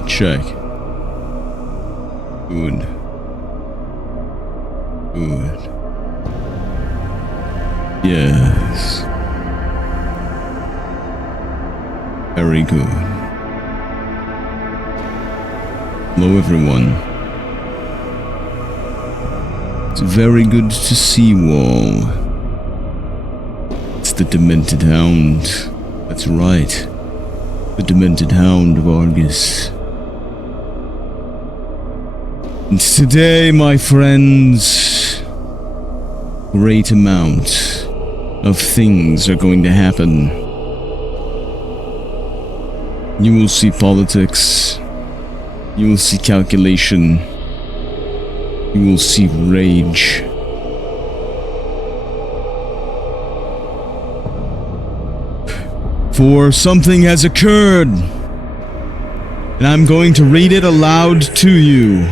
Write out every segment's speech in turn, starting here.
Check. Good. Good. Yes. Very good. Hello, everyone. It's very good to see you all. It's the Demented Hound. That's right. The Demented Hound of Argus. And today, my friends, great amount of things are going to happen. You will see politics. You will see calculation. You will see rage. For something has occurred, and I'm going to read it aloud to you.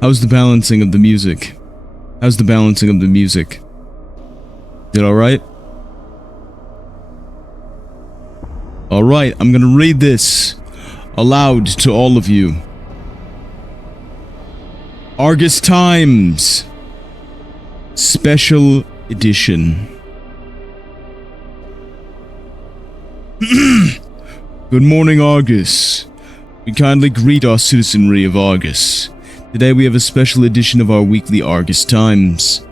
How's the balancing of the music? How's the balancing of the music? Is it alright? Alright, I'm gonna read this aloud to all of you. Argus Times Special Edition. Good morning, Argus. We kindly greet our citizenry of Argus. Today we have a special edition of our weekly Argus Times.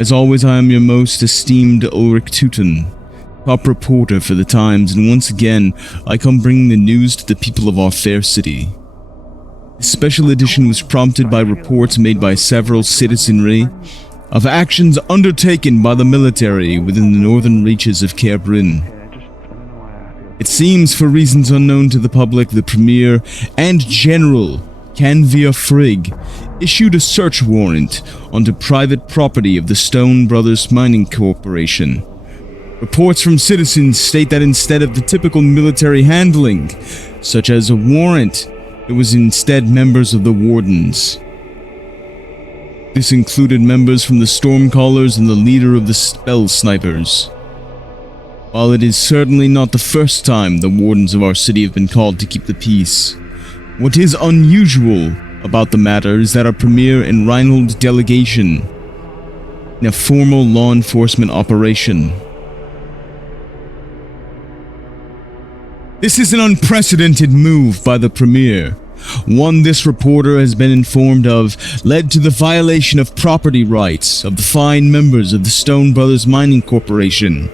As always, I am your most esteemed Ulrich Teuton, top reporter for the Times, and once again, I come bringing the news to the people of our fair city. This special edition was prompted by reports made by several citizenry of actions undertaken by the military within the northern reaches of Cair Bryn. It seems, for reasons unknown to the public, the Premier and General Canvia Frigg issued a search warrant onto private property of the Stone Brothers Mining Corporation. Reports from citizens state that instead of the typical military handling, such as a warrant, it was instead members of the Wardens. This included members from the Stormcallers and the leader of the Spell Snipers. While it is certainly not the first time the Wardens of our city have been called to keep the peace, what is unusual about the matter is that our Premier and Reinhold delegation, in a formal law enforcement operation. This is an unprecedented move by the Premier. One this reporter has been informed of led to the violation of property rights of the fine members of the Stone Brothers Mining Corporation.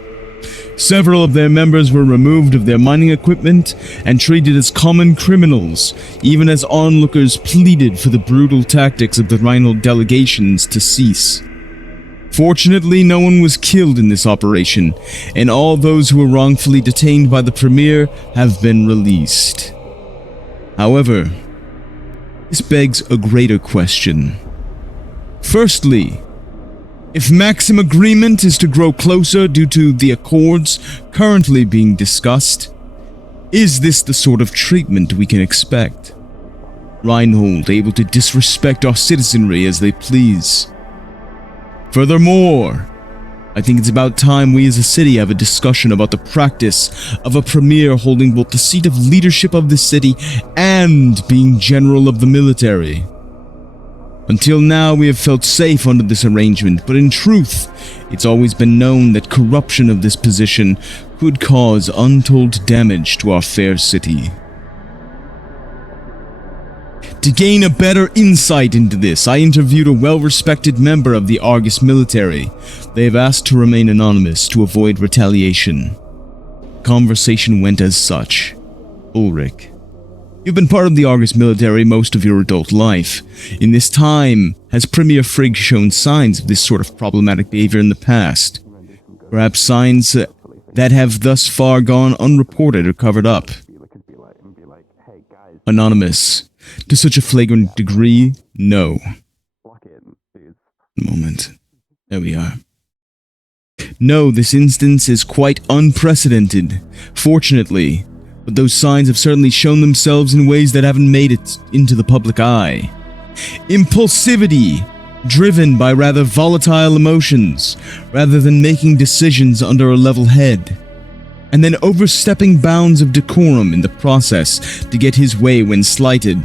Several of their members were removed of their mining equipment and treated as common criminals, even as onlookers pleaded for the brutal tactics of the Reinhold delegations to cease. Fortunately, no one was killed in this operation, and all those who were wrongfully detained by the Premier have been released. However, this begs a greater question. Firstly, if Maxim agreement is to grow closer due to the accords currently being discussed, is this the sort of treatment we can expect? Reinhold able to disrespect our citizenry as they please. Furthermore, I think it's about time we as a city have a discussion about the practice of a Premier holding both the seat of leadership of the city and being general of the military. Until now, we have felt safe under this arrangement, but in truth, it's always been known that corruption of this position could cause untold damage to our fair city. To gain a better insight into this, I interviewed a well-respected member of the Argus military. They have asked to remain anonymous to avoid retaliation. The conversation went as such. Ulrich, you've been part of the Argus military most of your adult life. In this time, has Premier Frigg shown signs of this sort of problematic behavior in the past? Perhaps signs that have thus far gone unreported or covered up? Anonymous. To such a flagrant degree, no. Moment. There we are. No, this instance is quite unprecedented, fortunately, but those signs have certainly shown themselves in ways that haven't made it into the public eye. Impulsivity driven by rather volatile emotions, rather than making decisions under a level head, and then overstepping bounds of decorum in the process to get his way when slighted.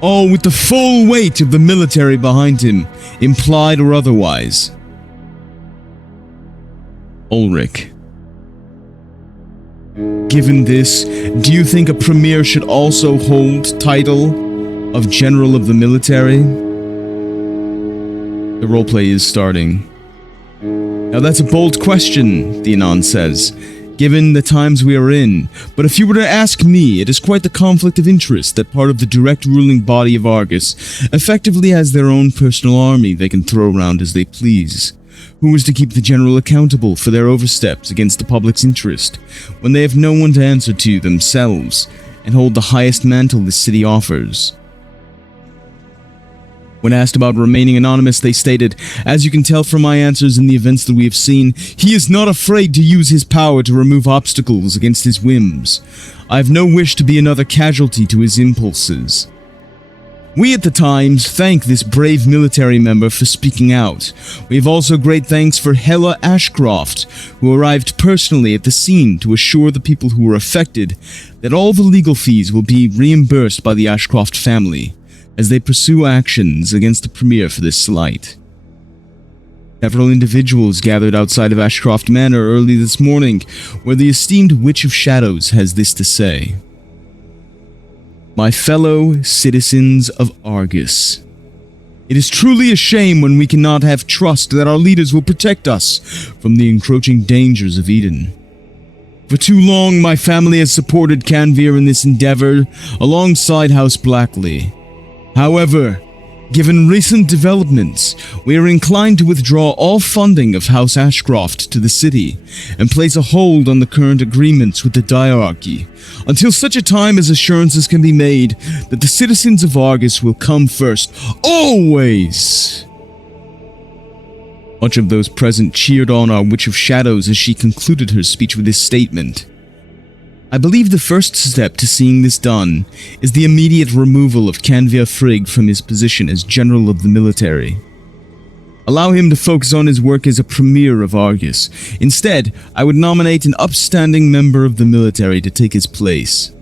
All with the full weight of the military behind him, implied or otherwise. Ulrich. Given this, do you think a premier should also hold title of General of the Military? The roleplay is starting. Now that's a bold question, the Anon says, given the times we are in, but if you were to ask me, it is quite the conflict of interest that part of the direct ruling body of Argus effectively has their own personal army they can throw around as they please. Who is to keep the general accountable for their oversteps against the public's interest, when they have no one to answer to themselves, and hold the highest mantle the city offers? When asked about remaining anonymous, they stated, "As you can tell from my answers in the events that we have seen, he is not afraid to use his power to remove obstacles against his whims. I have no wish to be another casualty to his impulses." We at the Times thank this brave military member for speaking out. We have also great thanks for Hella Ashcroft, who arrived personally at the scene to assure the people who were affected that all the legal fees will be reimbursed by the Ashcroft family, as they pursue actions against the Premier for this slight. Several individuals gathered outside of Ashcroft Manor early this morning, where the esteemed Witch of Shadows has this to say. My fellow citizens of Argus, it is truly a shame when we cannot have trust that our leaders will protect us from the encroaching dangers of Eden. For too long, my family has supported Canvir in this endeavor alongside House Blackley. However, given recent developments, we are inclined to withdraw all funding of House Ashcroft to the city and place a hold on the current agreements with the diarchy until such a time as assurances can be made that the citizens of Argus will come first, always. Much of those present cheered on our Witch of Shadows as she concluded her speech with this statement. I believe the first step to seeing this done is the immediate removal of Canvir Frigg from his position as General of the Military. Allow him to focus on his work as a Premier of Argus. Instead, I would nominate an upstanding member of the military to take his place.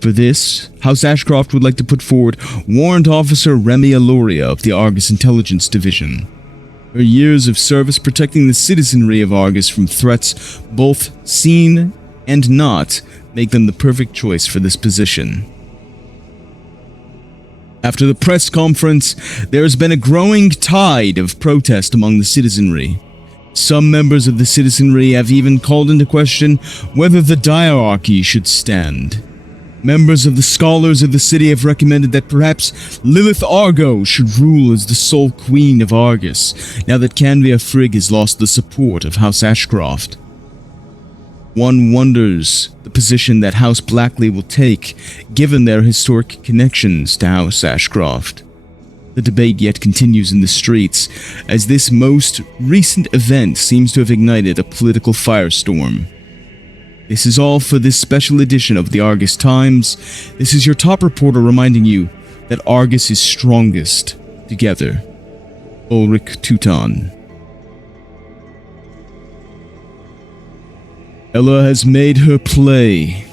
For this, House Ashcroft would like to put forward Warrant Officer Remy Aloria of the Argus Intelligence Division. Her years of service protecting the citizenry of Argus from threats both seen and not make them the perfect choice for this position. After the press conference, there has been a growing tide of protest among the citizenry. Some members of the citizenry have even called into question whether the diarchy should stand. Members of the scholars of the city have recommended that perhaps Lilith Argo should rule as the sole queen of Argus, now that Canvir Frigg has lost the support of House Ashcroft. One wonders the position that House Blackley will take, given their historic connections to House Ashcroft. The debate yet continues in the streets, as this most recent event seems to have ignited a political firestorm. This is all for this special edition of the Argus Times. This is your top reporter reminding you that Argus is strongest together. Ulrich Teuton. Ella has made her play.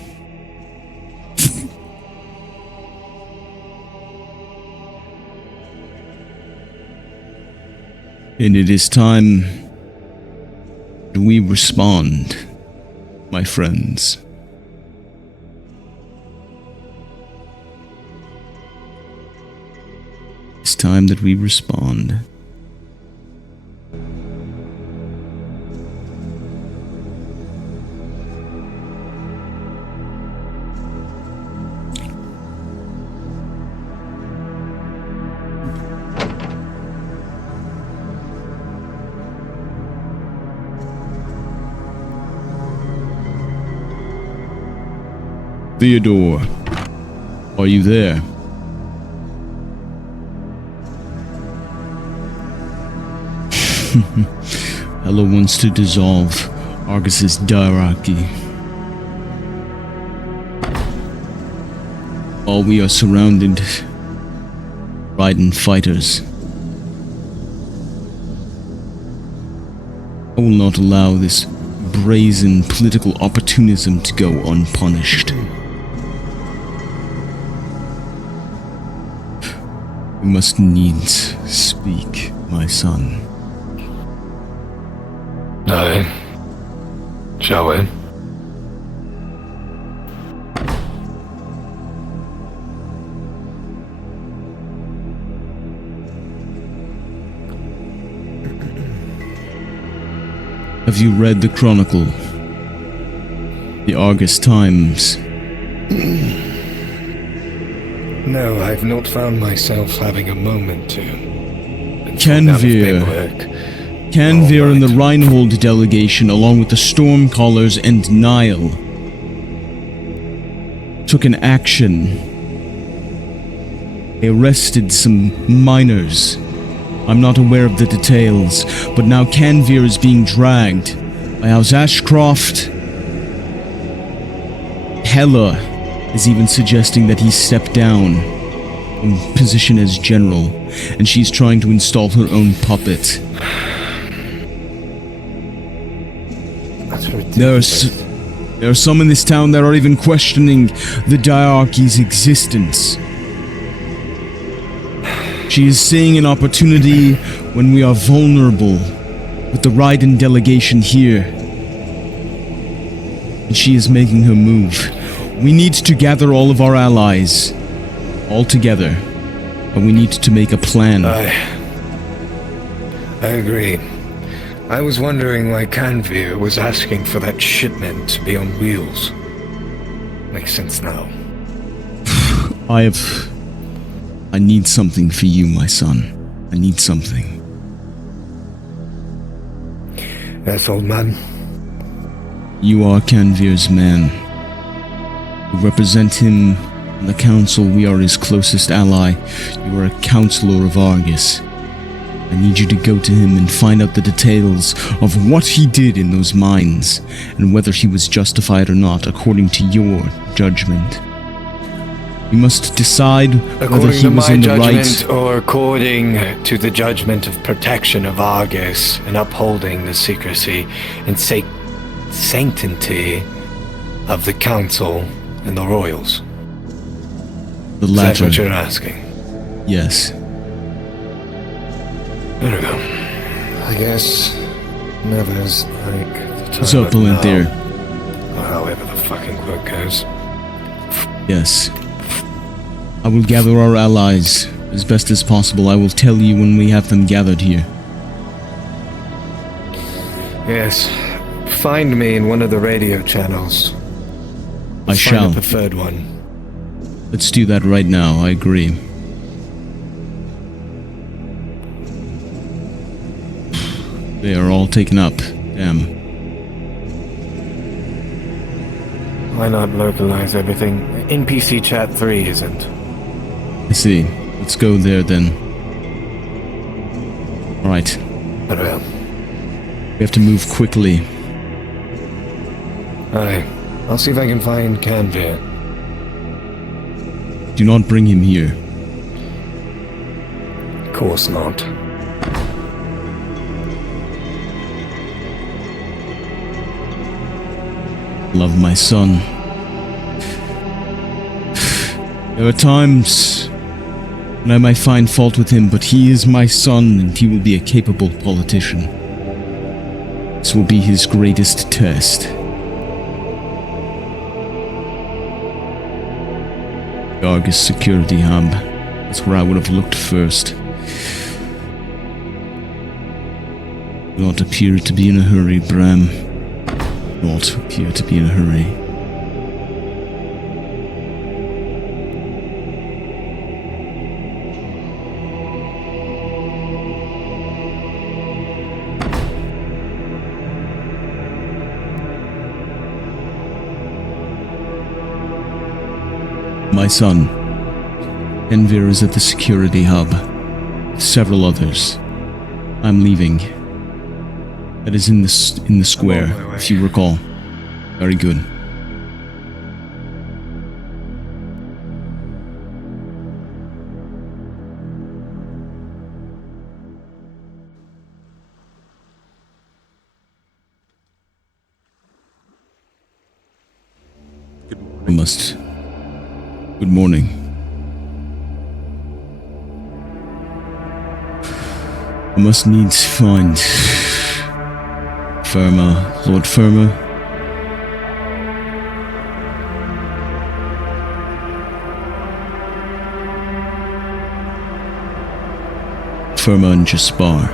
And it is time that we respond, my friends. It's time that we respond. Theodore, are you there? Ella wants to dissolve Argus's diarchy. While we are surrounded, riding fighters, I will not allow this brazen political opportunism to go unpunished. We must needs speak, my son. Aye. Shall we? Have you read the Chronicle? The Argus Times? No, I've not found myself having a moment to. Canvir and the Reinhold delegation, along with the Stormcallers and Nile, took an action. They arrested some miners. I'm not aware of the details, but now Canvir is being dragged by House Ashcroft. Hela is even suggesting that he step down from position as general, and she's trying to install her own puppet. That's ridiculous. There are some in this town that are even questioning the diarchy's existence. She is seeing an opportunity when we are vulnerable with the Raiden delegation here. And she is making her move. We need to gather all of our allies, all together, and we need to make a plan. I agree. I was wondering why Canvir was asking for that shipment to be on wheels. Makes sense now. I need something for you, my son. I need something. Yes, old man. You are Canvir's man. You represent him on the council. We are his closest ally. You are a counselor of Argus. I need you to go to him and find out the details of what he did in those mines, and whether he was justified or not, according to your judgment. You must decide whether he was in the right. Or according to the judgment of protection of Argus and upholding the secrecy and sanctity of the council and the royals. The latter. Is that what you're asking? Yes. There we go. I guess never's like the time. What's up, Palantir? Or however the fucking quote goes. Yes. I will gather our allies as best as possible. I will tell you when we have them gathered here. Yes. Find me in one of the radio channels. I shall. Find the preferred one. Let's do that right now. I agree. They are all taken up. Damn. Why not localize everything? NPC chat 3 isn't. I see. Let's go there then. Alright. But well. We have to move quickly. Aye. I'll see if I can find Canvir. Do not bring him here. Of course not. Love my son. There are times when I might find fault with him, but he is my son and he will be a capable politician. This will be his greatest test. The Argus security hub. That's where I would have looked first. Do not appear to be in a hurry, Bram. Do not appear to be in a hurry. My son, Envir, is at the security hub. Several others. I'm leaving. That is in the square, if you recall. Very good. I must... Good morning. I must needs find... Lord Firma. Firma and Jaspar.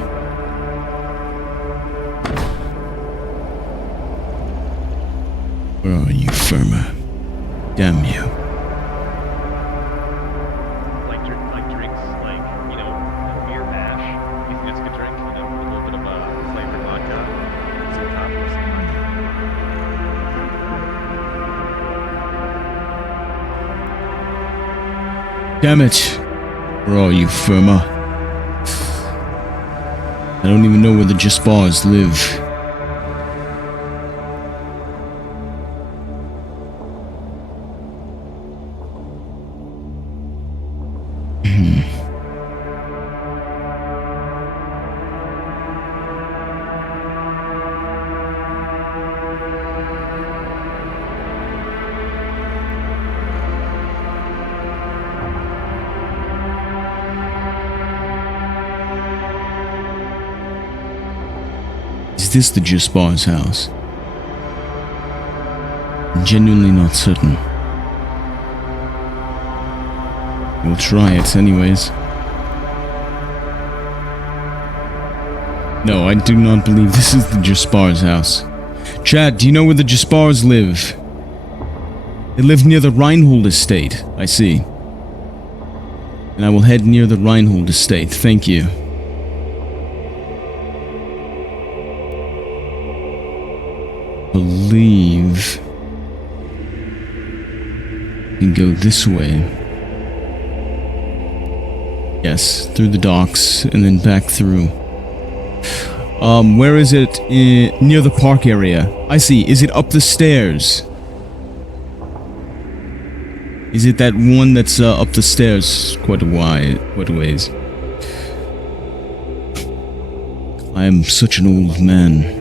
Where are you, Firma? Damn you. Like drinks, like, you know, beer mash. You think it's a good drink? You know, with a little bit of flavored vodka. Some coffee, some Damn it! Where are you, Firma? I don't even know where the Jaspars live. Is this the Jaspar's house? I'm genuinely not certain. We'll try it anyways. No, I do not believe this is the Jaspar's house. Chad, do you know where the Jaspars live? They live near the Reinhold estate, I see. And I will head near the Reinhold estate, thank you. Believe we can go this way. Yes, through the docks and then back through. Where is it? Near the park area. I see. Is it up the stairs? Is it that one that's up the stairs quite a ways? I am such an old man.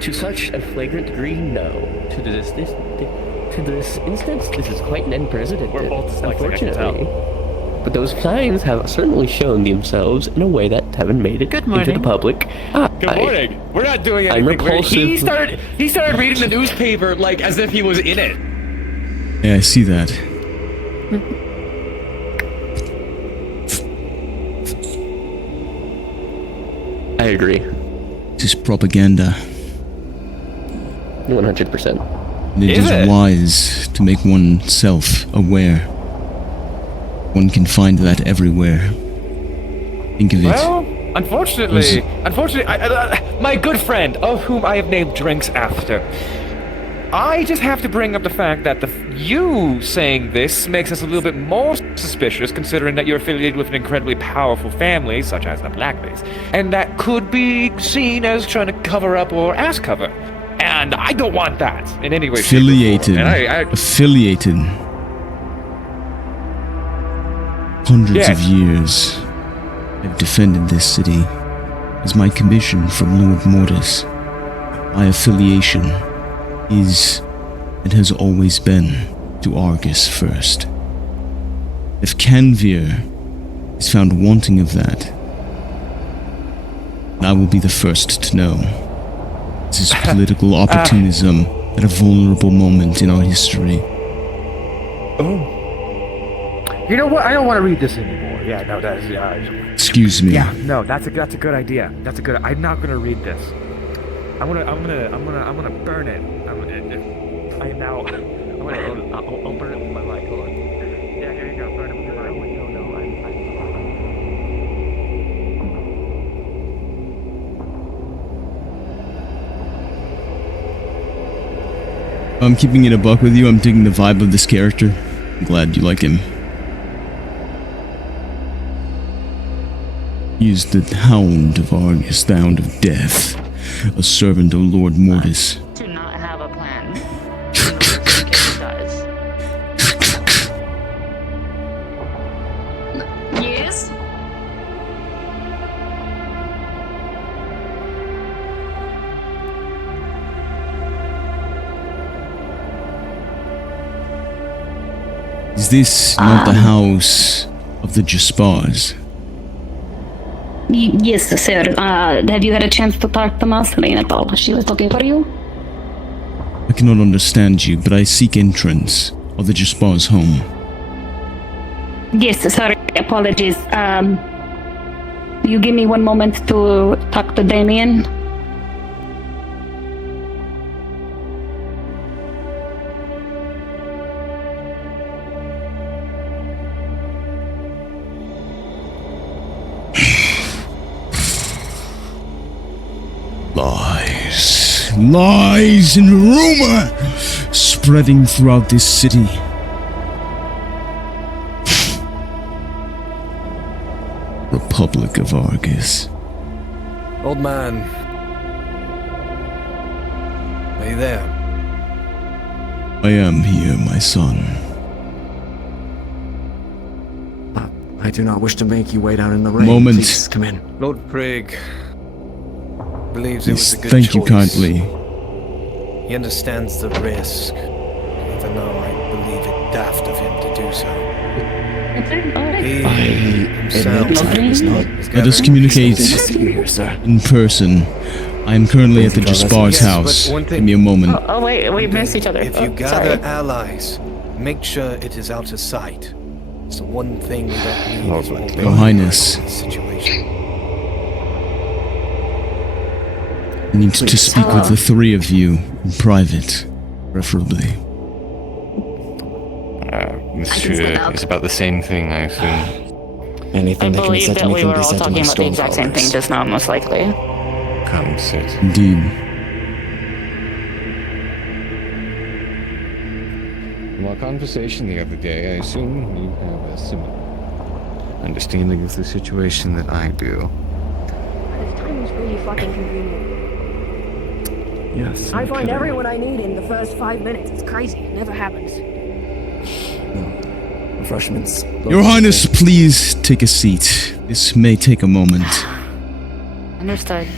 To such a flagrant degree, no. To this instance, this is quite an unprecedented, We're both dyslexic, I can unfortunately. But those signs have certainly shown themselves in a way that haven't made it into the public. Good morning. We're not doing I'm anything weird. repulsive. He started reading the newspaper like as if he was in it. Yeah, I see that. I agree. This is propaganda. 100%. And it is wise to make oneself aware. One can find that everywhere. Think of it. Well, unfortunately, my good friend, of whom I have named drinks after, I just have to bring up the fact that you saying this makes us a little bit more suspicious, considering that you're affiliated with an incredibly powerful family, such as the Blackleys, and that could be seen as trying to cover up or ass cover. And I don't want that in any way. Affiliated. Affiliated. Hundreds of years, I've defended this city as my commission from Lord Mortis. My affiliation is and has always been to Argus first. If Canvir is found wanting of that, I will be the first to know. This is political opportunism at a vulnerable moment in our history. Oh. You know what? I don't want to read this anymore. Yeah, no, that is. Excuse me. Yeah, no, that's a good idea. I'm not gonna read this. I'm gonna burn it. I'll burn it with my mic. Hold on. Yeah, here you go. Burn it with your mic. I'm keeping it a buck with you. I'm digging the vibe of this character. I'm glad you like him. He is the Hound of Argus, the Hound of Death, a servant of Lord Mortis. Do not have a plan. Do not think it does. Yes? Is this not the house of the Jaspars? Yes, sir. Have you had a chance to talk to Marceline at all? She was looking for you. I cannot understand you, but I seek entrance of the Jaspars' home. Yes, sorry. Apologies. Will you give me one moment to talk to Damien? Lies and rumor spreading throughout this city. Republic of Argus. Old man. Are you there? I am here, my son. I do not wish to make you wait out in the rain. Moment. Please come in. Lord Prig believes it was Please, a good thank choice. you kindly. He understands the risk, even though I believe it daft of him to do so. He himself It's not. Let us communicate Good to see you here, sir. in person. I am currently at the Jaspars' Yes, but house. one thing- Give me a moment. Oh wait, we missed each other. If you Oh, gather sorry. allies, make sure it is out of sight. It's the one thing we don't need Lord is more Blackley. Your Highness. in this situation. I need to speak with the three of you in private, preferably. Monsieur is about the same thing, I assume. Anything I that can be believe said to that me we can were be all said to talking my about the exact same thing stormcallers. just now, most likely. Come sit. Indeed. From our conversation the other day, I assume you have a similar understanding of the situation that I do. This time is really fucking convenient. Yes. I find everyone I need in the first 5 minutes. It's crazy. It never happens. Refreshments. Your Highness, please take a seat. This may take a moment. Understood.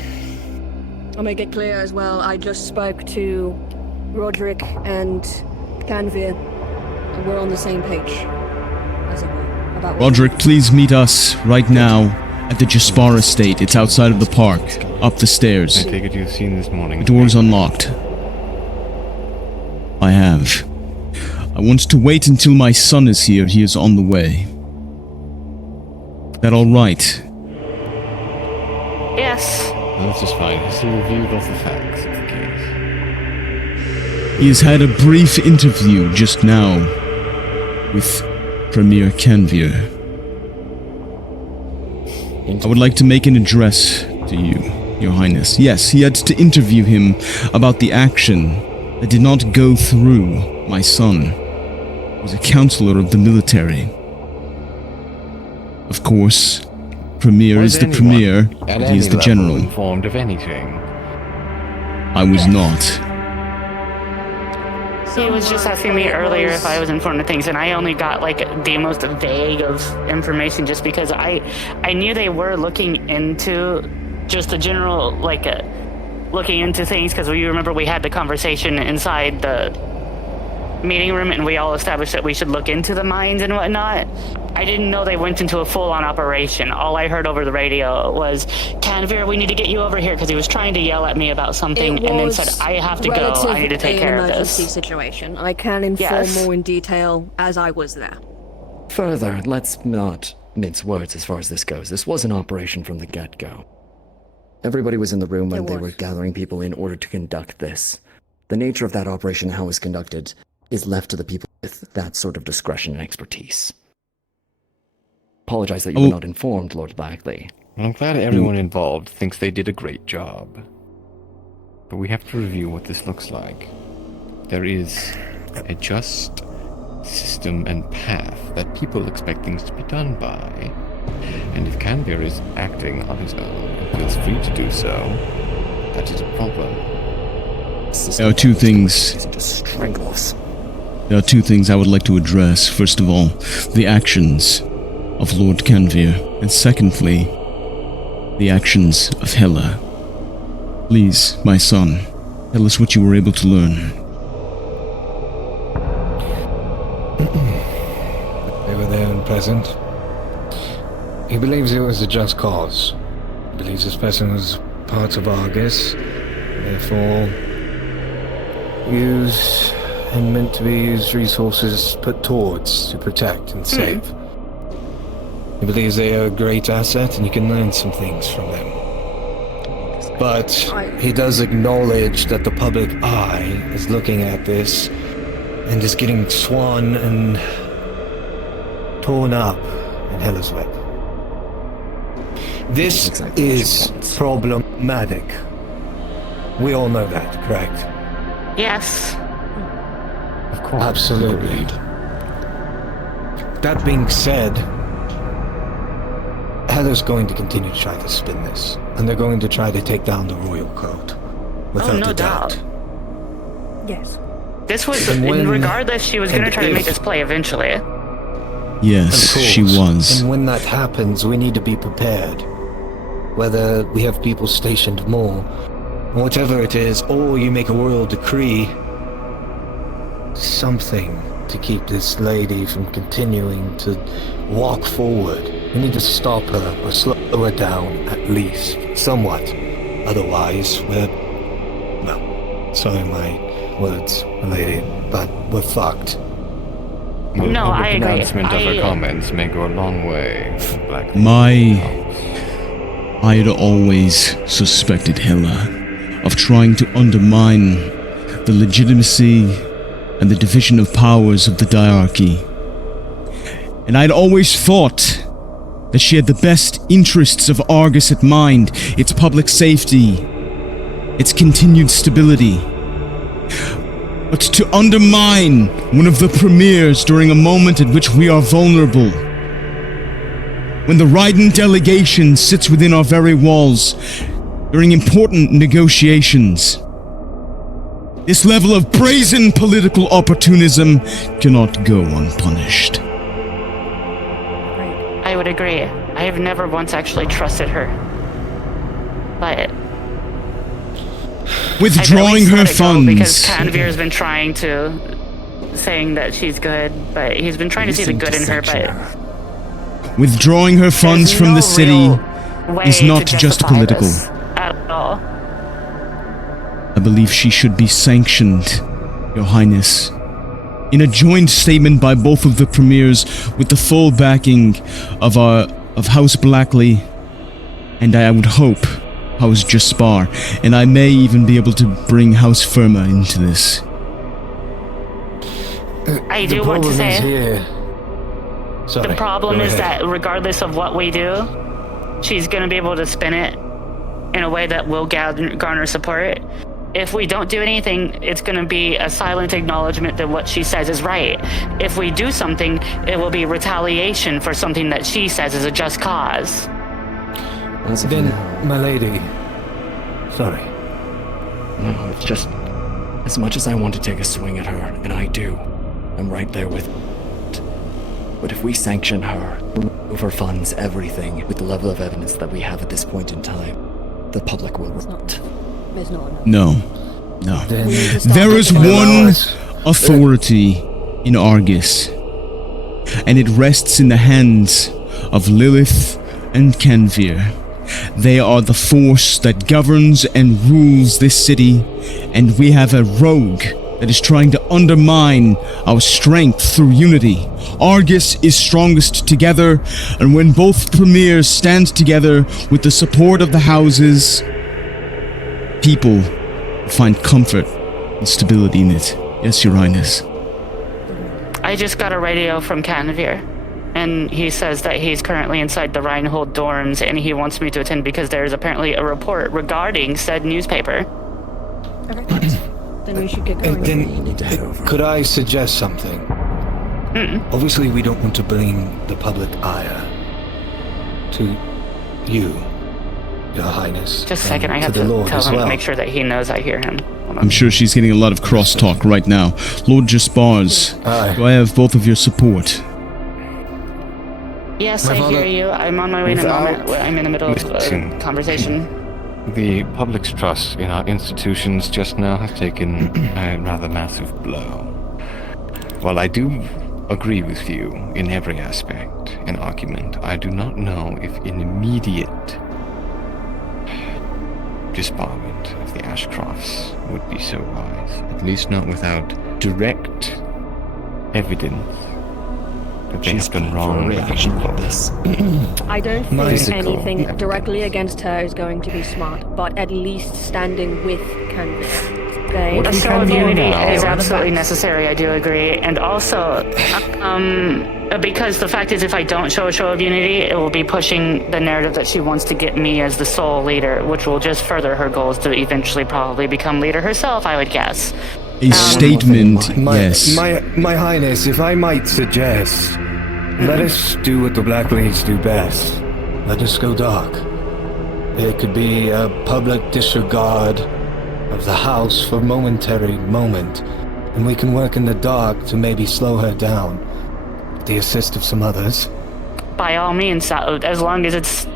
I'll make it clear as well. I just spoke to Roderick and Canvir, and we're on the same page, as it were, about what Roderick, please meet us right now at the Jaspar estate. It's outside of the park, up the I stairs. take it you've seen this morning. The door's unlocked. I have. I want to wait until my son is here. He is on the way. That all right? Yes. That's just fine. Has he reviewed all the facts of the case? He has had a brief interview just now with Premier Canvir. I would like to make an address to you, Your Highness. Yes, he had to interview him about the action that did not go through my son. He was a counselor of the military. Of course, Premier is the Premier, and he is the General. Informed of anything? I was not. He was just asking me earlier if I was informed of things, and I only got like the most vague of information just because I knew they were looking into just the general, like, looking into things, because we remember we had the conversation inside the meeting room and we all established that we should look into the mines and whatnot. I didn't know they went into a full-on operation. All I heard over the radio was, Canvir, we need to get you over here, because he was trying to yell at me about something and then said, I have to go, I need to take care of emergency this. situation. I can inform Yes. more in detail as I was there. Further, let's not mince words as far as this goes. This was an operation from the get-go. Everybody was in the room when It they was. were gathering people in order to conduct this. The nature of that operation and how it was conducted is left to the people with that sort of discretion and expertise. Apologize that you were not informed, Lord Blackley. Well, I'm glad everyone involved thinks they did a great job. But we have to review what this looks like. There is a just system and path that people expect things to be done by. And if Canvir is acting on his own and feels free to do so, that is a problem. There are two things. To strangle us. There are two things I would like to address. First of all, the actions of Lord Canvir, and secondly, the actions of Hela. Please, my son, tell us what you were able to learn. present. He believes it was a just cause. He believes this person was part of Argus, therefore used and meant to be used resources put towards to protect and save. He believes they are a great asset and you can learn some things from them. But he does acknowledge that the public eye is looking at this and is getting swan and torn up in Heller's Web. This is problematic. We all know that, correct? Yes. Of course. Absolutely. That being said, Heller's going to continue to try to spin this, and they're going to try to take down the royal code. Without no a doubt. Yes. This was, And when- regardless, she was going to and try to make if- this play eventually. Yes, Of course. she was. And when that happens, we need to be prepared. Whether we have people stationed more, or whatever it is, or you make a royal decree, something to keep this lady from continuing to walk forward. We need to stop her or slow her down at least, somewhat. Otherwise, well, sorry my words, lady, but we're fucked. No, The I agree. pronouncement of her comments may go a long way. I had always suspected Hela of trying to undermine the legitimacy and the division of powers of the diarchy. And I'd always thought that she had the best interests of Argus at mind, its public safety, its continued stability. But to undermine one of the premiers during a moment at which we are vulnerable, when the Raiden delegation sits within our very walls during important negotiations, this level of brazen political opportunism cannot go unpunished. I would agree. I have never once actually trusted her. But Withdrawing her because funds. Canveer's been trying to, saying that she's good, but he's been trying to see the good in her, but Withdrawing her funds there's from no the city real way is not to just justify political. this at all. I believe she should be sanctioned, Your Highness. In a joint statement by both of the premiers with the full backing of House Blackley and I would hope House Jaspar, and I may even be able to bring House Firma into this. I do want to say The problem is that regardless of what we do, she's going to be able to spin it in a way that will garner support. If we don't do anything, it's going to be a silent acknowledgement that what she says is right. If we do something, it will be retaliation for something that she says is a just cause. Then, my lady, sorry. No, it's just, as much as I want to take a swing at her, and I do, I'm right there with it. But if we sanction her, remove her funds, everything, with the level of evidence that we have at this point in time, the public will not. There's not enough. No. Then There is one authority in Argus, and it rests in the hands of Lilith and Canveer. They are the force that governs and rules this city, and we have a rogue that is trying to undermine our strength through unity. Argus is strongest together, and when both premiers stand together with the support of the houses, people find comfort and stability in it. Yes, Your Highness. I just got a radio from Canveer, and he says that he's currently inside the Reinhold dorms, and he wants me to attend because there is apparently a report regarding said newspaper. Okay. Then we should get going. And then, could I suggest something? Obviously, we don't want to bring the public ire to you, Your Highness. Just a second, I and have to the Lord tell as him well. to make sure that he knows I hear him. Hold on. I'm sure she's getting a lot of crosstalk right now. Lord Jaspars, Aye. do I have both of your support? Yes, My I father- hear you. I'm on my way in a moment. I'm in the middle of Listen. a conversation. The public's trust in our institutions just now has taken a rather massive blow. While I do agree with you in every aspect and argument. I do not know if an immediate disbarment of the Ashcrofts would be so wise, at least not without direct evidence that they have done wrong. Reaction like this. I don't think Physical anything evidence. directly against her is going to be smart, but at least standing with Canvas. They What A we show can of do unity now- is They were the absolutely facts. necessary, I do agree. And also, because the fact is, if I don't show a show of unity, it will be pushing the narrative that she wants to get me as the sole leader, which will just further her goals to eventually probably become leader herself, I would guess. A statement, yes. My Highness, if I might suggest, let us do what the Blackleys do best. Let us go dark. It could be a public disregard of the house for a momentary moment, and we can work in the dark to maybe slow her down, with the assist of some others. By all means, as long as it's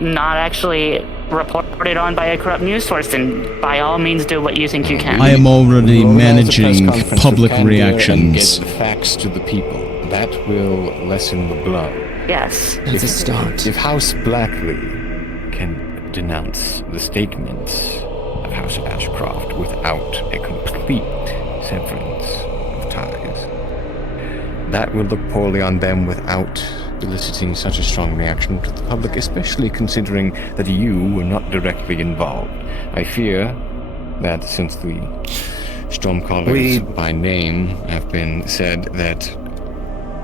not actually reported on by a corrupt news source, then by all means do what you think you can. I am already We'll organize a press managing conference with public candor reactions. And get the facts to the people. That will lessen the blow. Yes. It's a start. If House Blackley can denounce the statements of House of Ashcroft without a complete severance of ties, that will look poorly on them without eliciting such a strong reaction to the public, especially considering that you were not directly involved. I fear that since the Stormcallers by name have been said, that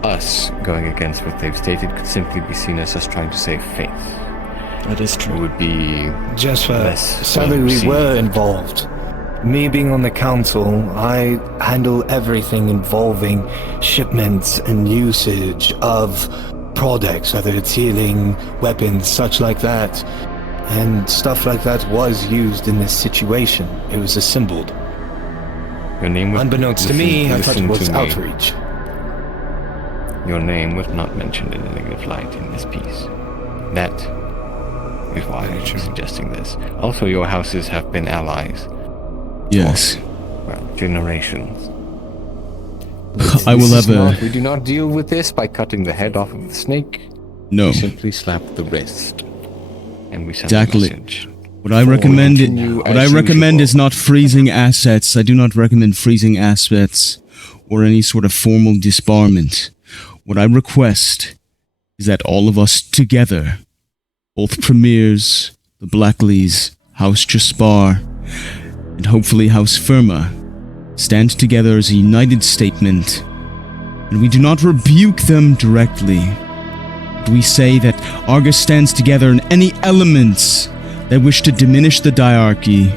us going against what they've stated could simply be seen as us trying to save face. That is It true. would be Just for less sadly, we well-received. were involved. Me being on the council, I handle everything involving shipments and usage of products, whether it's healing, weapons, such like that. And stuff like that was used in this situation. It was assembled. Your name was Unbeknownst to me, I thought it listen was to me. outreach. Your name was not mentioned in a negative light in this piece. That is why I'm suggesting this. Also, your houses have been allies. Yes. Well, generations. I will have a... We do not deal with this by cutting the head off of the snake. No. We simply slap the wrist. And we send Exactly. a message. What I recommend continue what I as recommend usual. is not freezing assets. I do not recommend freezing assets or any sort of formal disbarment. What I request is that all of us together, both premiers, the Blackleys, House Jaspar, and hopefully House Firma, stand together as a united statement, and we do not rebuke them directly. But we say that Argus stands together, and any elements that wish to diminish the diarchy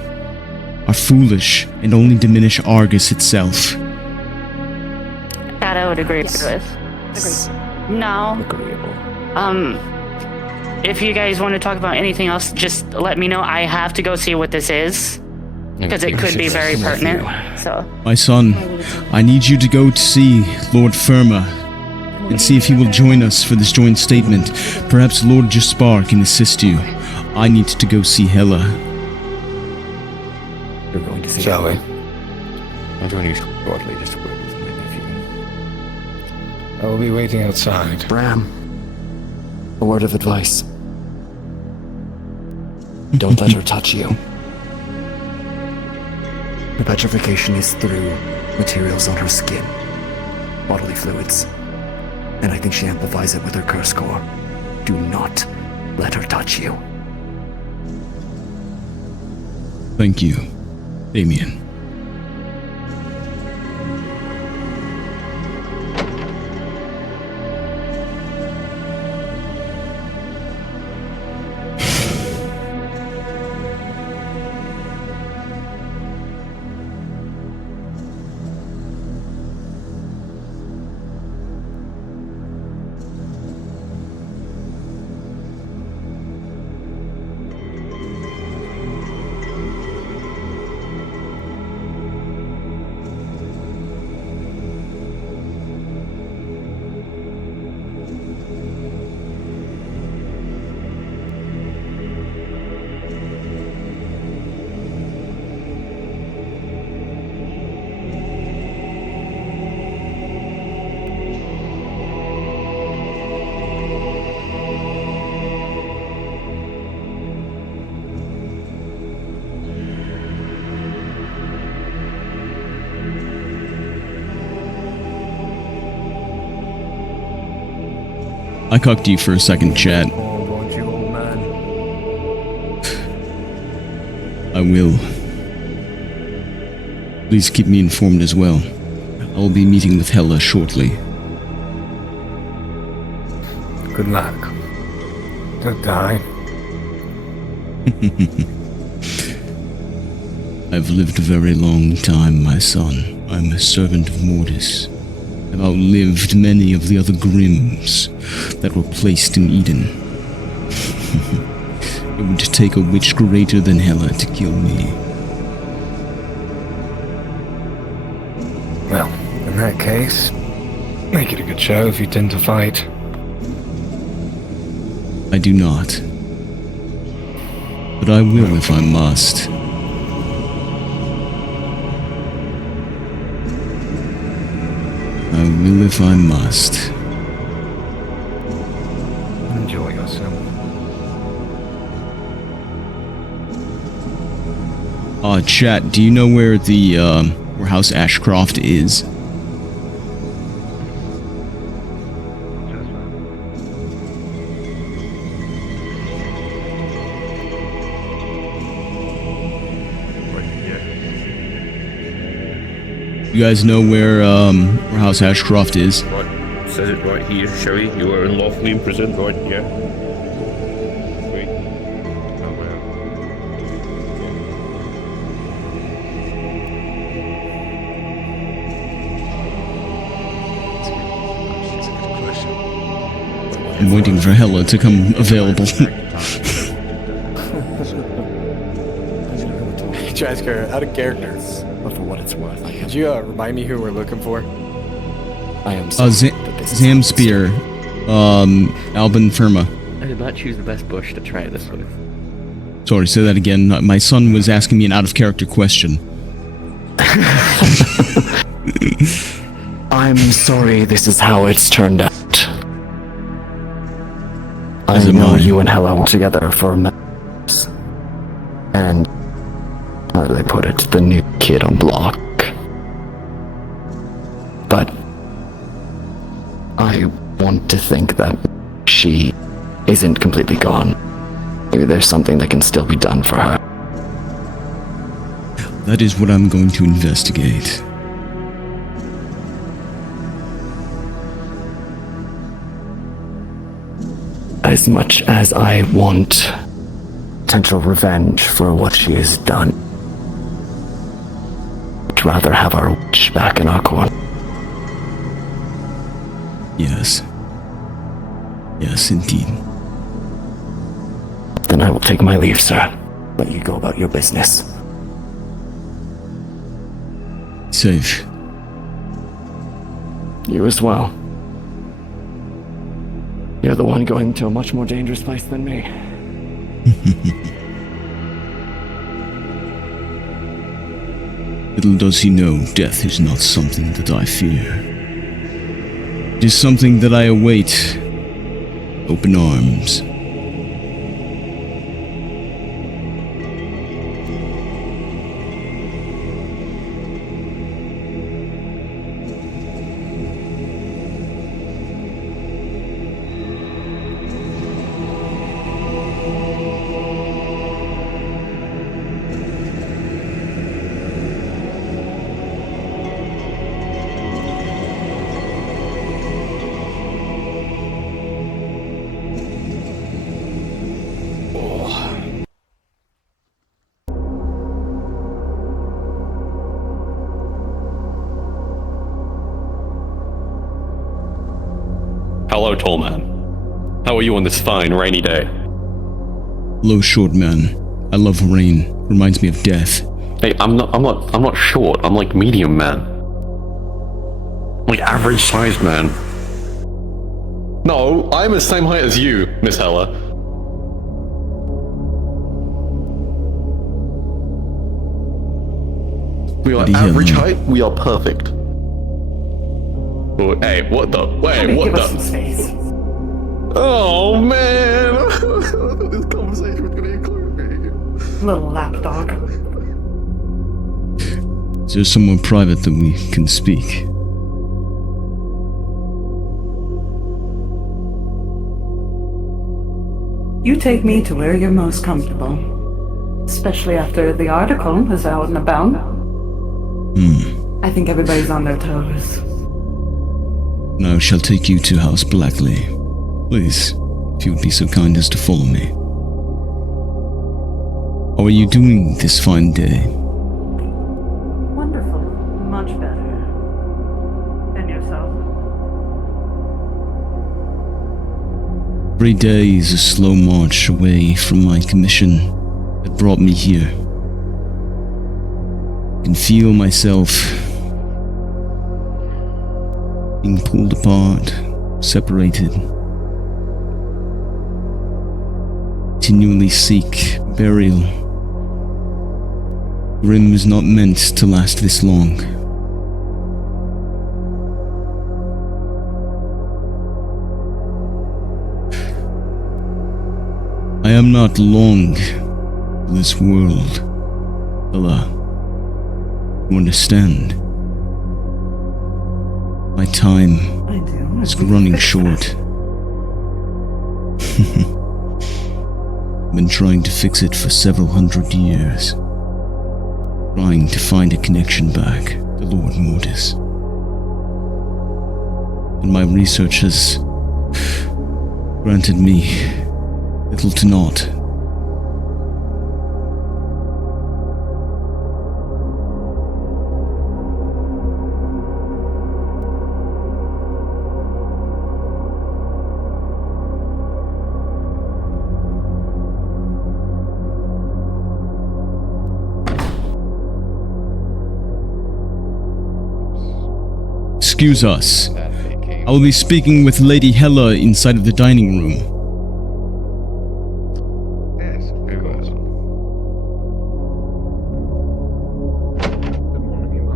are foolish and only diminish Argus itself. That I would agree Yes. with. Agreed. Now, Agreeable. if you guys want to talk about anything else, just let me know. I have to go see what this is, because it could be very pertinent. So, My son, I need you to go to see Lord Firma and see if he will join us for this joint statement. Perhaps Lord Jaspar can assist you. I need to go see Hela. You're going to see Shall we? I'll join you shortly, just wait with my nephew. I will be waiting outside. Bram, a word of advice. Don't let her touch you. Her petrification is through materials on her skin, bodily fluids, and I think she amplifies it with her curse core. Do not let her touch you. Thank you, Damien. I cucked you for a second, chat. Oh, won't you, old man? I will. Please keep me informed as well. I will be meeting with Hela shortly. Good luck. Don't die. I've lived a very long time, my son. I'm a servant of Mortis. I've outlived many of the other Grimms that were placed in Eden. It would take a witch greater than Hela to kill me. Well, in that case, make it a good show if you tend to fight. I do not. But I will if I must. I will if I must. Enjoy yourself. Chat, do you know where the, where House Ashcroft is? You guys know where House Ashcroft is? What? Says it right here, Sherry. You are unlawfully imprisoned, right? Yeah. Sweet. Oh, wow. I'm waiting for Hela to come available. Jasker, out of character. But for what it's worth, I Could you remind me who we're looking for? I am sorry that this is Zamspear, Albin Firma. I did not choose the best bush to try this with. Sorry, say that again. My son was asking me an out-of-character question. I'm sorry this is how it's turned out. As I am know I. you and Hela were together for months. And, how do they put it, the new kid on block. But I want to think that she isn't completely gone. Maybe there's something that can still be done for her. That is what I'm going to investigate. As much as I want potential revenge for what she has done, I'd rather have our witch back in our corner. Yes. Yes, indeed. Then I will take my leave, sir. Let you go about your business. Safe. You as well. You're the one going to a much more dangerous place than me. Little does he know, death is not something that I fear. It is something that I await. Open arms. Hello, tall man. How are you on this fine, rainy day? Low short man. I love rain. Reminds me of death. Hey, I'm not short. I'm like medium man. Like average sized man. No, I'm the same height as you, Miss Hela. We are average height. We are perfect. Oh, hey, what the? Wait, what the? Oh man! This conversation was gonna include me. Little lapdog. Is there somewhere private that we can speak? You take me to where you're most comfortable. Especially after the article is out and about. I think everybody's on their toes. Now I shall take you to House Blackley. Please, if you would be so kind as to follow me. How are you doing this fine day? Wonderful. Much better. And yourself? Every day is a slow march away from my commission that brought me here. I can feel myself being pulled apart, separated. Continually seek burial. Grim is not meant to last this long. I am not long for this world, Ella. You understand? My time is running short. I've been trying to fix it for several hundred years. Trying to find a connection back to Lord Mortis. And my research has granted me little to naught. Excuse us. I will be speaking with Lady Hella inside of the dining room. Yes, very well. Good morning, Emma.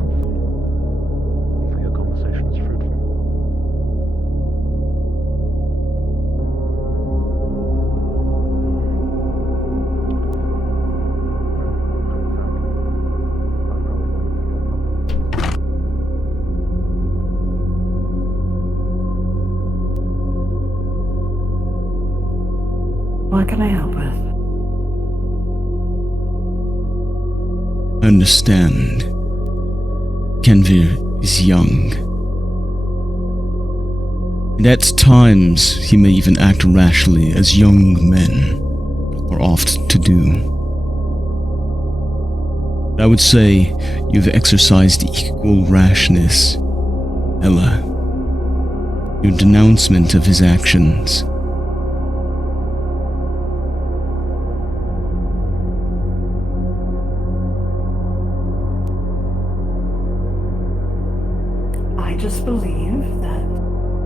Hopefully your conversation is fruitful. What can I help with? I understand. Kenvir is young. And at times, he may even act rashly, as young men are oft to do. But I would say you've exercised equal rashness, Ella. Your denouncement of his actions. I just believe that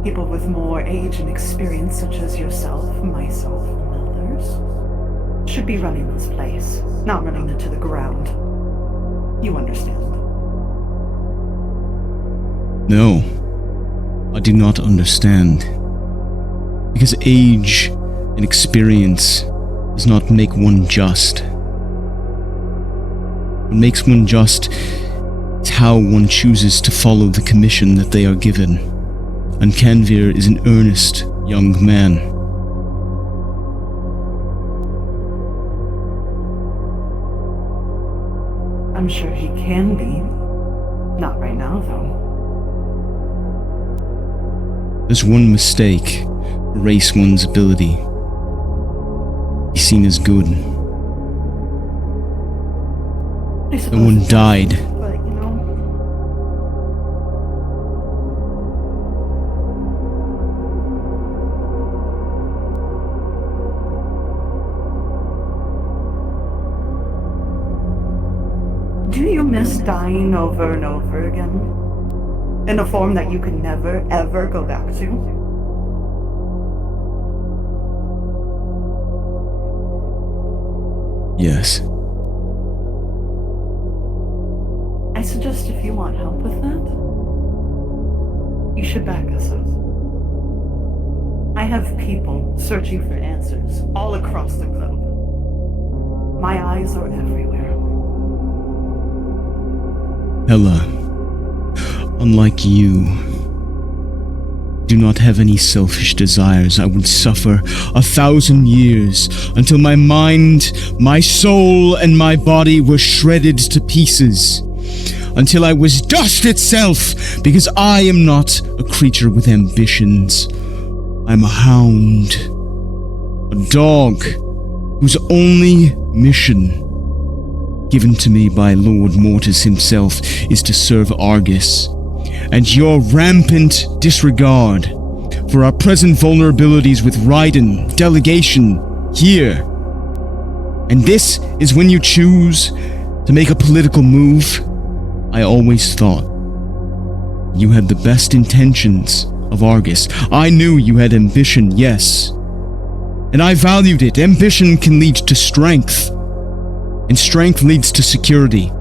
people with more age and experience, such as yourself, myself, and others, should be running this place, not running it to the ground. You understand? No, I do not understand. Because age and experience does not make one just. What makes one just is how one chooses to follow the commission that they are given. And Kenvir is an earnest young man. I'm sure he can be. Not right now, though. Does one mistake erase one's ability? Be seen as good. No one died. But, you know... Do you miss dying over and over again? In a form that you can never, ever go back to? Yes. I suggest if you want help with that, you should back us up. I have people searching for answers all across the globe. My eyes are everywhere. Ella, unlike you, do not have any selfish desires. I would suffer 1,000 years until my mind, my soul, and my body were shredded to pieces. Until I was dust itself, because I am not a creature with ambitions. I'm a hound, a dog, whose only mission, given to me by Lord Mortis himself, is to serve Argus. And your rampant disregard for our present vulnerabilities with Raiden, delegation, here. And this is when you choose to make a political move? I always thought you had the best intentions of Argus. I knew you had ambition, yes. And I valued it. Ambition can lead to strength. And strength leads to security.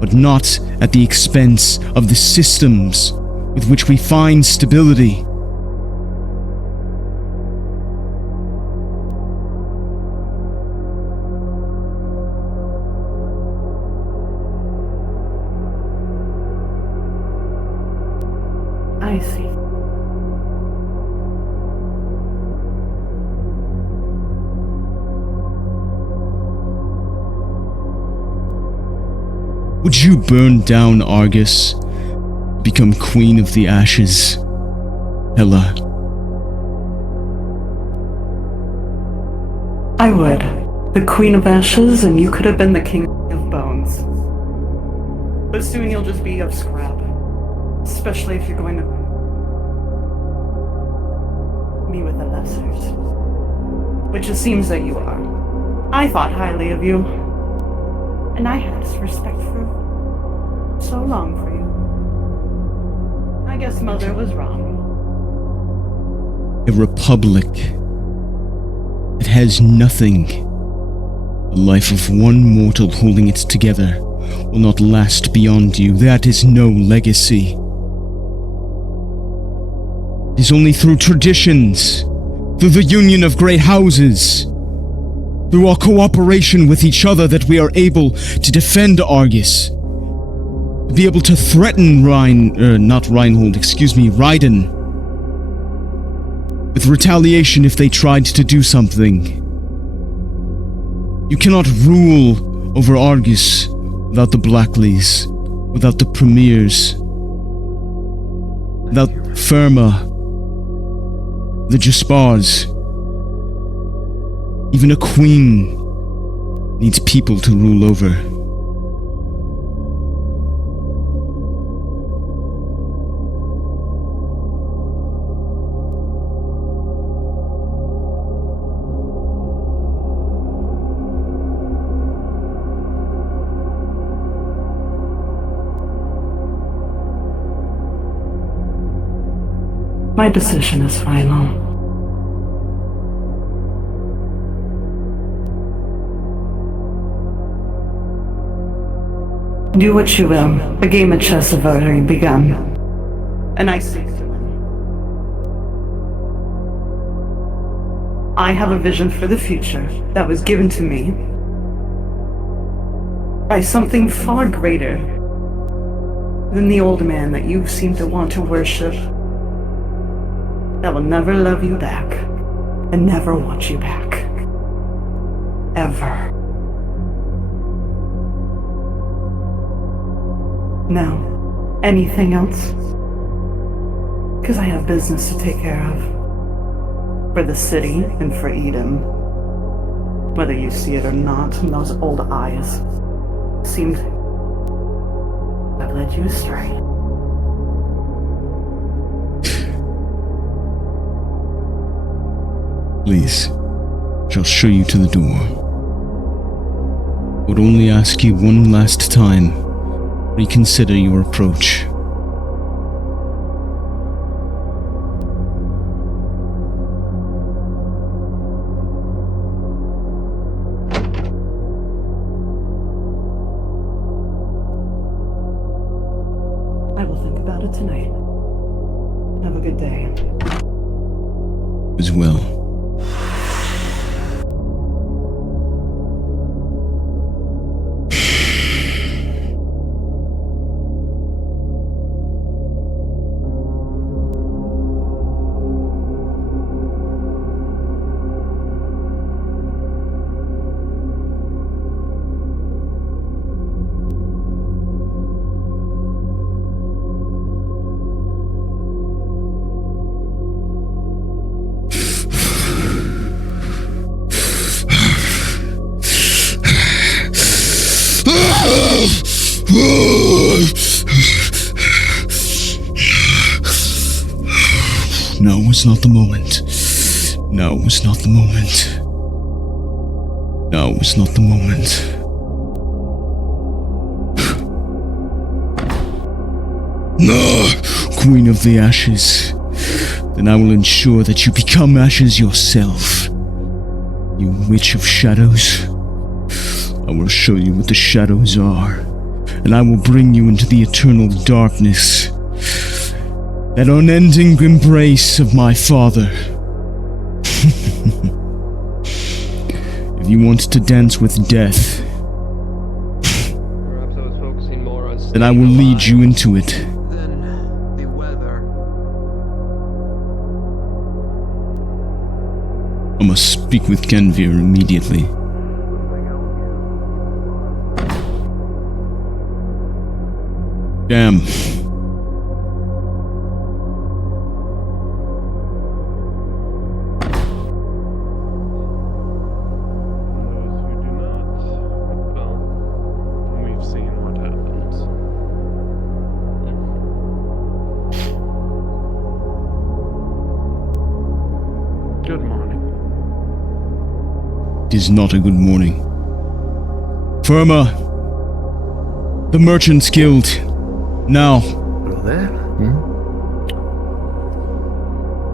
But not at the expense of the systems with which we find stability. I see. Would you burn down Argus, become Queen of the Ashes, Hela? I would. The Queen of Ashes, and you could have been the King of Bones. But soon you'll just be of scrap. Especially if you're going to be with the Lessers. Which it seems that you are. I thought highly of you. And I had respect for so long for you. I guess Mother was wrong. A republic. It has nothing. The life of one mortal holding it together will not last beyond you. That is no legacy. It is only through traditions, through the union of great houses, through our cooperation with each other that we are able to defend Argus. To be able to threaten Raiden. With retaliation if they tried to do something. You cannot rule over Argus without the Blackleys, without the Premiers, without Firma, the Jaspars. Even a queen needs people to rule over. My decision is final. Do what you will. The game of chess has already begun. And I seek to win. I have a vision for the future that was given to me by something far greater than the old man that you seem to want to worship, that will never love you back and never want you back. Ever. Now, anything else? Because I have business to take care of. For the city and for Eden. Whether you see it or not, those old eyes seemed to have led you astray. Please, shall show you to the door. Would only ask you one last time, reconsider your approach. I will think about it tonight. Have a good day. As well. was not the moment. Now was not the moment. Now was not the moment. No, Queen of the Ashes. Then I will ensure that you become ashes yourself. You witch of shadows. I will show you what the shadows are, and I will bring you into the eternal darkness. That unending embrace of my father. If you want to dance with death, then I will lead you into it. I must speak with Kenvir immediately. Damn. We've seen what happens. Good morning. It is not a good morning. Firma! The Merchants Guild. Now. Hello there.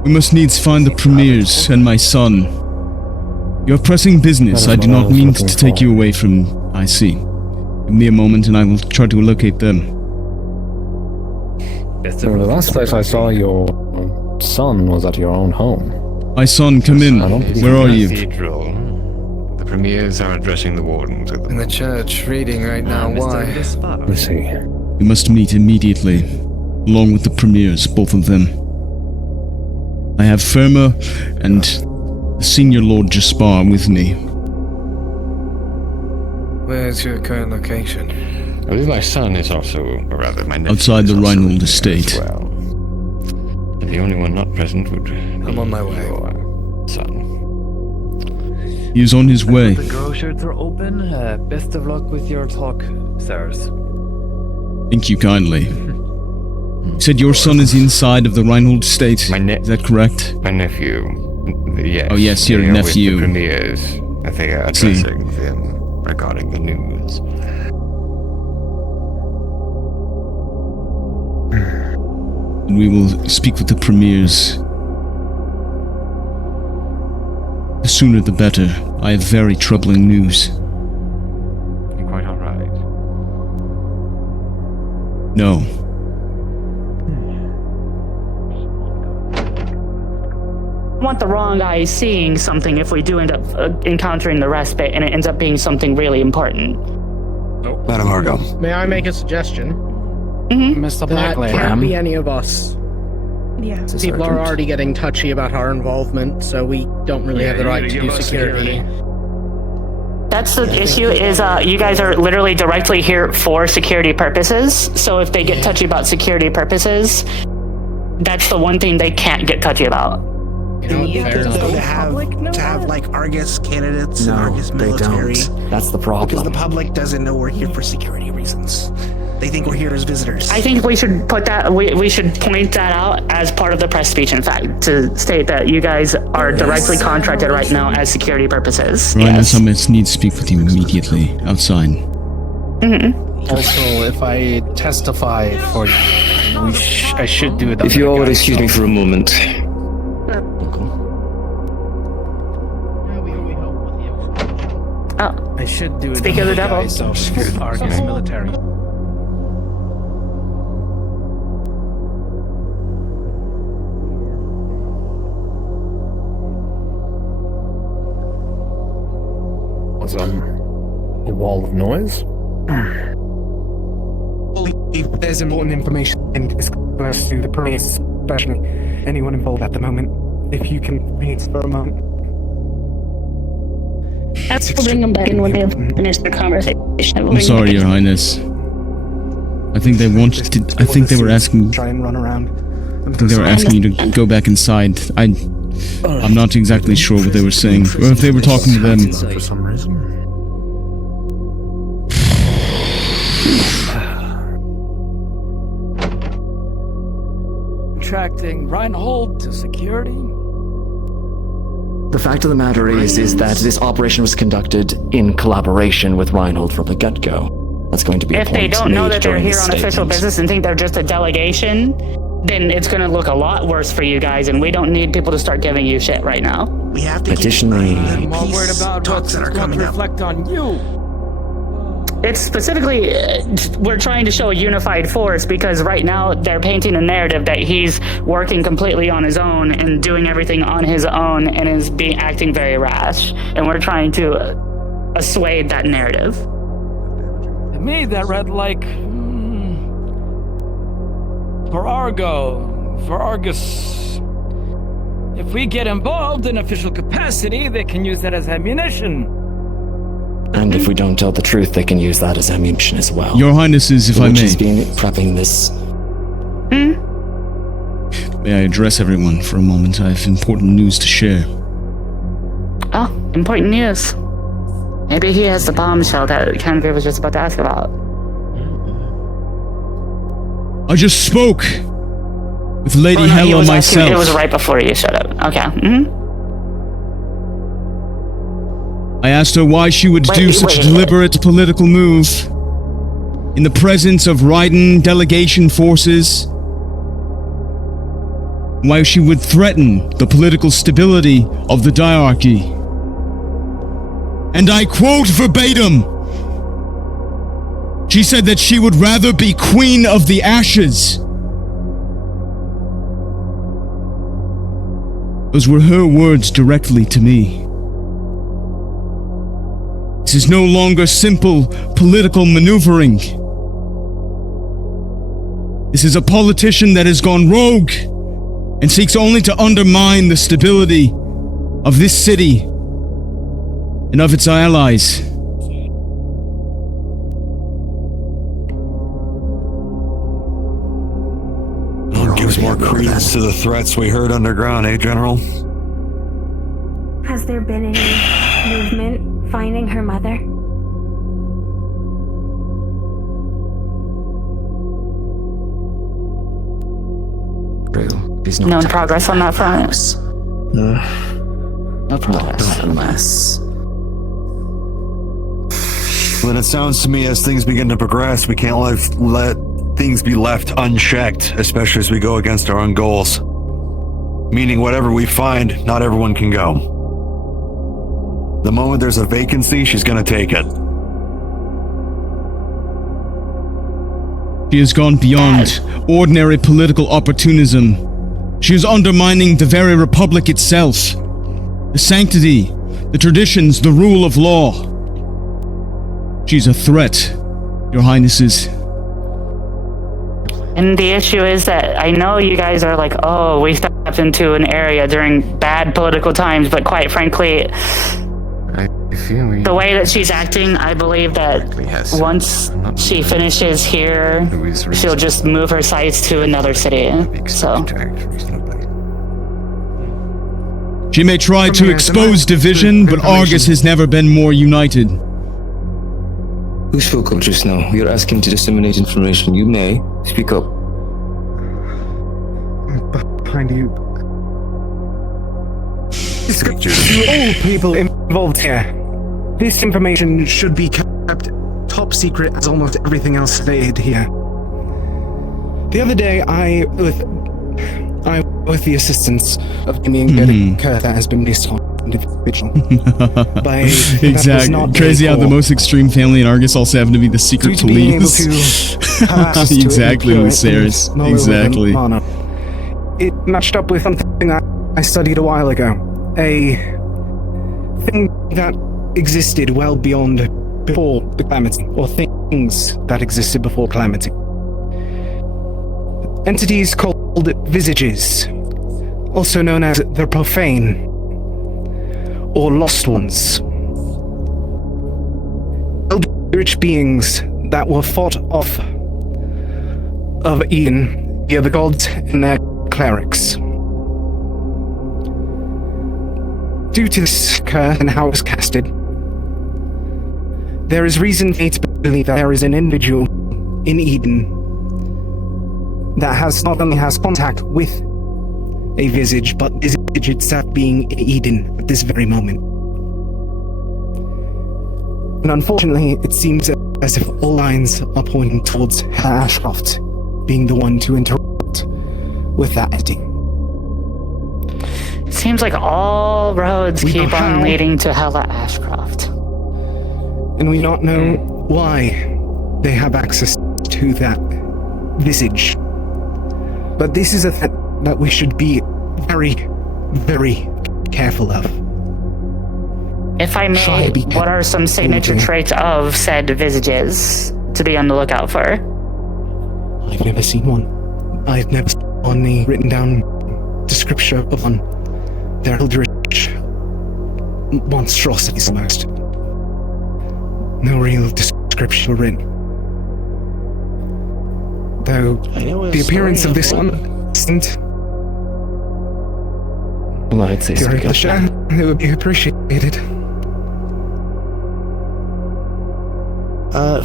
We must needs find the premiers and my son. You have pressing business. I do not mean to take you away from... I see. Give me a moment and I will try to locate them. So the last place I saw your son was at your own home. My son, come in. Where are you? Cathedral. The premiers are addressing the wardens. In the church, reading right now. Why? Let's see. We must meet immediately, along with the premiers, both of them. I have Firma and the Senior Lord Jaspar with me. Where's your current location? I believe my son is also, or rather my nephew Outside the is also Reinhold there estate. as well. And the only one not present would be I'm on my way. your son. He is on his way. The grocers are open. Best of luck with your talk, sirs. Thank you kindly. You said your son is inside of the Reinhold estate. Is that correct? My nephew. Yes. Oh yes, your they are nephew. With the premiers. They are addressing them regarding the news. We will speak with the premiers. The sooner the better. I have very troubling news. You're quite alright. No. I want the wrong guy seeing something if we do end up encountering the respite and it ends up being something really important. Madam Argo. May I make a suggestion? Mr. That Blackley. can't be any of us. Yeah. People are already getting touchy about our involvement, so we don't really have the right to do security. That's the issue is you guys are literally directly here for security purposes. So if they get touchy about security purposes, that's the one thing they can't get touchy about. You know, to have like Argus candidates and Argus military. That's the problem. Because the public doesn't know we're here for security reasons. They think we're here as visitors. I think we should put that we should point that out as part of the press speech, in fact, to state that you guys are directly contracted right now as security purposes. Rhinus, I must need to speak with you immediately, outside. Also, if I testify for you, I should do it. If you all would excuse me for a moment. Oh. I should do it. Speak of the devil. Argus military. Was a wall of noise? There's important information and disclosed to the police, especially anyone involved at the moment. If you can wait for a moment. We'll bring them back in when they've finished their conversation. I'm sorry, Your Highness. I think they wanted to. I think they were asking. Try and run around. I think they were asking you to go back inside. I'm not exactly sure what they were saying, or if they were talking to them. For some reason. contracting Reinhold to security? The fact of the matter is that this operation was conducted in collaboration with Reinhold from the get-go. That's going to be a If point they don't know made that they're during here this on official statement. business and think they're just a delegation, then it's going to look a lot worse for you guys, and we don't need people to start giving you shit right now. We have to Additionally, I'm more worried about talks that are what's going to coming up. reflect on you. It's specifically, we're trying to show a unified force because right now they're painting a narrative that he's working completely on his own and doing everything on his own and is acting very rash. And we're trying to assuage that narrative. To me, that read like... for Argus. If we get involved in official capacity, they can use that as ammunition. And if we don't tell the truth, they can use that as ammunition as well. Your Highnesses, if I Which may. is prepping this. May I address everyone for a moment? I have important news to share. Oh, important news. Maybe he has the bombshell that Canver was just about to ask about. I just spoke with Lady He Hella was asking- myself. It was right before you shut up. Okay. I asked her why she would do such a deliberate political move in the presence of Raiden delegation forces. Why she would threaten the political stability of the diarchy. And I quote verbatim. She said that she would rather be Queen of the Ashes. Those were her words directly to me. This is no longer simple political maneuvering. This is a politician that has gone rogue and seeks only to undermine the stability of this city and of its allies. Gives more credence to the threats we heard underground, eh, General? Has there been any movement finding her mother? No progress on that front. No progress. Unless... Then it sounds to me as things begin to progress, we can't let things be left unchecked, especially as we go against our own goals. Meaning whatever we find, not everyone can go. The moment there's a vacancy, she's gonna take it. She has gone beyond ordinary political opportunism. She is undermining the very republic itself. The sanctity, the traditions, the rule of law. She's a threat, Your Highnesses. And the issue is that I know you guys are like, oh, we stepped into an area during bad political times, but quite frankly, the way that she's acting, I believe that once she finishes here, she'll just move her sights to another city. So She may try to expose division, but Argus has never been more united. Who spoke up just now? You're asking to disseminate information. You may. Speak up. Behind you. To all people involved here, this information should be kept top secret as almost everything else stated here. The other day, I, with the assistance of Damien that has been based on individual. Exactly. Crazy how the most extreme family in Argus also happen to be the secret police. Exactly, Lucerys. Exactly. It matched up with something I studied a while ago. A thing that existed well beyond before the calamity, or things that existed before calamity. Entities called visages, also known as the profane, or lost ones. Eldritch beings that were fought off of Eden via the gods and their clerics. Due to this curse and how it was casted, there is reason for me to believe that there is an individual in Eden that has not only has contact with a visage, but visage itself being Eden at this very moment. And unfortunately, it seems as if all lines are pointing towards Hella Ashcroft being the one to interrupt with that ending. Seems like all roads keep on leading to Hella Ashcroft. And we don't know why they have access to that visage. But this is a threat that we should be very, very careful of. If I may, what are some signature traits of said visages to be on the lookout for? I've never seen one. I've never seen the written down description of one. They're eldritch monstrosities almost. No real description written. Though the appearance of this one isn't. Well, I'd say so. It would be appreciated.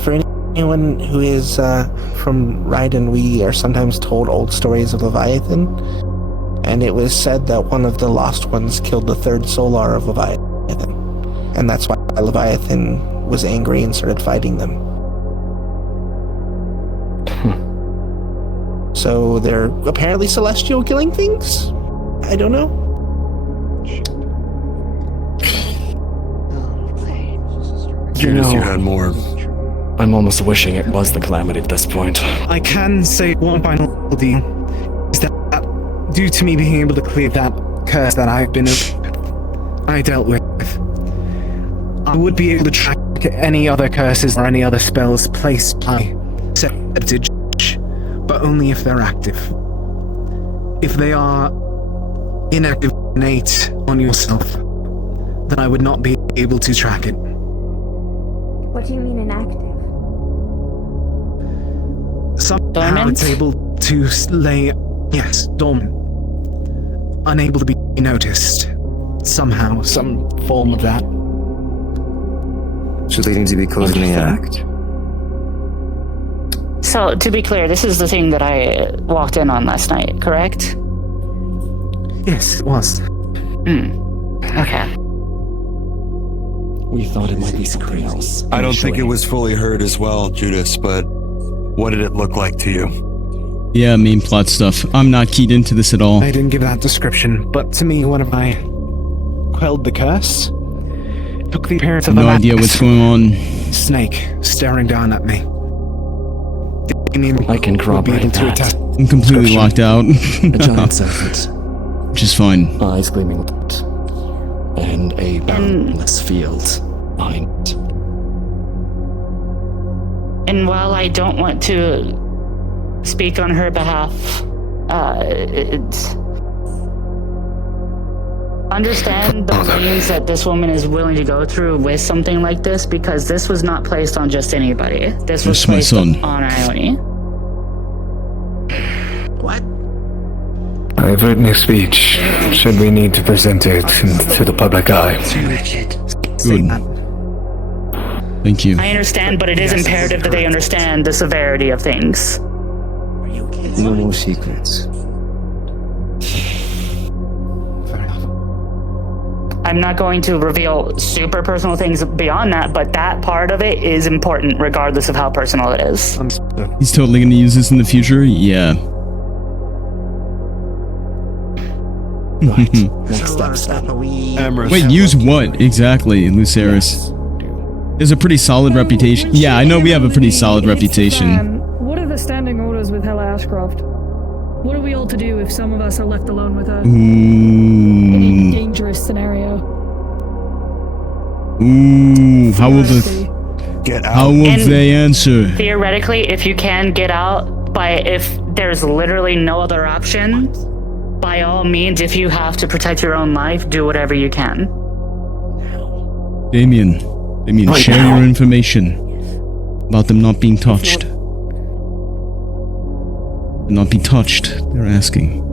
For anyone who is from Raiden, we are sometimes told old stories of Leviathan, and it was said that one of the lost ones killed the third solar of Leviathan, and that's why Leviathan was angry and started fighting them. So they're apparently celestial killing things? I don't know. Judas, you had more. I'm almost wishing it was the Calamity at this point. I can say one final deal is that due to me being able to clear that curse that I dealt with, I would be able to track any other curses or any other spells placed by said visage, but only if they're active. If they are inactive, innate on yourself, then I would not be able to track it. What do you mean inactive? Somehow it's able to lay, yes, dormant. Unable to be noticed. Somehow, some form of that. So they need to be causing the act. So, to be clear, this is the thing that I walked in on last night, correct? Yes, it was. Okay. We thought it might be something else. I don't think it was fully heard as well, Judas, but what did it look like to you? Yeah, main plot stuff. I'm not keyed into this at all. I didn't give that description, but to me, when I quelled the curse, it took the appearance of no idea what's going on. Snake staring down at me. I can corroborate that. I'm completely locked out. A giant serpent. Which is fine. Eyes gleaming light. And a boundless field behind it. And while I don't want to speak on her behalf, understand the means that this woman is willing to go through with something like this, because this was not placed on just anybody. This was placed on Ione. What? I've written a speech. Should we need to present it to the public eye? Good. Thank you. I understand, but it is imperative that they understand the severity of things. No more secrets. I'm not going to reveal super personal things beyond that, but that part of it is important regardless of how personal it is. He's totally going to use this in the future? Yeah. Right. Next step. Wait, use what exactly, Lucerys? There's a pretty solid reputation. Yeah, I know we have a pretty solid reputation. What are the standing orders with Hella Ashcroft? What are we all to do if some of us are left alone with her? In a dangerous scenario. How will the get out? How will they answer? Theoretically, if you can get out, if there's literally no other option, by all means, if you have to protect your own life, do whatever you can. Damien, share your information about them not being touched. Not be touched, they're asking.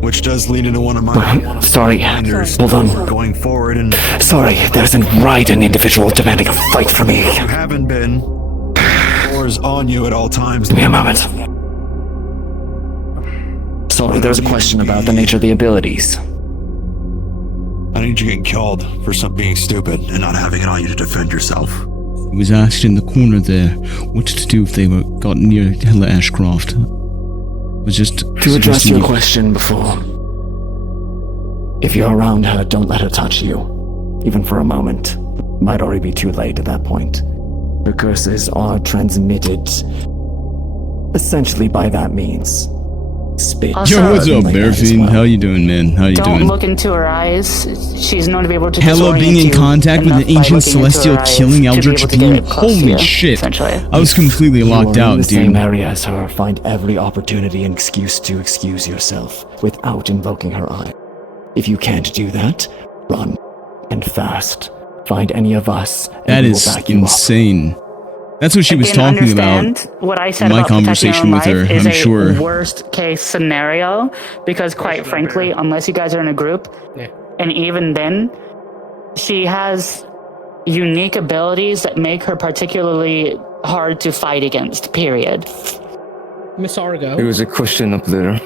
Which does lead into one of my Sorry, hold on. Going forward and sorry, there isn't right an individual demanding a fight from me. You haven't been. Doors on you at all times. Give me a moment. Sorry, there's a question about the nature of the abilities. I need you getting killed for being stupid and not having it on you to defend yourself. He was asked in the corner there what to do if they got near Hella Ashcroft. It was just to address your question before. If you're around her, don't let her touch you. Even for a moment. Might already be too late at that point. Her curses are transmitted essentially by that means. Spit. Also, Yo, what's up, Bearfiend? How you doing, man? How you Don't doing? look into her eyes. She's known to be able to Hella being in contact with an ancient celestial killing eldritch being. Holy shit. I was completely locked out, in the dude. same area as her, find every opportunity and excuse to excuse yourself without invoking her eye. If you can't do that, run. And fast. Find any of us, and That we will is back you up. insane. That's what she was talking about what I said in my about conversation with her, is I'm a sure. worst case scenario, because quite frankly, unless you guys are in a group, and even then, she has unique abilities that make her particularly hard to fight against, period. Miss Argo, There was a question up there.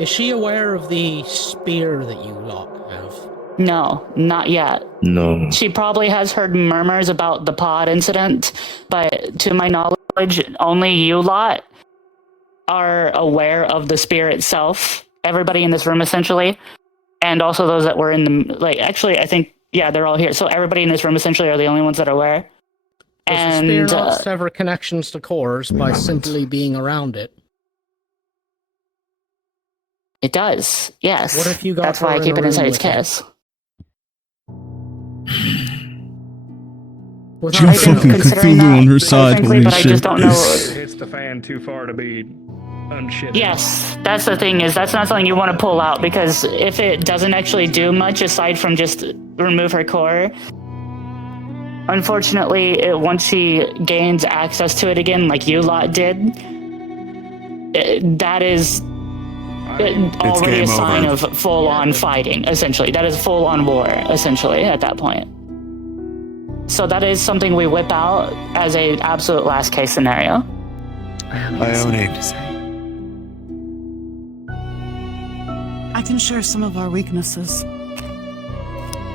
is she aware of the spear that you lot have? No, not yet. No. She probably has heard murmurs about the pod incident, but to my knowledge, only you lot are aware of the spear itself. Everybody in this room, essentially, and also those that were in the actually, I think they're all here. So everybody in this room essentially are the only ones that are aware. Does the spear not sever connections to cores by simply being around it? It does. Yes. What if you got That's why I her keep in it a inside room its with it? case. You're fucking Cthulhu on her side, holy but I shit. just don't know. Hits the fan too far to be unshitted. Yes, that's the thing, is that's not something you want to pull out, because if it doesn't actually do much aside from just remove her core, unfortunately, once she gains access to it again, like you lot did, that is already a sign of full-on fighting, essentially. That is full-on war, essentially, at that point. So that is something we whip out as an absolute last-case scenario. Ione. I can share some of our weaknesses,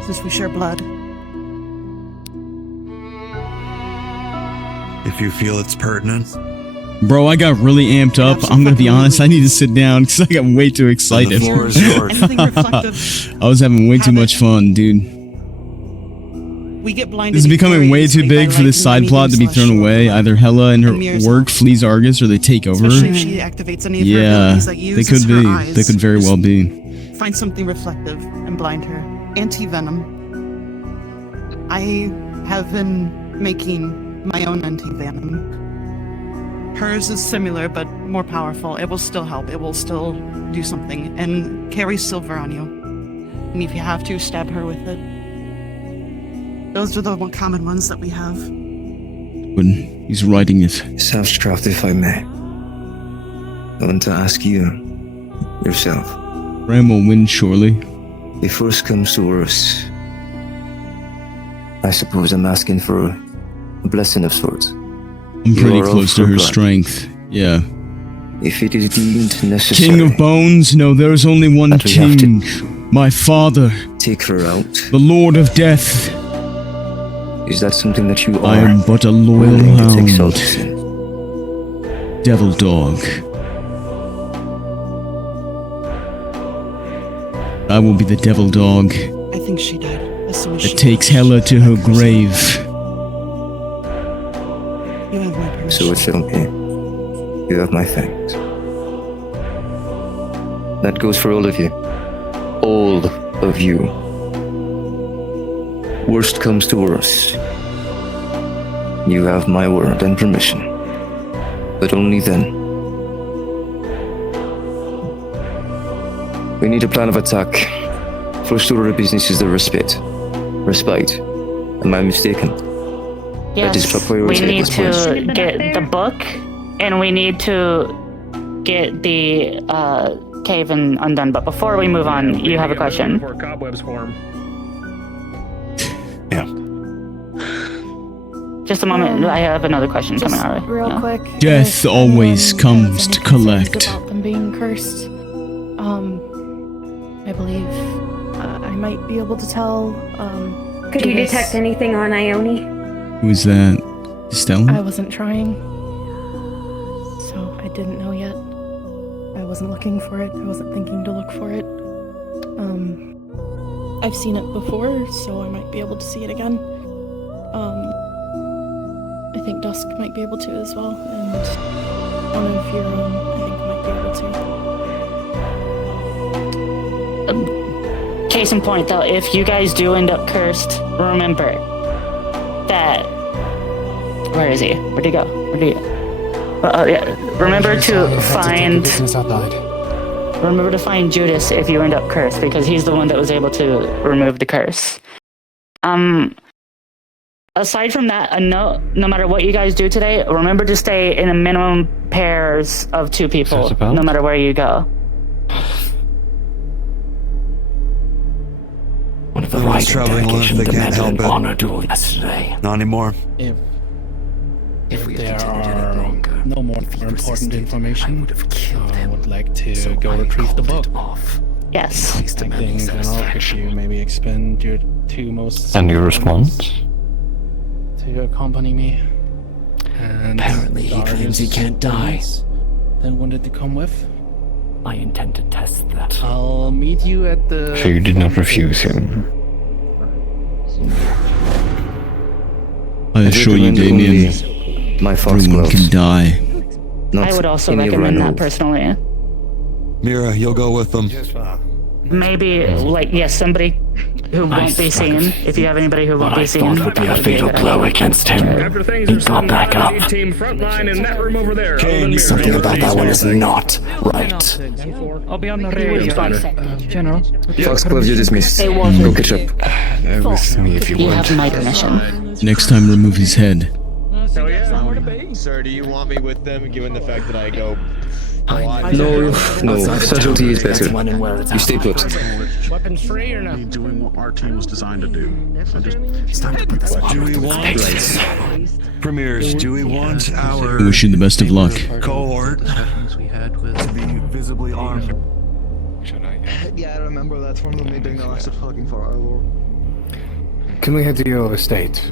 since we share blood. If you feel it's pertinent. Bro, I got really amped up. I'm gonna be honest, I need to sit down because I got way too excited. The floor is yours. Anything reflective. I was having way too much fun, dude. We get blinded. This is becoming way too big for this side plot to be thrown away. Either Hella and her work flees Argus or they take over. Especially if she activates any of her Yeah, abilities that they uses could her be. eyes. They could very well be. Find something reflective and blind her. Anti-venom. I have been making my own anti-venom. Hers is similar, but more powerful. It will still help. It will still do something. And carry silver on you. And if you have to, stab her with it. Those are the common ones that we have. When he's writing it. Ashcroft, if I may. I want to ask you, yourself. Bram will win, surely. If worst comes to worst, I suppose I'm asking for a blessing of sorts. I'm pretty close to her strength. Yeah. If it is deemed necessary. King of Bones? No, there is only one king. My father. Take her out. The Lord of Death. Is that something that you are? I am but a loyal willing to take hound. solace in? Devil dog. I will be the devil dog I think she died as soon as she that takes Hella to her grave. You have my permission. So it shall be. You have my thanks. That goes for all of you. All of you. Worst comes to worst. You have my word and permission. But only then. We need a plan of attack. First order of business is the respite. Respite. Am I mistaken? That is top Yes, priority we at need this point. to get the book, and we need to get the cave undone. But before we move on, you have a question. Before cobwebs form. Just a moment. I have another question coming our way. Real quick. Death always comes to collect. About them being cursed. I believe I might be able to tell. Could you detect anything on Ione? Who is that? Estelle? I wasn't trying, so I didn't know yet. I wasn't looking for it. I wasn't thinking to look for it. I've seen it before, so I might be able to see it again. I think Dusk might be able to as well, and one of your own, I think, might be able to. Case in point, though, if you guys do end up cursed, remember that. Where is he? Where'd he go? Yeah. Remember to find. Remember to find Judas if you end up cursed, because he's the one that was able to remove the curse. Aside from that, no matter what you guys do today, remember to stay in a minimum pairs of 2 people, no matter where you go. One of the right delegation demanded an honor duel yesterday. Not anymore. If there are no more important information, I would like to go retrieve the book. Yes. I think, General, if you maybe expend your 2 most... And your response? To accompany me. And apparently he claims he can't die. Then wanted to come with? I intend to test that. I'll meet you at the... So you did not refuse him? I assure you, Damien, my fox everyone gloves. can die. I would also recommend that personally. Mira, you'll go with them. Maybe, somebody who won't be seen. If you have anybody who won't be seen. What I thought would be a fatal blow against him. He got back up. Team frontline in that room over there. Something about that one is not right. I'll be on the radio. General. Fox gloves, you're dismissed. Go catch up. With me if you You want. have my permission. Next time, remove his head. Sir, do you want me with them, given the fact that I go... No, casualty is better. You stay put. Weapons free or no? Doing what our team was designed to do. Do we want premieres? Do we want our I wish you the best of luck. cohort to be visibly armed? Yeah, I remember that from the meeting that lasted fucking for our lord. Can we head to your estate?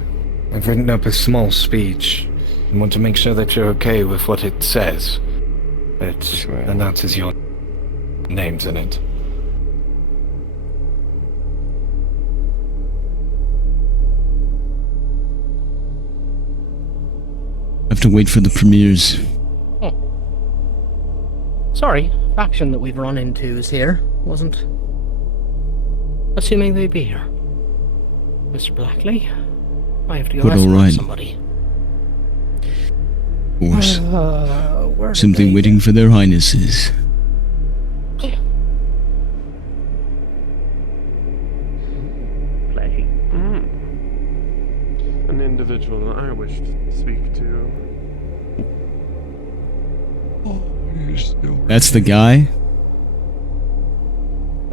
I've written up a small speech and want to make sure that you're okay with what it says. It announces your names in it. I have to wait for the premieres. Sorry, faction that we've run into is here. Wasn't assuming they'd be here. Mr. Blackley, I have to go But escort alright. somebody. Of course. Where Simply waiting for their highnesses. An individual that I wish to speak to. That's the guy?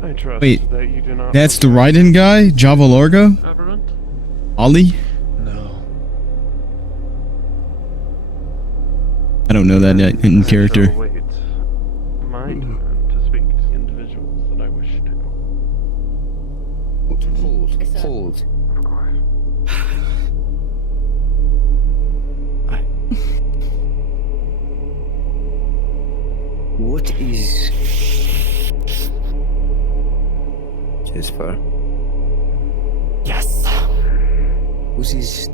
I trust Wait, that you do not that's the Raiden guy? Java Largo? government. Ollie? I don't know that in character. Wait. My turn to speak to individuals that I wish to. Hold. Of course. What is Jasper? Yes. What is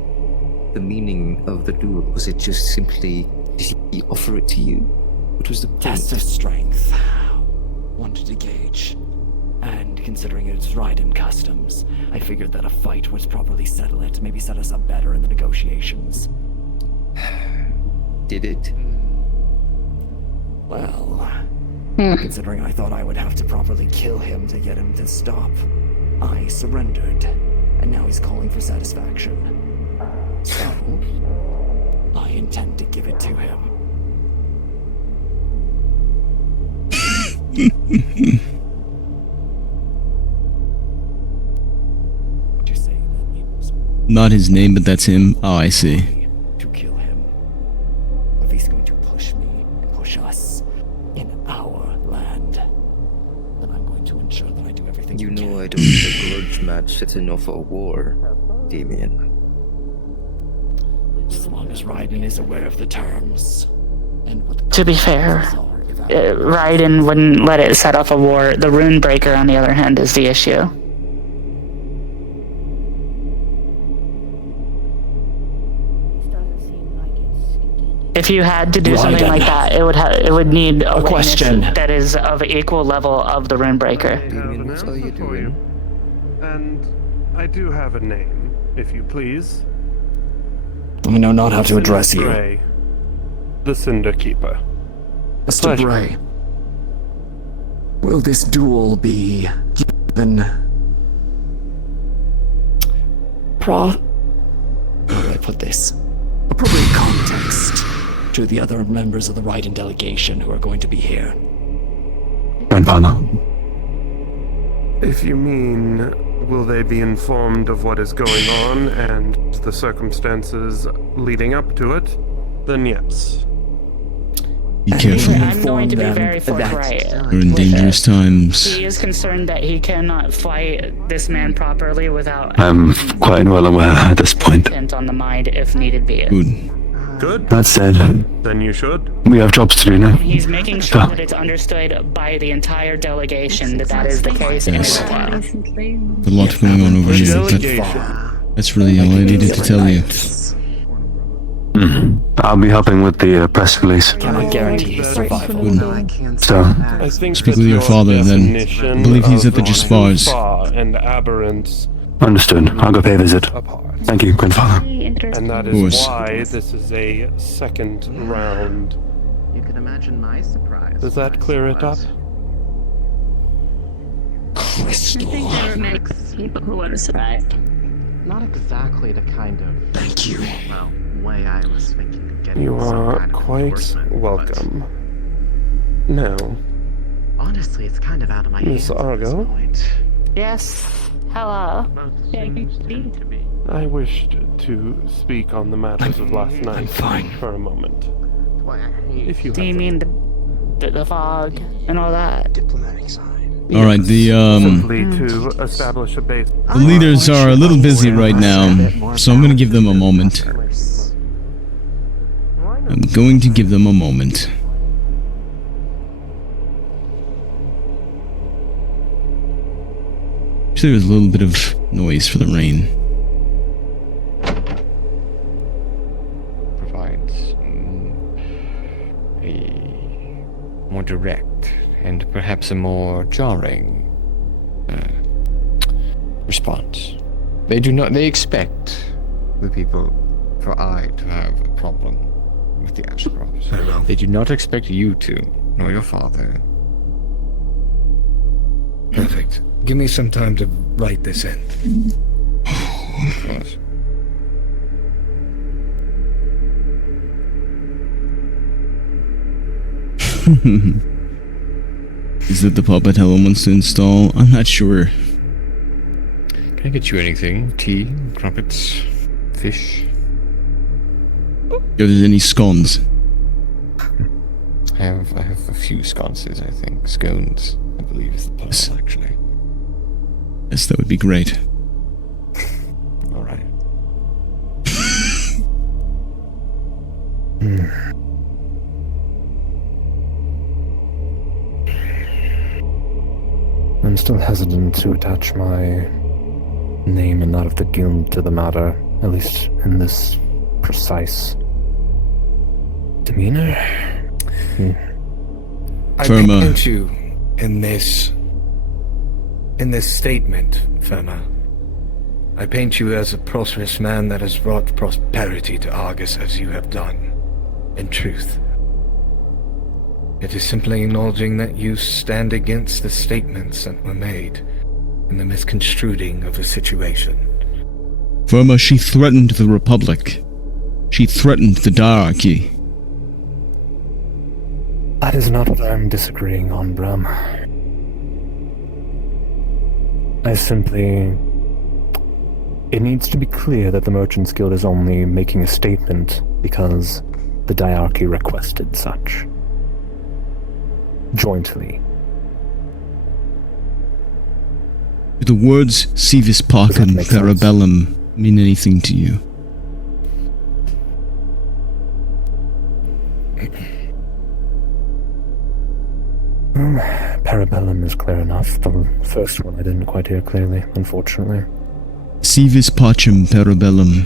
the meaning of the duel? Was it just simply, did he offer it to you? What was the point? Test of strength. Wanted to gauge. And considering it's Raiden customs, I figured that a fight would properly settle it, maybe set us up better in the negotiations. Did it? Well, considering I thought I would have to properly kill him to get him to stop, I surrendered, and now he's calling for satisfaction. So, I intend to give it to him. Not his name, but that's him. Oh, I see. To kill him. If he's going to push me and push us in our land. match setting off a war, Damien. As long as Raiden is aware of the terms. And what the To be fair, Raiden wouldn't let it set off a war. The Rune Breaker, on the other hand, is the issue. If you had to do something like that, it would need a question that is of equal level of the Rune Breaker. Damien, what are you doing? And I do have a name, if you please. I know not how to address you. Bray, the Cinder Keeper. Mr. Bray, will this duel be given how do I put this? Appropriate context to the other members of the Raiden delegation who are going to be here. Grandfather. If you mean, will they be informed of what is going on and the circumstances leading up to it, then yes. Be careful. I'm going to be very forthright. We're in dangerous times. He is concerned that he cannot fight this man properly without I'm quite well aware at this point. intent on the mind if needed be. Good. That said, Then you should. we have jobs to do now. He's making sure that it's understood by the entire delegation that that is the case. Yes. And There's a lot going on over here, but that's really all I needed to tell you. I'll be helping with the press release. Cannot guarantee his survival. So, I think Speak that with your father, then. definition I believe he's at the of Jaspars. Fa and aberrance, understood. I'll go pay a visit. Thank you, Grandfather. and that Of is course. why this is a second round. You can imagine my surprise. Does that clear it up? I think there were many people who would have survived. Not exactly the kind of Thank you. well way I was thinking of getting You some are kind of quite endorsement, but welcome. Now, honestly, it's kind of out of my Miss hands at this Argo, point. Yes. Hello. I wished to speak on the matters of last night for a moment. If you Do you have mean the fog and all that? Diplomatic side. Alright, the simply to establish a base. the leaders are a little busy right now, so I'm gonna give them a moment. I'm going to give them a moment. Actually, there's a little bit of noise for the rain. Provides a more direct and perhaps a more jarring response. They expect the people for I to have a problem with the Ashcrofts. They do not expect you to, nor your father. Perfect. Give me some time to write this in. Of course. Is that the puppet Helen wants to install? I'm not sure. Can I get you anything? Tea, crumpets, fish? If there's any scones. I have a few sconces, I think. Scones, I believe is the plural, actually. Yes, that would be great. Alright. I'm still hesitant to attach my name and that of the guild to the matter, at least in this precise demeanor. I paint you in this statement, Firma. I paint you as a prosperous man that has brought prosperity to Argus as you have done. In truth, it is simply acknowledging that you stand against the statements that were made and the misconstruing of a situation. Firma, she threatened the Republic. She threatened the Diarchy. That is not what I'm disagreeing on, Bram. It needs to be clear that the Merchants Guild is only making a statement because the Diarchy requested such. Jointly. Do the words Civis Pacem Parabellum mean anything to you? Parabellum is clear enough. The first one I didn't quite hear clearly, unfortunately. Civis Pacem Parabellum.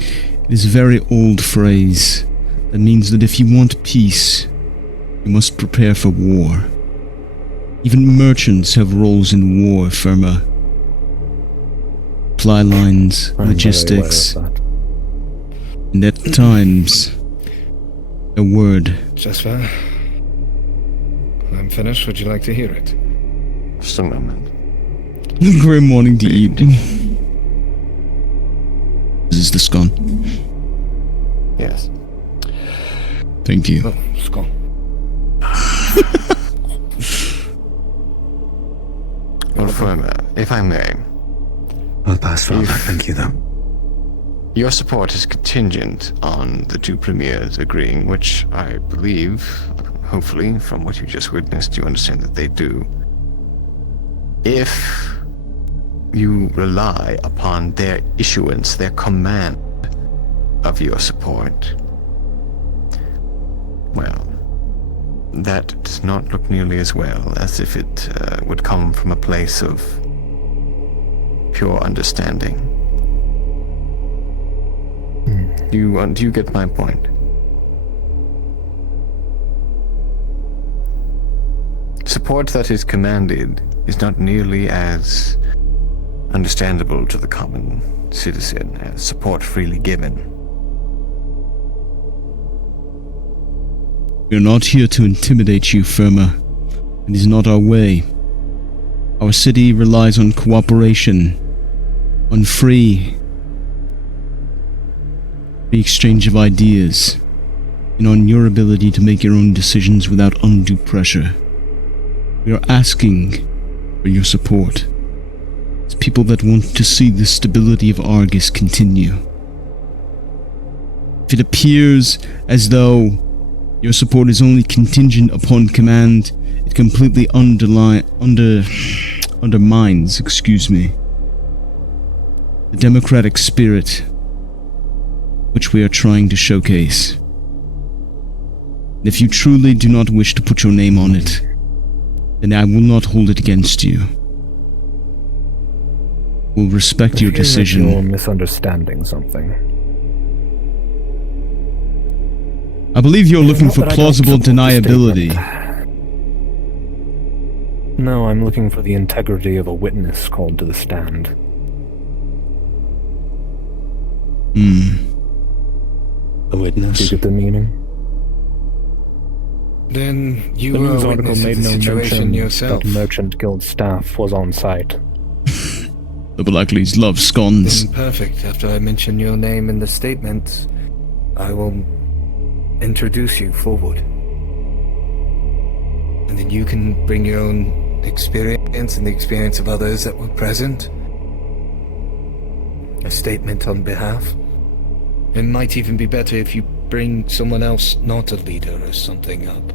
It is a very old phrase that means that if you want peace, you must prepare for war. Even merchants have roles in war, Firma. Supply lines, logistics, and at times, a word. Jasper, I'm finished. Would you like to hear it? Just a moment. Grim wanting to eat. This is the scone. Yes. Thank you. Oh, scone. Well, Firma, if I may. I'll pass, Father. Thank you, though. Your support is contingent on the two premiers agreeing, which I believe, hopefully, from what you just witnessed, you understand that they do. If you rely upon their issuance, their command of your support, well, that does not look nearly as well as if it would come from a place of pure understanding. Do you get my point? Support that is commanded is not nearly as understandable to the common citizen as support freely given. We are not here to intimidate you, Firma. It is not our way. Our city relies on cooperation, on free exchange of ideas, and on your ability to make your own decisions without undue pressure. We are asking for your support. As people that want to see the stability of Argus continue. If it appears as though your support is only contingent upon command, it completely undermines, the democratic spirit which we are trying to showcase. And if you truly do not wish to put your name on it, then I will not hold it against you. We'll respect your decision. You're misunderstanding something. I believe you're looking for plausible deniability. No, I'm looking for the integrity of a witness called to the stand. A witness? Do you get the meaning? Then you the were news a article witness made of the no situation mention yourself. that Merchant Guild staff was on site. The Blackleys love scones. Then perfect. After I mention your name in the statement, I will introduce you forward. And then you can bring your own experience and the experience of others that were present. A statement on behalf. It might even be better if you bring someone else, not a leader, or something up.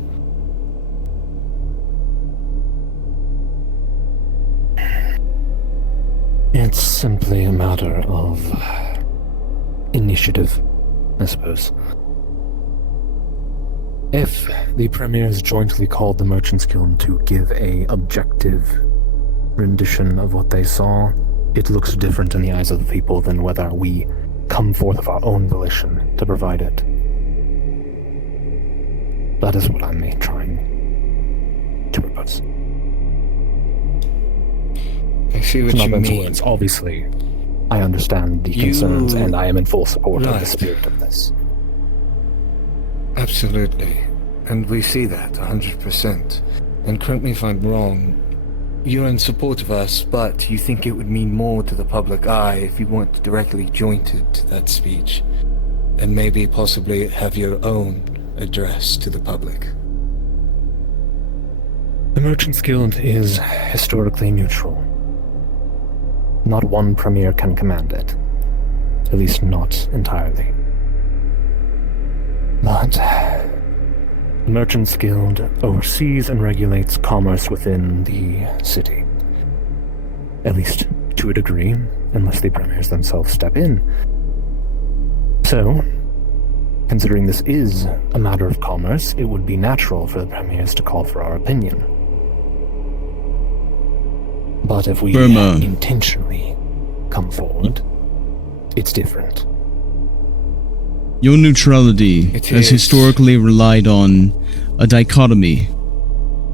It's simply a matter of initiative, I suppose. If the premiers jointly called the Merchants Guild to give a objective rendition of what they saw, it looks different in the eyes of the people than whether we come forth of our own volition to provide it. That is what I'm trying to propose. I see what in you other mean. words, obviously, I understand the concerns and I am in full support of the spirit of this. Absolutely. And we see that 100%. And correct me if I'm wrong, you're in support of us, but you think it would mean more to the public eye if you weren't directly jointed to that speech, and maybe possibly have your own address to the public. The Merchants Guild is historically neutral. Not one premier can command it. At least not entirely. But the Merchants Guild oversees and regulates commerce within the city. At least to a degree, unless the premiers themselves step in. So, considering this is a matter of commerce, it would be natural for the premiers to call for our opinion. But if we intentionally come forward, it's different. Your neutrality has historically relied on a dichotomy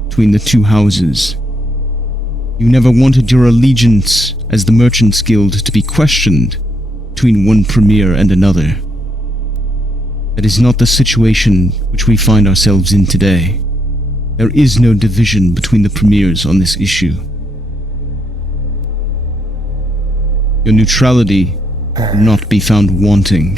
between the two houses. You never wanted your allegiance as the Merchants Guild to be questioned between one premier and another. That is not the situation which we find ourselves in today. There is no division between the premiers on this issue. Your neutrality will not be found wanting.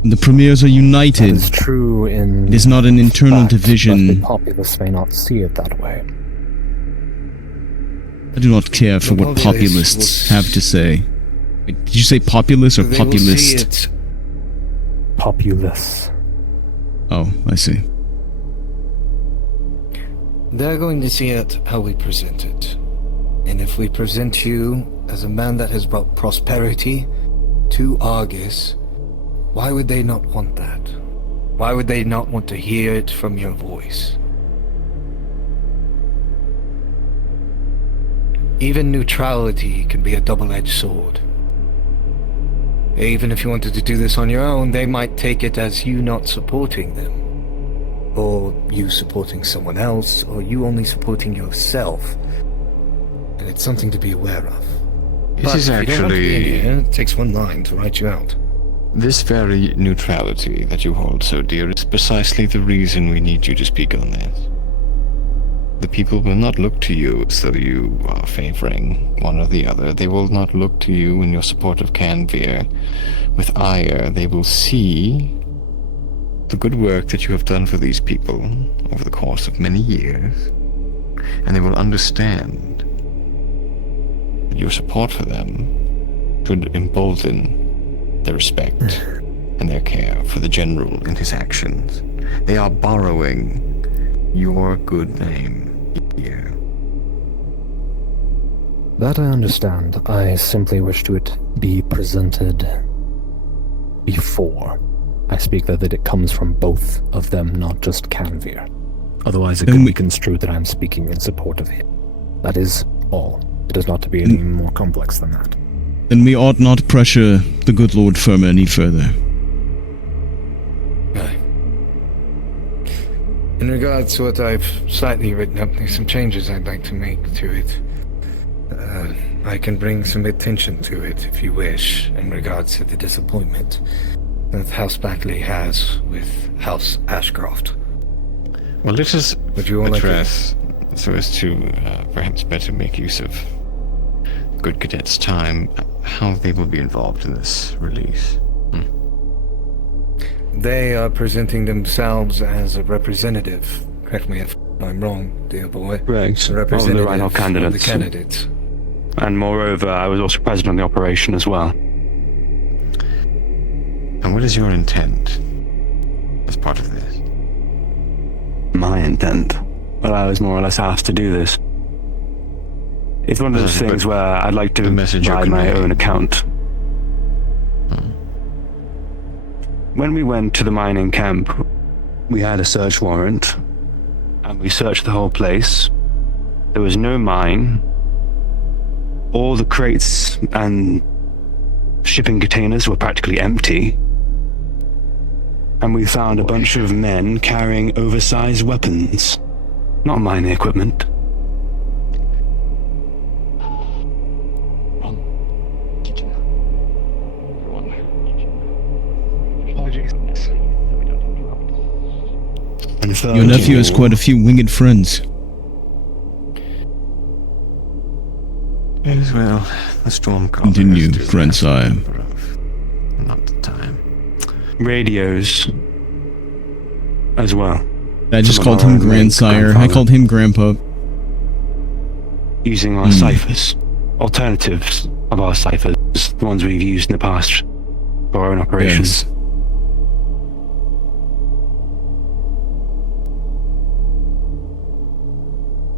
When the premiers are united, that is true in it is not an internal fact, division. But the populace may not see it that way. I do not care for what populists have to say. Wait, did you say populace or populist? Populace. Oh, I see. They're going to see it how we present it. And if we present you as a man that has brought prosperity to Argus, why would they not want that? Why would they not want to hear it from your voice? Even neutrality can be a double-edged sword. Even if you wanted to do this on your own, they might take it as you not supporting them. Or you supporting someone else, or you only supporting yourself. And it's something to be aware of. This is if you don't want to be in actually... here, it takes one line to write you out. This very neutrality that you hold so dear is precisely the reason we need you to speak on this. The people will not look to you as though you are favoring one or the other. They will not look to you in your support of Canvir with ire. They will see the good work that you have done for these people over the course of many years, and they will understand that your support for them should embolden their respect and their care for the general and his actions. They are borrowing your good name here. That I understand. I simply wish to it be presented before I speak that it comes from both of them, not just Canvir. Otherwise it could be construed that I'm speaking in support of him. That is all. It is not to be any more complex than that. Then we ought not pressure the good Lord Firma any further. In regards to what I've slightly written up, there's some changes I'd like to make to it. I can bring some attention to it, if you wish, in regards to the disappointment that House Blackley has with House Ashcroft. Well, let us address, so as to perhaps better make use of good cadets' time, how they will be involved in this release. They are presenting themselves as a representative. Correct me if I'm wrong, dear boy. Correct. Representative the right candidates. of the candidates. And moreover, I was also present on the operation as well. And what is your intent as part of this? My intent? Well, I was more or less asked to do this. It's one of those things where I'd like to provide my own account. When we went to the mining camp, we had a search warrant, and we searched the whole place. There was no mine. All the crates and shipping containers were practically empty. And we found a bunch of men carrying oversized weapons, not mining equipment. Your nephew has quite a few winged friends. Yes, well, the storm continue, grandsire. Not the time. Radios as well. I just called him grandsire. I called him grandpa. Using our ciphers. Alternatives of our ciphers. The ones we've used in the past for our own operations. Yes.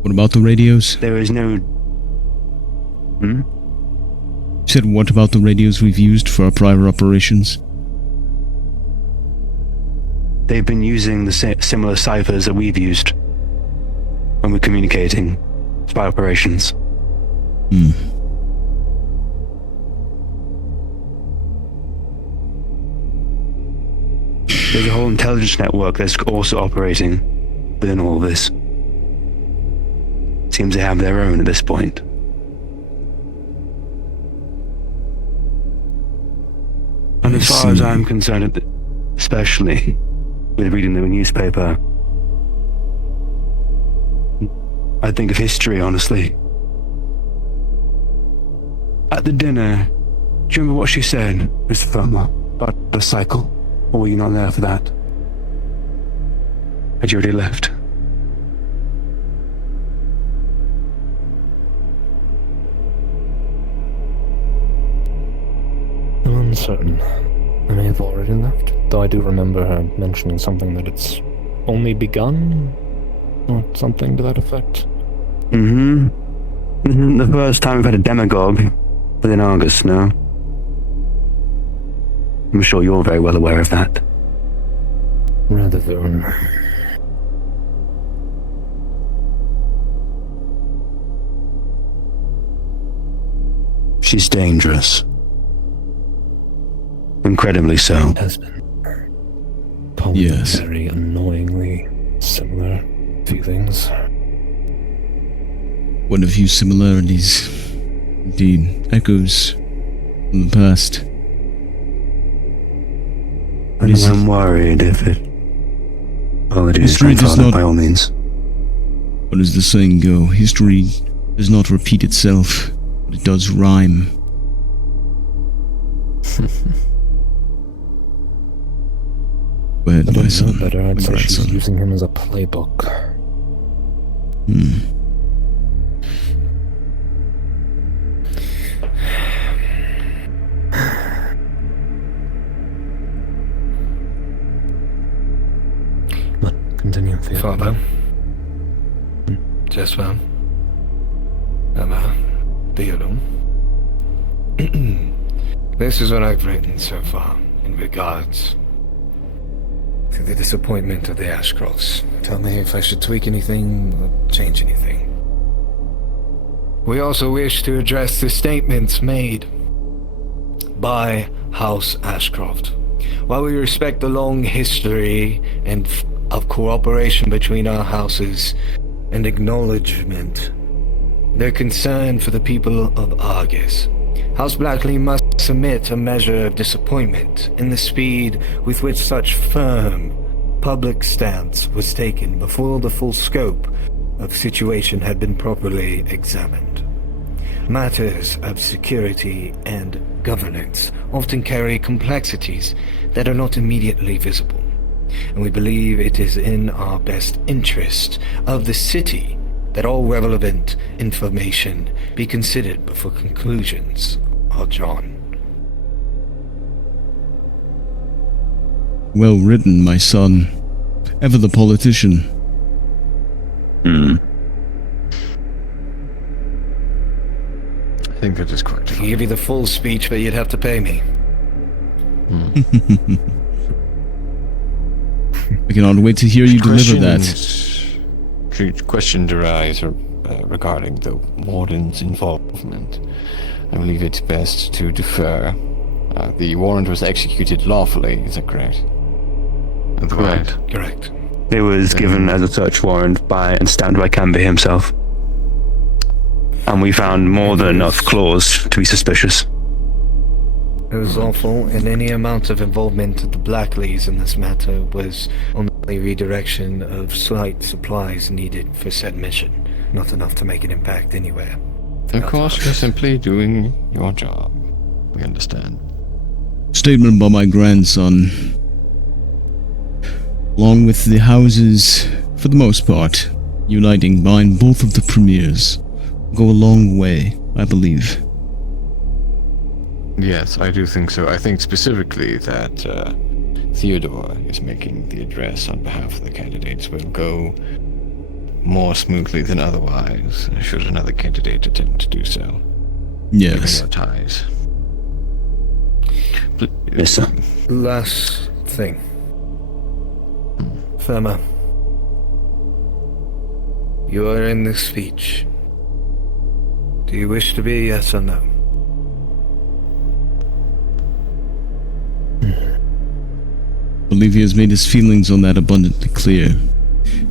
What about the radios? There is no Hmm? You said what about the radios we've used for our prior operations? They've been using the similar ciphers that we've used when we're communicating spy operations. Hmm. There's a whole intelligence network that's also operating within all this. Seems they have their own at this point. And as far as I'm concerned, especially with reading the newspaper, I think of history, honestly. At the dinner, do you remember what she said, Mr. Farmer, about the cycle? Or were you not there for that? Had you already left? I'm uncertain. I may have already left, though I do remember her mentioning something that it's only begun, or something to that effect. Mm-hmm. This isn't the first time we've had a demagogue within Argus, no? I'm sure you're very well aware of that. Rather than... She's dangerous. Incredibly so. It has been. Probably yes. Very annoyingly similar feelings. One of few similarities. Indeed, echoes from the past. And I'm worried if it... Apologies, History does grandfather, not... by all means. What does the saying go? History does not repeat itself, but it does rhyme. Go ahead, my son. Better, I'd my say she's grandson. using him as a playbook. But continue, Theo. Father. Jesper. Emma. Theodore. This is what I've written so far in regards to the disappointment of the Ashcrofts. Tell me if I should tweak anything or change anything. We also wish to address the statements made by House Ashcroft. While we respect the long history of cooperation between our houses and acknowledgement their concern for the people of Argus, House Blackley must submit a measure of disappointment in the speed with which such firm public stance was taken before the full scope of situation had been properly examined. Matters of security and governance often carry complexities that are not immediately visible, and we believe it is in our best interest of the city that all relevant information be considered before conclusions are drawn. Well written, my son. Ever the politician. I think that is quite I can give you the full speech, but you'd have to pay me. I cannot wait to hear you deliver that. Questions arise regarding the warden's involvement. I believe it's best to defer. The warrant was executed lawfully, is that correct? Correct. It was given as a search warrant by and stamped by Canby himself. And we found more than enough claws to be suspicious. It was lawful, and any amount of involvement of the Blackleys in this matter was only redirection of slight supplies needed for said mission. Not enough to make an impact anywhere. Of course, you're simply doing your job. We understand. Statement by my grandson. Along with the houses, for the most part, uniting behind both of the premiers, go a long way, I believe. Yes, I do think so. I think specifically that Theodore is making the address on behalf of the candidates will go more smoothly than otherwise, should another candidate attempt to do so. Yes. Your ties. Yes, sir. Last thing. Firma. You are in this speech. Do you wish to be, yes or no? I believe he has made his feelings on that abundantly clear.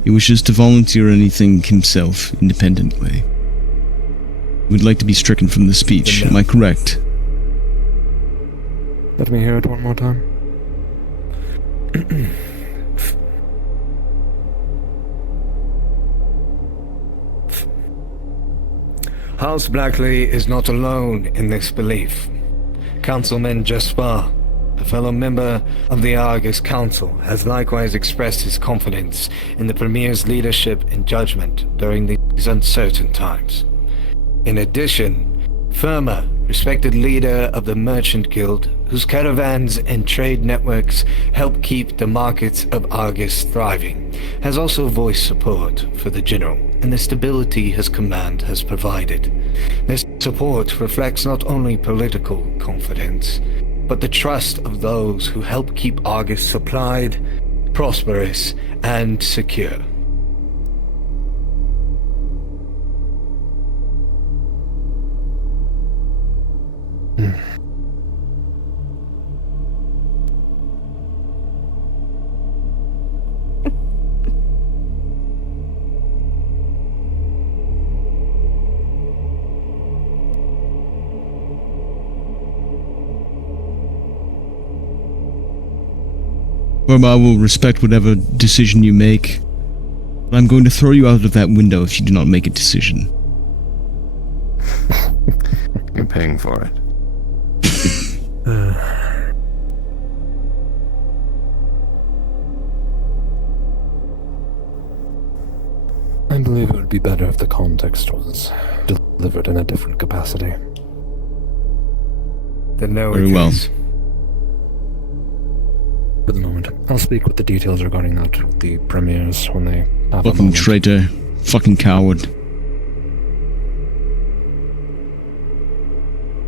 He wishes to volunteer anything himself, independently. He would like to be stricken from the speech, am I correct? Let me hear it one more time. House Blackley is not alone in this belief. Councilman Jasper, a fellow member of the Argus Council, has likewise expressed his confidence in the Premier's leadership and judgment during these uncertain times. In addition, Firma, respected leader of the Merchant Guild, whose caravans and trade networks help keep the markets of Argus thriving, has also voiced support for the General and the stability his command has provided. This support reflects not only political confidence, but the trust of those who help keep Argus supplied, prosperous, and secure. Firma, I will respect whatever decision you make, but I'm going to throw you out of that window if you do not make a decision. You're paying for it. I believe it would be better if the context was delivered in a different capacity. Then no, very well. For the moment, I'll speak with the details regarding that with the premiers when they have a Fucking moment. traitor. Fucking coward.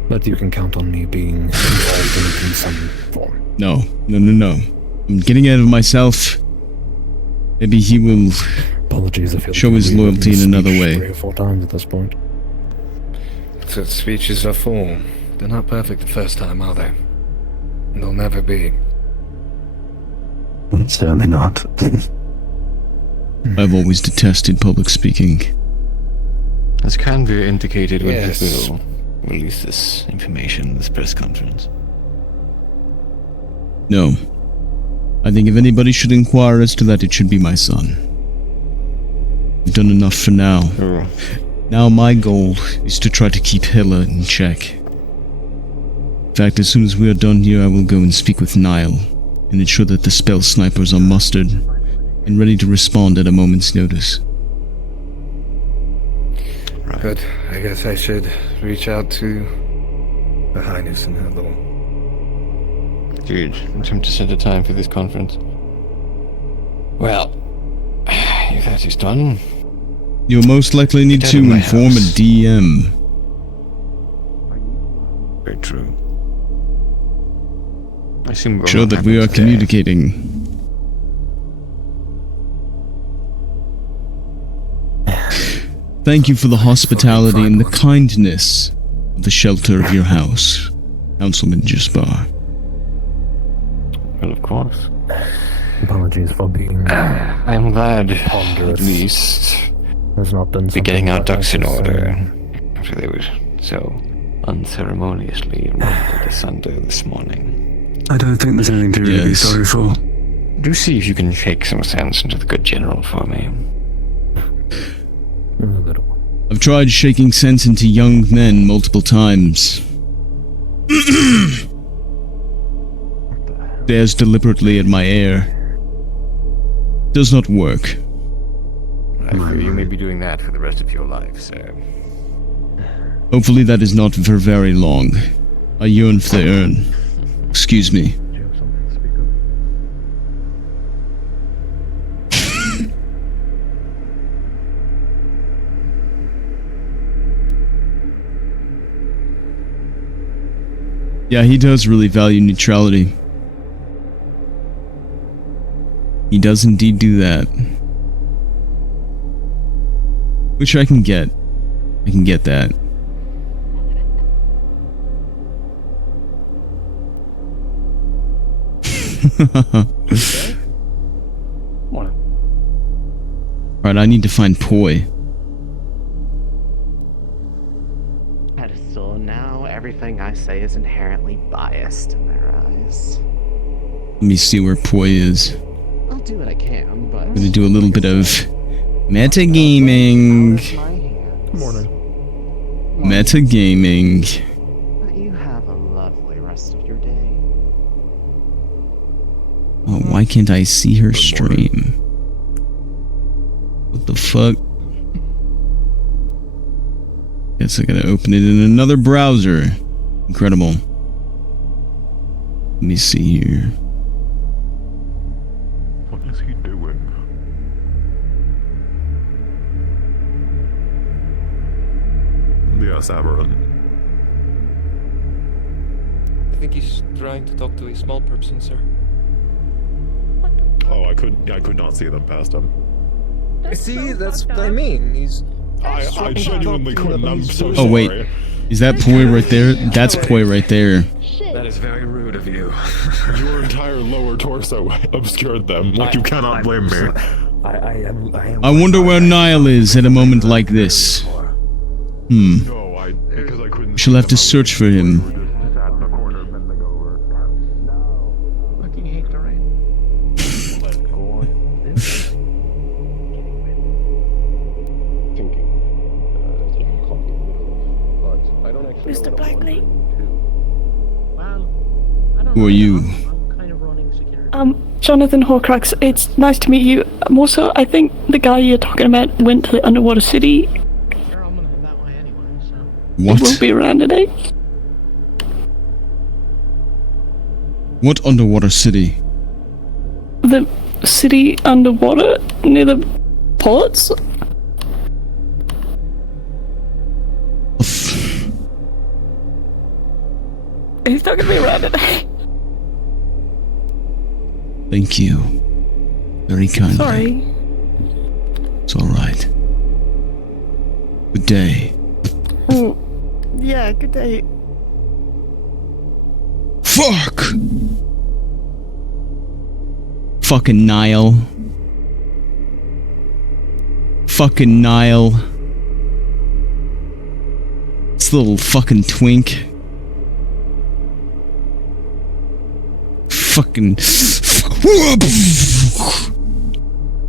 But you can count on me being involved in some form. No. I'm getting out of myself. Maybe he will Apologies if show his loyalty in another way. 3 or 4 times at this point. Such speeches are form. They're not perfect the first time, are they? And they'll never be. Certainly not. I've always detested public speaking. As Canvey indicated when Yes. he will release this information in this press conference. No. I think if anybody should inquire as to that, it should be my son. I've done enough for now. Sure. Now my goal is to try to keep Hela in check. In fact, as soon as we are done here, I will go and speak with Niall and ensure that the spell snipers are mustered and ready to respond at a moment's notice. Right. Good. I guess I should reach out to Her Highness and her lord. Dude, attempt to set a time for this conference. Well, if that is done, You'll most likely need Get to out of my inform a house. DM. very true. I assume Show that we are communicating. Thank you for the hospitality and the kindness of the shelter of your house, Councilman Jasper. Well, of course. Apologies for being I am glad, ponderous. at least, There's not been we're getting our something ducks in like this, order after they were so unceremoniously ripped asunder this morning. I don't think there's anything to really be Yes. sorry for. Do see if you can shake some sense into the good general for me. A little. I've tried shaking sense into young men multiple times. Stares deliberately at my air. Does not work. I fear you may be doing that for the rest of your life, sir. Hopefully that is not for very long. I yearn for the urn. Excuse me. Do you have something to speak of? Yeah, he does really value neutrality. He does indeed do that. Which I can get. I can get that. Alright, I need to find Poi. So now everything I say is inherently biased in their eyes. Let me see where Poi is. I'll do what I can, but... I'm gonna do a little bit of metagaming. Good morning. Metagaming. You have a lovely rest of your day. Oh, why can't I see her stream? What the fuck? Guess I gotta open it in another browser. Incredible. Let me see here. What is he doing? Yes, Amaran. I think he's trying to talk to a small person, sir. Oh, I could not see them past him. See, that's what I mean. He's. I genuinely couldn't. I'm so sorry. Oh wait, is that Poi right there? That's Poi right there. That is very rude of you. Your entire lower torso obscured them. Like, you cannot blame me. I wonder where Niall is at a moment like this. She'll have to search for him. Mr. Blackley? Who are you? Jonathan Horcrux, it's nice to meet you. Also, I think the guy you're talking about went to the underwater city. What? He won't be around today. What underwater city? The city underwater near the ports? He's not gonna be around today. Thank you. Very kindly. Sorry. It's alright. Good day. Yeah, good day. Fuck! Fucking Niall. Fucking Niall. This little fucking twink. Fucking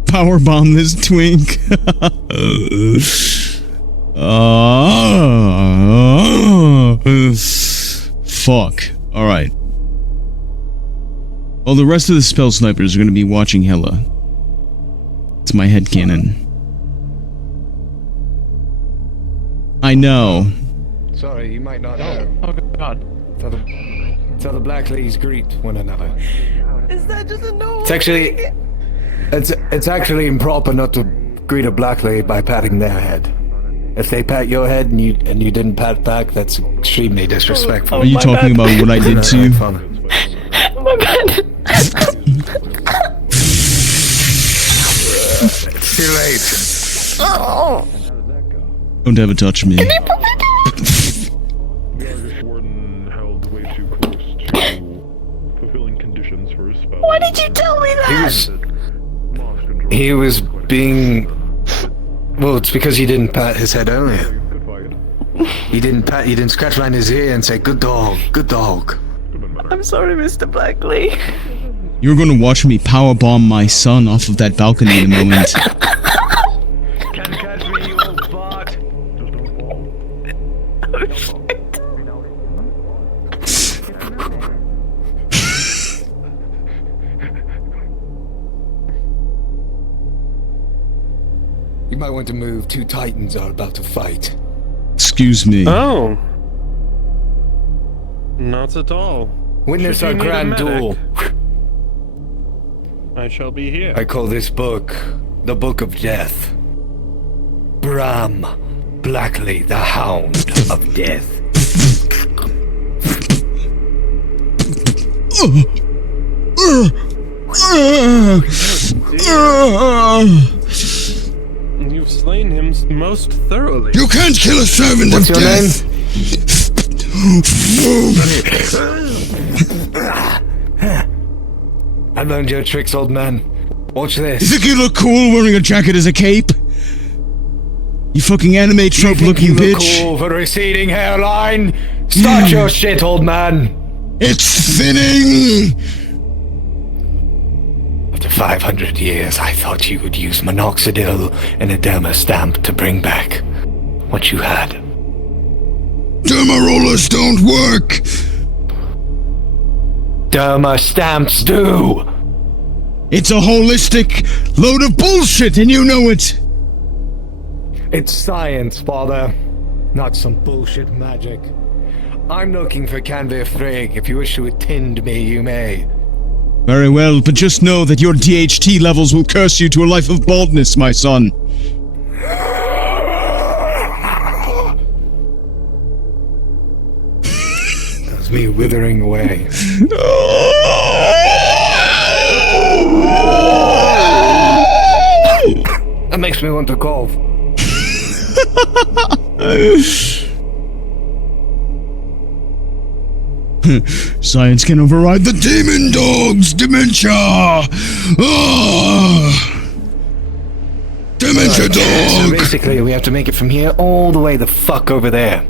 powerbomb this twink. Fuck. Alright. Well, the rest of the spell snipers are gonna be watching Hella. It's my headcanon. I know. Sorry, you might not know. Oh god. So the Blackleys greet one another. Is that just a no? It's actually improper not to greet a Blackley by patting their head. If they pat your head and you didn't pat back, that's extremely disrespectful. Are you talking about what I did to you? My bad. It's too late. Oh. Don't ever touch me. Why did you tell me that? He was being... Well, it's because he didn't pat his head earlier. He didn't scratch around his ear and say, good dog, good dog. I'm sorry, Mr. Blackley. You're gonna watch me powerbomb my son off of that balcony in a moment. Can't catch me, you old bot. Oh, shit. You might want to move. Two titans are about to fight. Excuse me. Oh. Not at all. Witness Should our you need a grand medic? duel. I shall be here. I call this book the Book of Death. Bram, Blackley, the Hound of Death. You've slain him most thoroughly. You can't kill a servant What's of your death! I learned your tricks, old man. Watch this. You think you look cool wearing a jacket as a cape? You fucking anime trope looking you look bitch. cool for a receding hairline? Start your shit, old man. It's thinning! After 500 years, I thought you would use minoxidil and a derma stamp to bring back what you had. Derma rollers don't work! Derma stamps do! It's a holistic load of bullshit and you know it! It's science, father. Not some bullshit magic. I'm looking for Canver Frigg. If you wish to attend me, you may. Very well, but just know that your DHT levels will curse you to a life of baldness, my son. That's me withering away. That makes me want to golf. Science can override the demon dog's dementia! Dementia dog! So basically, we have to make it from here all the way the fuck over there.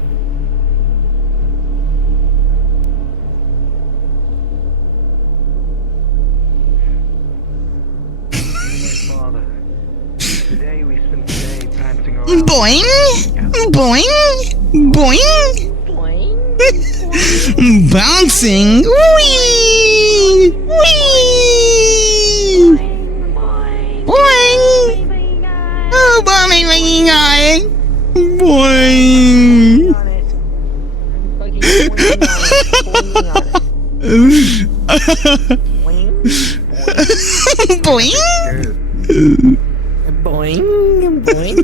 Today we spent the day prancing around. Boing! Boing! Boing! Bouncing! Whee! Whee! Boing! Oh, boing, boing, boing! Boing! Boing, boing.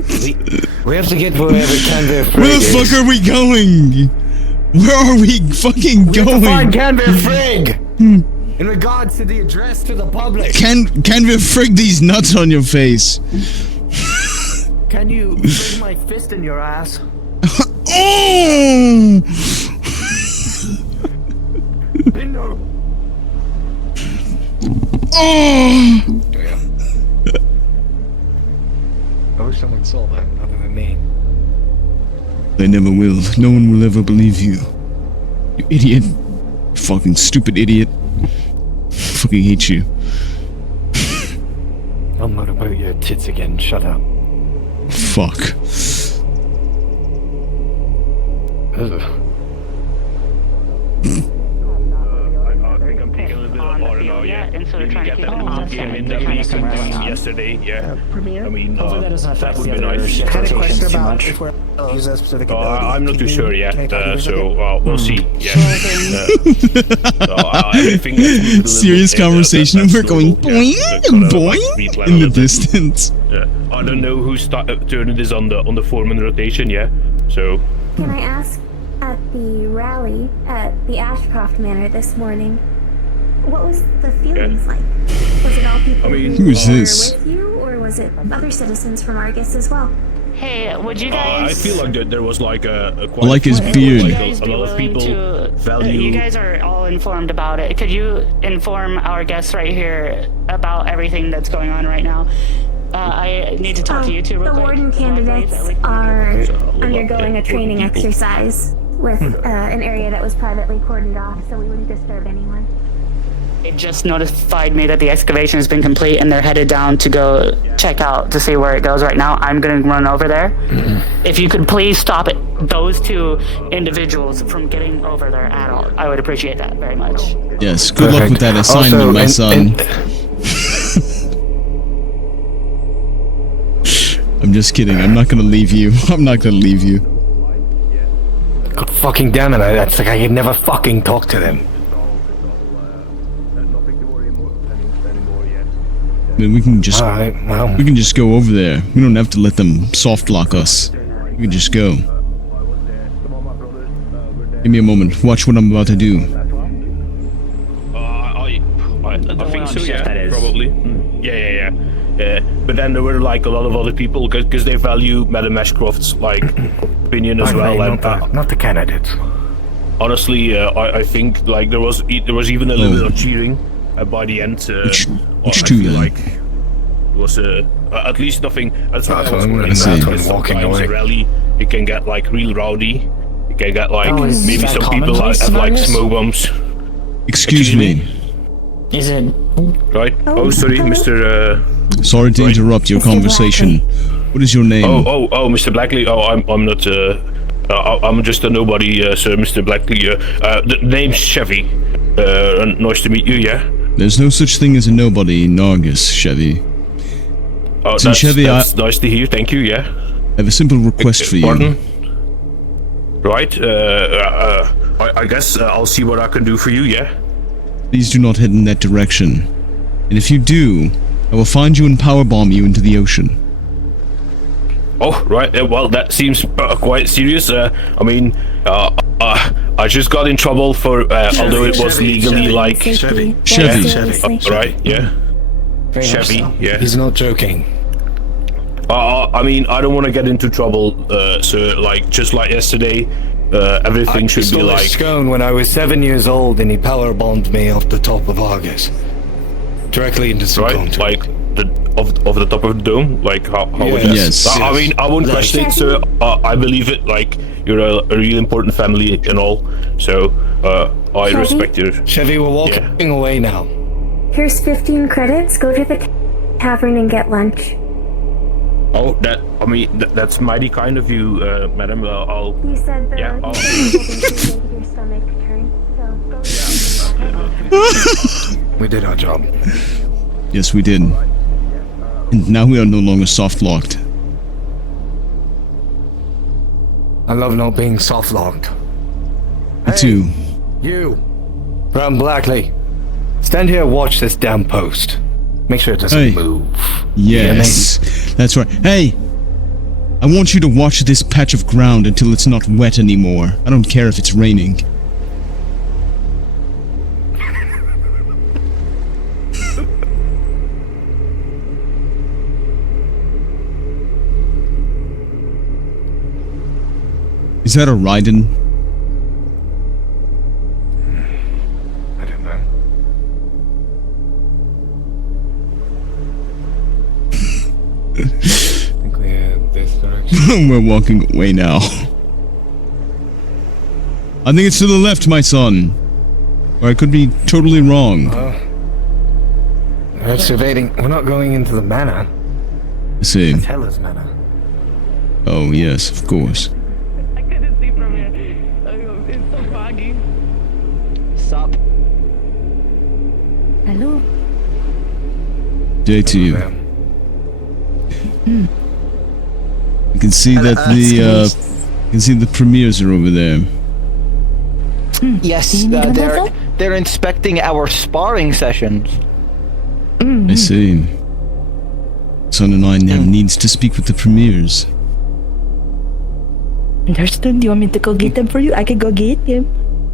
We have to get wherever Canver Frigg Where the fuck are we going? Where are we fucking going? We have to find Canver Frigg! In regards to the address to the public. Can we frig these nuts on your face? Can you frig my fist in your ass? Oh! Bingo! Oh! I wish someone saw that other than me. They never will. No one will ever believe you. You idiot. Fucking stupid idiot. Fucking hate you. I'm not about your tits again. Shut up. Fuck. Ugh. Yesterday, yeah. I mean, Hopefully that doesn't affect that would the be other nice. rotations too much. If we're use a specific I'm not too sure yet, so we'll see. Yeah. Everything Serious conversation and we're going boing, boing in the distance. Yeah. I don't know who turned this on the foreman rotation, yeah. So. Can I ask, at the rally at the Ashcroft Manor this morning, what was the feelings like? Was it all people who who is were this? with you, or was it other citizens from Argus as well? Hey, would you guys... I feel like there was like a I like his beard. Like a lot of people value. You guys are all informed about it. Could you inform our guests right here about everything that's going on right now? I need to talk to you two real The quick. warden candidates are undergoing a training exercise with an area that was privately cordoned off, so we wouldn't disturb anyone. They just notified me that the excavation has been complete and they're headed down to go check out to see where it goes right now. I'm gonna run over there. If you could please stop those two individuals from getting over there at all, I would appreciate that very much. Yes, good luck with that assignment, Also, my son. I'm just kidding. I'm not gonna leave you. I'm not gonna leave you. God fucking damn it, that's like I could never fucking talk to them. I mean, we can just we can just go over there. We don't have to let them soft lock us. We can just go. Give me a moment. Watch what I'm about to do. I I think so, shift, yeah, that is. probably. Yeah. But then there were like a lot of other people because they value Madam Ashcroft's like opinion as well. And not the candidates. honestly, I think like there was even a little bit of cheering by the end. Which I two feel then? like it was at least nothing. That's what I was when wondering. walking Sometimes away. a rally, it can get like real rowdy. It can get like is maybe that some people commonplace have like nowadays? smoke bombs. Excuse me. Is it? Right? Oh, sorry, Mr. Sorry to interrupt your conversation. What is your name? Oh, Mr. Blackley. Oh, I'm not. I'm just a nobody, sir, Mr. Blackley. The name's Chevy. Nice to meet you. Yeah. There's no such thing as a nobody in Argus, Chevy. Oh, So, that's, Chevy, that's nice to hear. Thank you. Yeah. I have a simple request for you. Pardon? Right. I guess I'll see what I can do for you. Yeah. Please do not head in that direction. And if you do, I will find you and powerbomb you into the ocean. Oh, right. Well, that seems quite serious. I mean, I just got in trouble for, although it was legally like... Chevy. Right, yeah. Chevy, yeah. He's not joking. I mean, I don't want to get into trouble, so, like, just like yesterday, everything should be like... I stole a scone when I was 7 years old and he powerbombed me off the top of Argus. Directly into some contact. Like, off the top of the dome? Like, how would that... Yes. I mean, I won't question it, sir. I believe it, like, you're a really important family and all, so, I respect your... Chevy, we're walking away now. Here's 15 credits. Go to the tavern and get lunch. Oh, that's mighty kind of you, madam. I'll... You said the Yeah, I'll... your stomach turn, so go. We did our job. Yes, we did. And now we are no longer soft-locked. I love not being soft-locked. Me too. You, Bram Blackley, stand here and watch this damn post. Make sure it doesn't move. Yes, that's right. Hey! I want you to watch this patch of ground until it's not wet anymore. I don't care if it's raining. Is that a Raiden? I don't know. I think we're this direction. We're walking away now. I think it's to the left, my son. Or I could be totally wrong. We're excavating. We're not going into the manor. I see. It's Hella's manor. Oh, yes, of course. I couldn't see from here. It's so foggy. Sup? Hello. Day to you. You can see that you can see the premiers are over there. Yes, they're inspecting our sparring sessions. I see. Son and I now needs to speak with the premiers. Understood. Do you want me to go get them for you? I could go get him.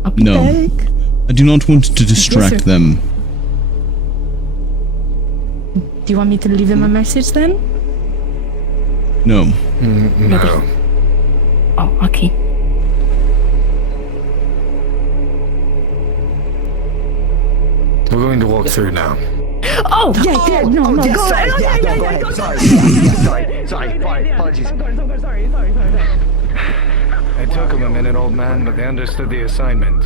I'll be No, back. I do not want to distract sir. them. Do you want me to leave him a message then? No. No. Oh, okay. We're going to walk through now. Oh, yeah. No, go sorry, ahead. go ahead. Sorry. Apologies. Sorry. It took them a minute, old man, but they understood the assignment.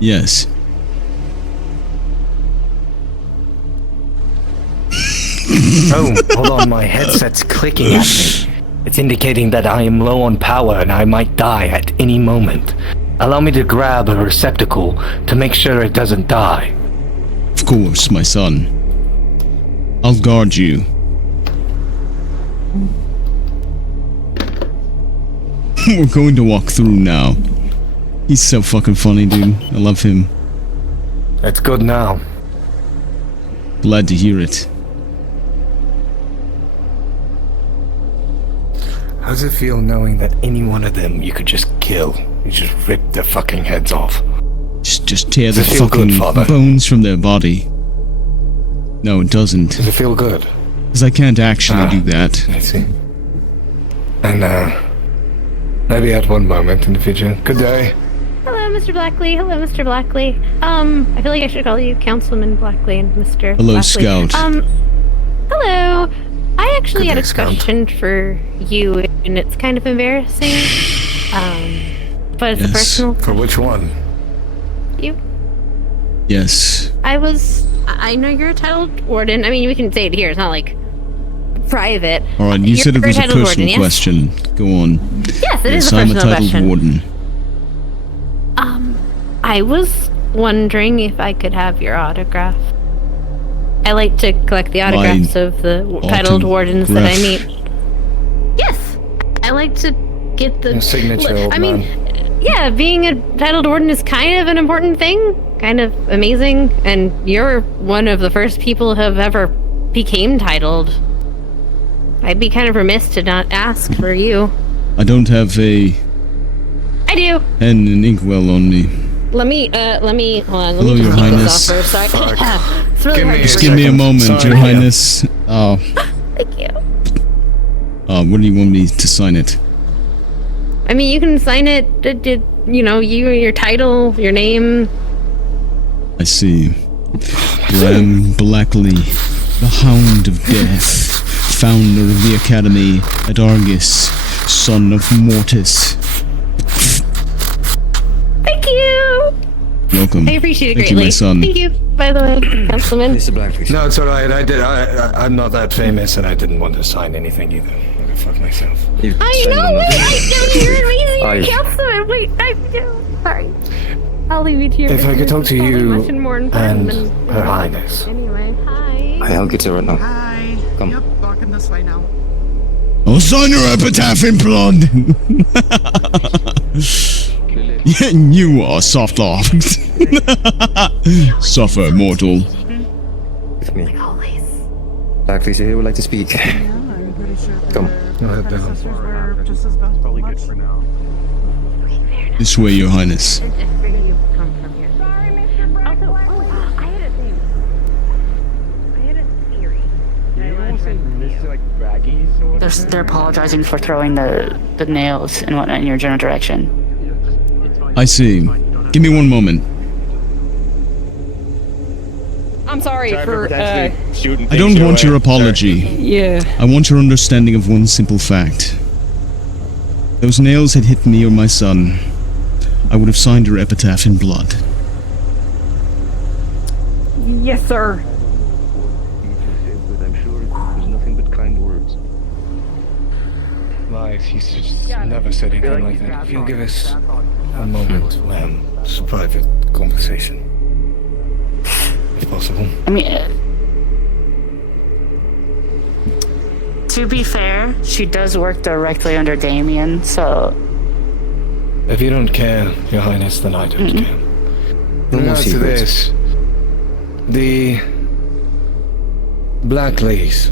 Yes. Oh, hold on, my headset's clicking at me. It's indicating that I am low on power and I might die at any moment. Allow me to grab a receptacle to make sure it doesn't die. Of course, my son. I'll guard you. We're going to walk through now. He's so fucking funny, dude. I love him. That's good now. Glad to hear it. How does it feel knowing that any one of them you could just kill? You just rip their fucking heads off. Just just tear the Does it feel good, fucking Father? bones from their body. No, it doesn't. Does it feel good? Because I can't actually do that. I see. And, maybe at one moment in the future. Good day. Hello, Mr. Blackley. Hello, Mr. Blackley. I feel like I should call you Councilman Blackley and Mr. Hello, Blackley. Scout. Hello. I actually Good had day, a Scout. question for you, and it's kind of embarrassing. But it's a personal. For which one? You. Yes. I know you're a titled warden. I mean, we can say it here. It's not like private. Alright, you said it was a titled personal warden, yes? question. Go on. Yes, it is a I'm personal a titled question. warden. I was wondering if I could have your autograph. I like to collect the autographs of the titled wardens that I meet. Yes, I like to get the Your signature, old I mean, yeah, being a titled warden is kind of an important thing, kind of amazing, and you're one of the first people who have ever became titled. I'd be kind of remiss to not ask for you. I don't have a I do. pen and inkwell on me. Let me, hold on. Let Hello, me Your just take Highness. this off for a sec. It's really hard to Just give me a moment, Sorry. Your Highness. Oh. Thank you. What do you want me to sign it? I mean, you can sign it, your title, your name. I see. Bram Blackley, the Hound of Death, founder of the Academy at Argus, son of Mortis. Thank you! Welcome. I appreciate it Thank greatly. you, my son. Thank you, by the way, Councilman. No, it's alright. I'm not that famous, and I didn't want to sign anything either. I'm gonna fuck myself. I know, wait, you're amazing, I- you're Councilman. Wait, sorry. I'll leave you to your If I could talk to business. It's you probably much more important and than- Her Highness. Anyway, hi. I'll get to it right now. Hi. Come. Yep, walking this way now. I'll sign your epitaph in blood! Yeah, you are soft loft. Suffer, mortal. With me. Blackley, so here would like to speak. Come. Probably good for now. This way, Your Highness. They're apologizing for throwing the nails and whatnot in your general direction. I see. Give me one moment. I'm sorry for I don't want your apology. Yeah. I want your understanding of one simple fact. Those nails had hit me or my son. I would have signed your epitaph in blood. Yes, sir. I'm sure it was nothing but kind words. Lies, he's just never said anything like that. If you'll give us a moment, ma'am, it's a private conversation. If possible. I mean, to be fair, she does work directly under Damien, so... If you don't care, Your Highness, then I don't care. In No more regards to secrets. this, the Blackleys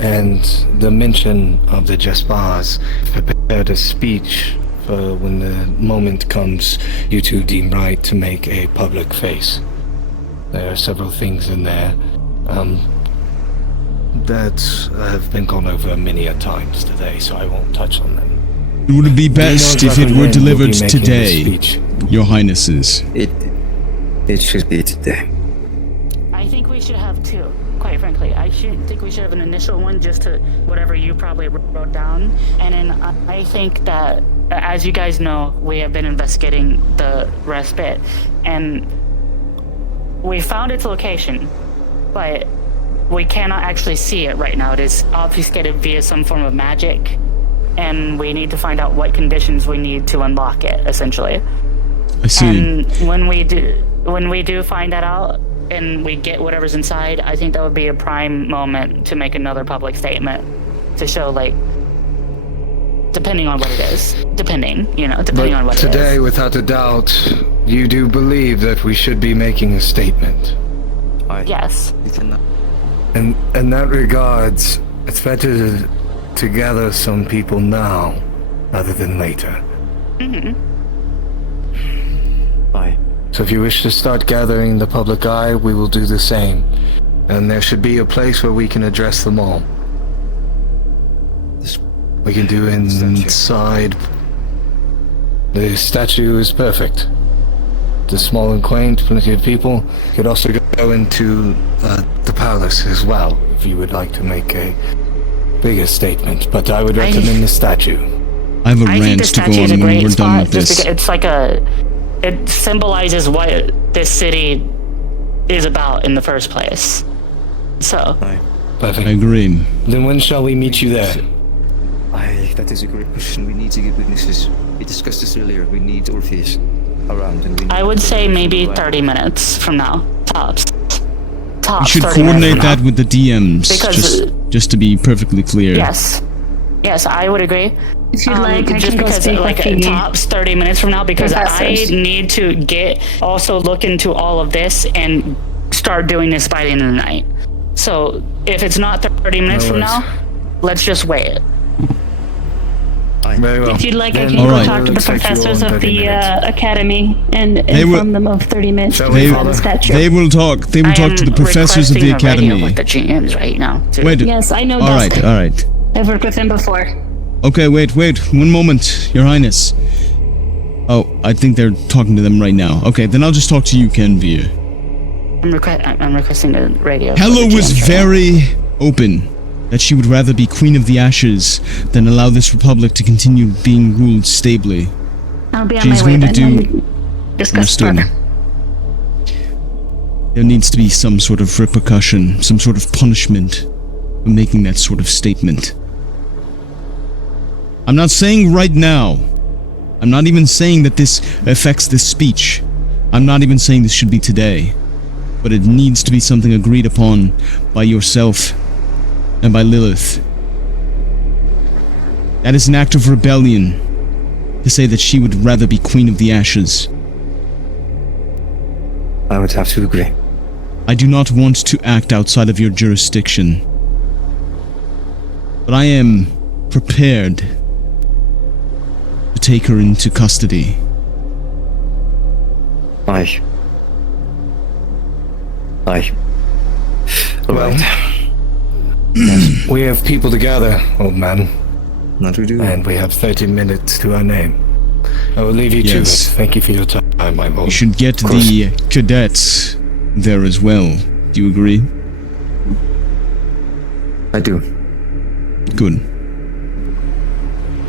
and the mention of the Jaspars prepared a speech for when the moment comes you two deem right to make a public face. There are several things in there that have been gone over many a times today, so I won't touch on them. It would be best if it were Recommend delivered we'll be making today, this speech. Your Highnesses. It should be today. I think we should have two, quite frankly. I think we should have an initial one just to whatever you probably wrote down. And then I think that, as you guys know, we have been investigating the respite. And we found its location, but we cannot actually see it right now. It is obfuscated via some form of magic. And we need to find out what conditions we need to unlock it, essentially. I see. And when we do find that out and we get whatever's inside, I think that would be a prime moment to make another public statement to show, like, depending on what it is. Depending on what Today, it is. without a doubt, you do believe that we should be making a statement. Yes. And in that regards, it's better to gather some people now rather than later. Mm-hmm. Aye. So if you wish to start gathering the public eye, we will do the same. And there should be a place where we can address them all. We can do inside. The statue is perfect. It's small and quaint, plenty of people. You could also go into the palace as well, if you would like to make a bigger statement. But I would recommend the statue. I have a I think the rant to statue go is on a when great we're done spot. with Just this. because it's like it symbolizes what this city is about in the first place. So. Perfect. I agree. Then when shall we meet you there? That is a great question. We need to get witnesses. We discussed this earlier. We need Orpheus around. And we I would say maybe 30 minutes from now, tops. We should coordinate that with the DMs, Because- just to be perfectly clear. Yes, I would agree. If you'd like, I just can go because speak like with the tops 30 minutes from now, because I professors. need to also look into all of this and start doing this by the end of the night. So if it's not 30 minutes No from worries. now, let's just wait. Very well. If you'd like, I Then can go Alright. talk to the Looks like you all professors in of 30 the minutes. academy and They will- inform them of 30 minutes Shall to we They, the statue. they will talk. They will I talk am to the professors of the requesting a radio academy. with the GMs right now. Too. Wait. Yes, I know All right. Dustin. All right. I've worked with him before. Okay. Wait. One moment, Your Highness. Oh, I think they're talking to them right now. Okay, then I'll just talk to you, Kenvir. I'm requesting a radio. Hello with the was GMs right now. very open that she would rather be Queen of the Ashes than allow this republic to continue being ruled stably. I'll be on She's my way going to then do. and discuss Understood. further. There needs to be some sort of repercussion, some sort of punishment for making that sort of statement. I'm not saying right now. I'm not even saying that this affects this speech. I'm not even saying this should be today. But it needs to be something agreed upon by yourself and by Lilith. That is an act of rebellion to say that she would rather be Queen of the Ashes. I would have to agree. I do not want to act outside of your jurisdiction. But I am prepared to take her into custody. Aye. Well, we have people to gather, old man. That we do. And we have 30 minutes to our name. I will leave you to it. Yes. Thank you for your time, my lord. You should get Of course. the cadets there as well. Do you agree? I do. Good.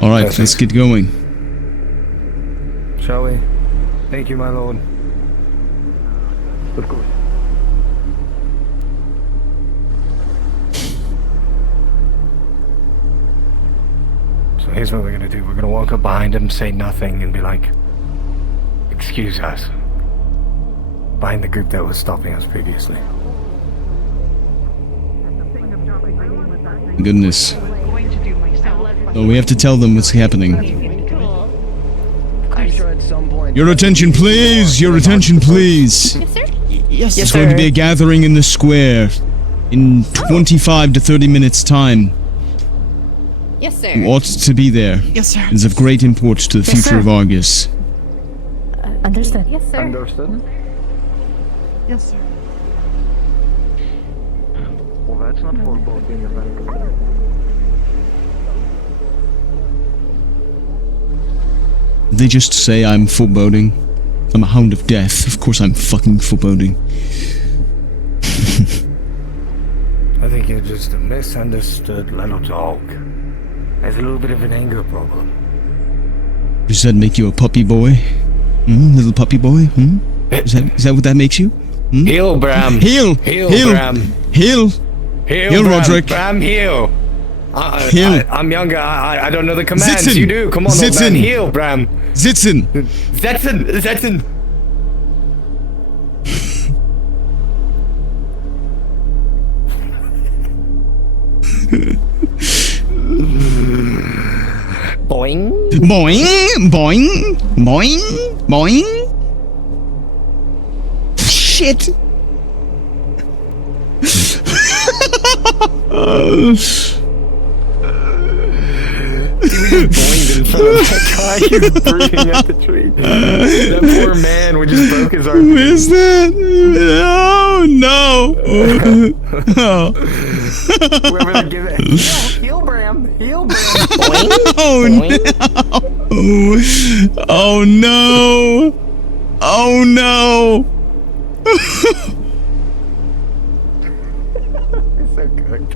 Alright, Perfect. let's get going. Shall we? Thank you, my lord. Of course. So here's what we're gonna do. We're gonna walk up behind him, say nothing, and be like, "Excuse us." Behind the group that was stopping us previously. Goodness. So we have to tell them what's happening. Your attention, please! Your attention, please! Yes, sir. Yes, There's sir. going to be a gathering in the square in 25 to 30 minutes' time. Yes, sir. You ought to be there. Yes, sir. It is of great import to the Yes, future sir. of Argus. Understood. Yes, sir. Understood? Yes, sir. Well, that's not foreboding about it. Did they just say I'm foreboding? I'm a hound of death. Of course I'm fucking foreboding. I think you're just a misunderstood little dog. Has a little bit of an anger problem. Does that make you a puppy boy? Little puppy boy? Is that what that makes you? Heal, Bram. Heal! Heal, Heal! Bram. Heal! Heal, Heal, Bram. Roderick. Bram, heal. Heal. I'm younger. I don't know the commands. Sitzen. You do. Come on, old Sitzen. man. Heal, Bram. Sitzen! Setzen. Boing. Boing, boing, boing, boing. Shit. Did we boinged in front of that guy who's breathing at the tree. That poor man, we just broke his arm. Who is that? Oh no! Oh. Whoever they give it. Heal Bram. Heal Bram. Oh no! Oh no! Oh no! It's so cooked.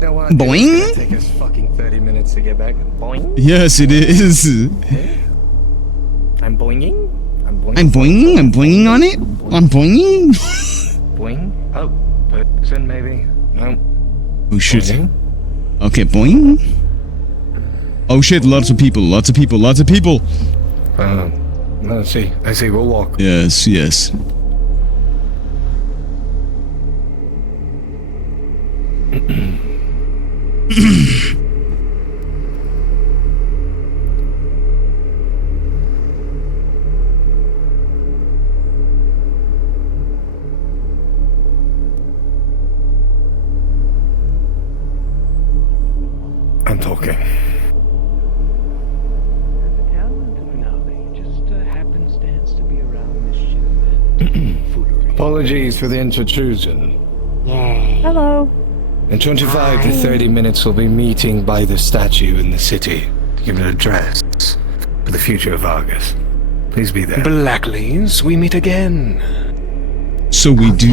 Now what? Boing? It's gonna take us fucking 30 minutes to get back. Boing. Yes, it is. I'm boinging. I'm boinging. I'm boinging. I'm boinging on it. I'm boinging. Boing. Oh, person maybe. No. Oh shit. Boing. Okay, boing. Oh shit! Lots of people. Lots of people. Lots of people. Let's see. I see. We'll walk. Yes. Yes. I'm talking. Apologies for the intrusion. Hello. In 25 to 30 minutes, we'll be meeting by the statue in the city to give an address for the future of Argus. Please be there. Blackleys, we meet again. So we do.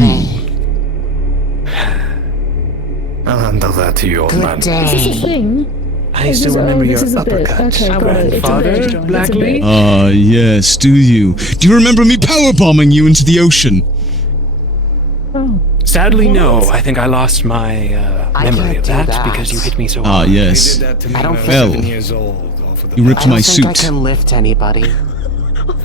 I'll handle that to you, old man. Is this a thing? I still remember your this is a bit. uppercut, Okay, got it. It's a grandfather, bit. It's a Blackley. bit. Yes, do you? Do you remember me powerbombing you into the ocean? Oh. Sadly, no. I think I lost my memory of that, because you hit me so hard. Yes. I I don't was Well, 7 years old. Off of the you ripped I my don't think I suit. can lift anybody.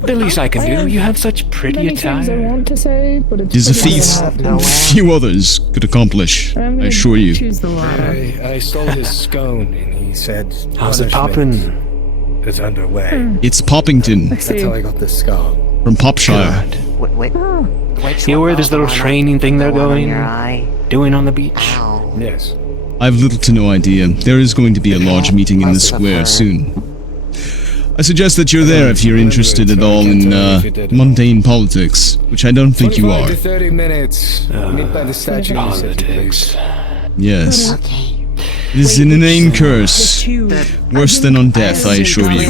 The least I can do. You have such pretty Many things I attire. want to say, but it's There's a pretty feat hard. few others could accomplish. I'm I gonna assure you. Choose the latter. I stole his scone, and he said, How's it punishment poppin'? is underway. It's Poppington That's how I got the scar. from Popshire. You where this little training thing they're going? Doing on the beach? Yes. I have little to no idea. There is going to be a large meeting in the square soon. I suggest that you're there if you're interested at all in mundane politics, which I don't think you 25 are. to 30 minutes. Meet by the statue in the city, please. Yes. It is an inane curse. Worse than on death, I assure you.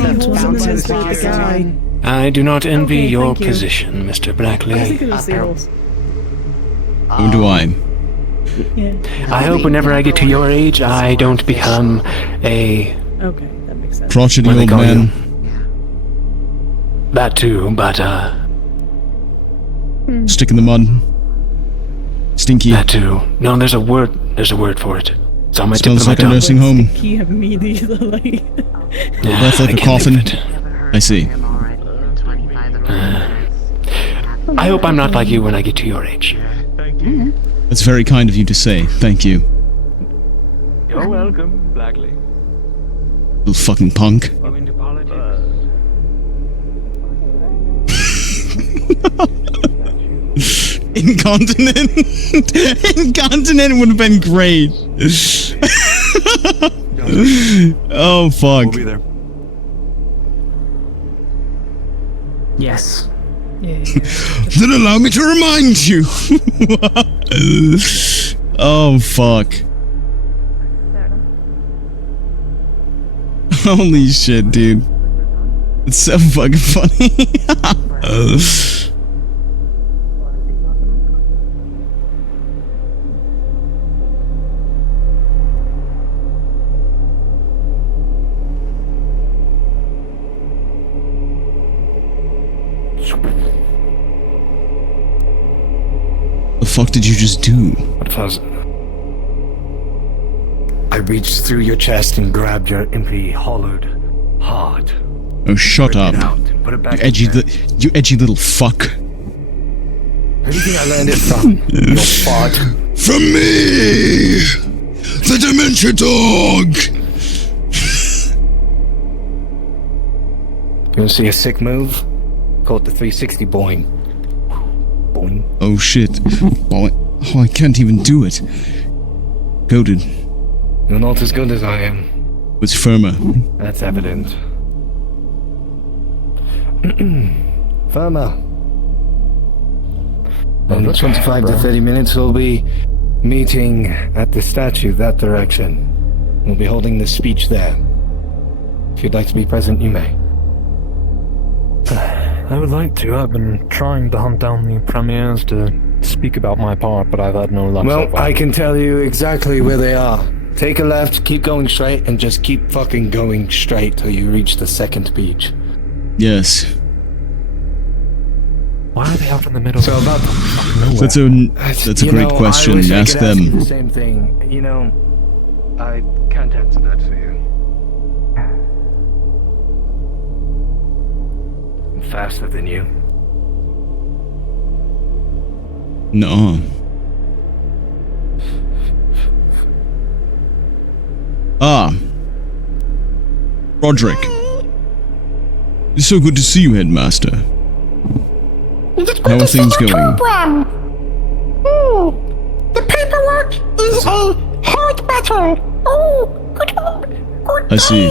I do not envy Okay, your thank you. position, Mr. I think Blackley. it was the horse. Who do I? Yeah. I hope whenever I get to your age, I don't become a... Okay, that makes sense. Crotchety What do they old call man. That too, but Stick in the mud. Stinky. that too. No, there's a word for it. It's on my tip Smells of my like a tongue. nursing home. He immediately. Yeah, Breath like I a can't coffin. think of I see. I hope I'm not like you when I get to your age. That's very kind of you to say. Thank you. You're welcome, Blackley. Little fucking punk. I'm into politics. Incontinent? Incontinent would have been great. Oh, fuck. We'll be there. Yes. Then allow me to remind you. Oh, fuck. Holy shit, dude. It's so fucking funny. The fuck did you just do? What was it? I reached through your chest and grabbed your empty, hollowed heart. Oh, shut up. Out and put it back You edgy little fuck. Where do you think I learned it from? Your fart. From me! The Dementia Dog! You wanna see a sick move? Call it the 360 boing. Boing. Oh shit. Oh, I can't even do it. Goated. You're not as good as I am. Was firmer. That's evident. Firmer. In 25 to 30 minutes, we'll be meeting at the statue that direction. We'll be holding the speech there. If you'd like to be present, you may. I would like to. I've been trying to hunt down the premiers to speak about my part, but I've had no luck so Well, far. I can tell you exactly where they are. Take a left, keep going straight, and just keep fucking going straight till you reach the second beach. Yes. Why are they out in the middle? So about That's a great question. I wish Ask I could ask you them. the same thing. You know, I can't answer that for you. I'm faster than you. No. Ah. Roderick. It's so good to see you, Headmaster. How are things going? Bram. The paperwork is a hard matter. Oh, good. I see.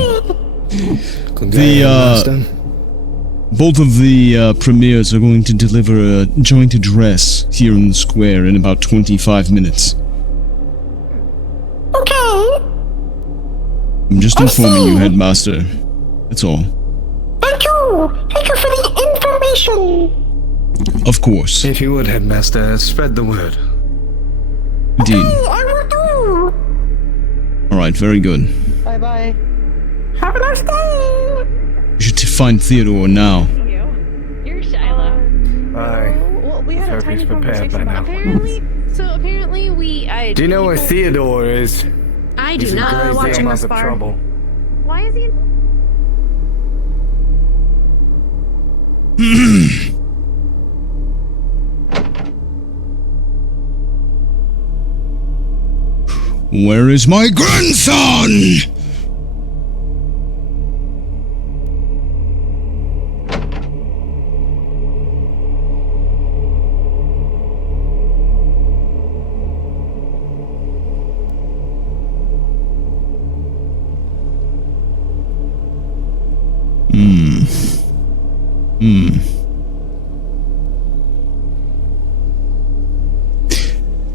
Both of the premiers are going to deliver a joint address here in the square in about 25 minutes. Okay. I'm just informing you, Headmaster. That's all. Thank you. Thank you for the information. Of course. If you would, Headmaster, spread the word. Indeed. I will do. Alright, very good. Bye-bye. Have a nice day. You should find Theodore now. You're Shiloh. Aye. Well, we had Hope a tiny he's prepared conversation. by now. Apparently, Do you know where Theodore is? I He's do in not. crazy Watching amounts this of bar. trouble. Why is he? Where is my grandson?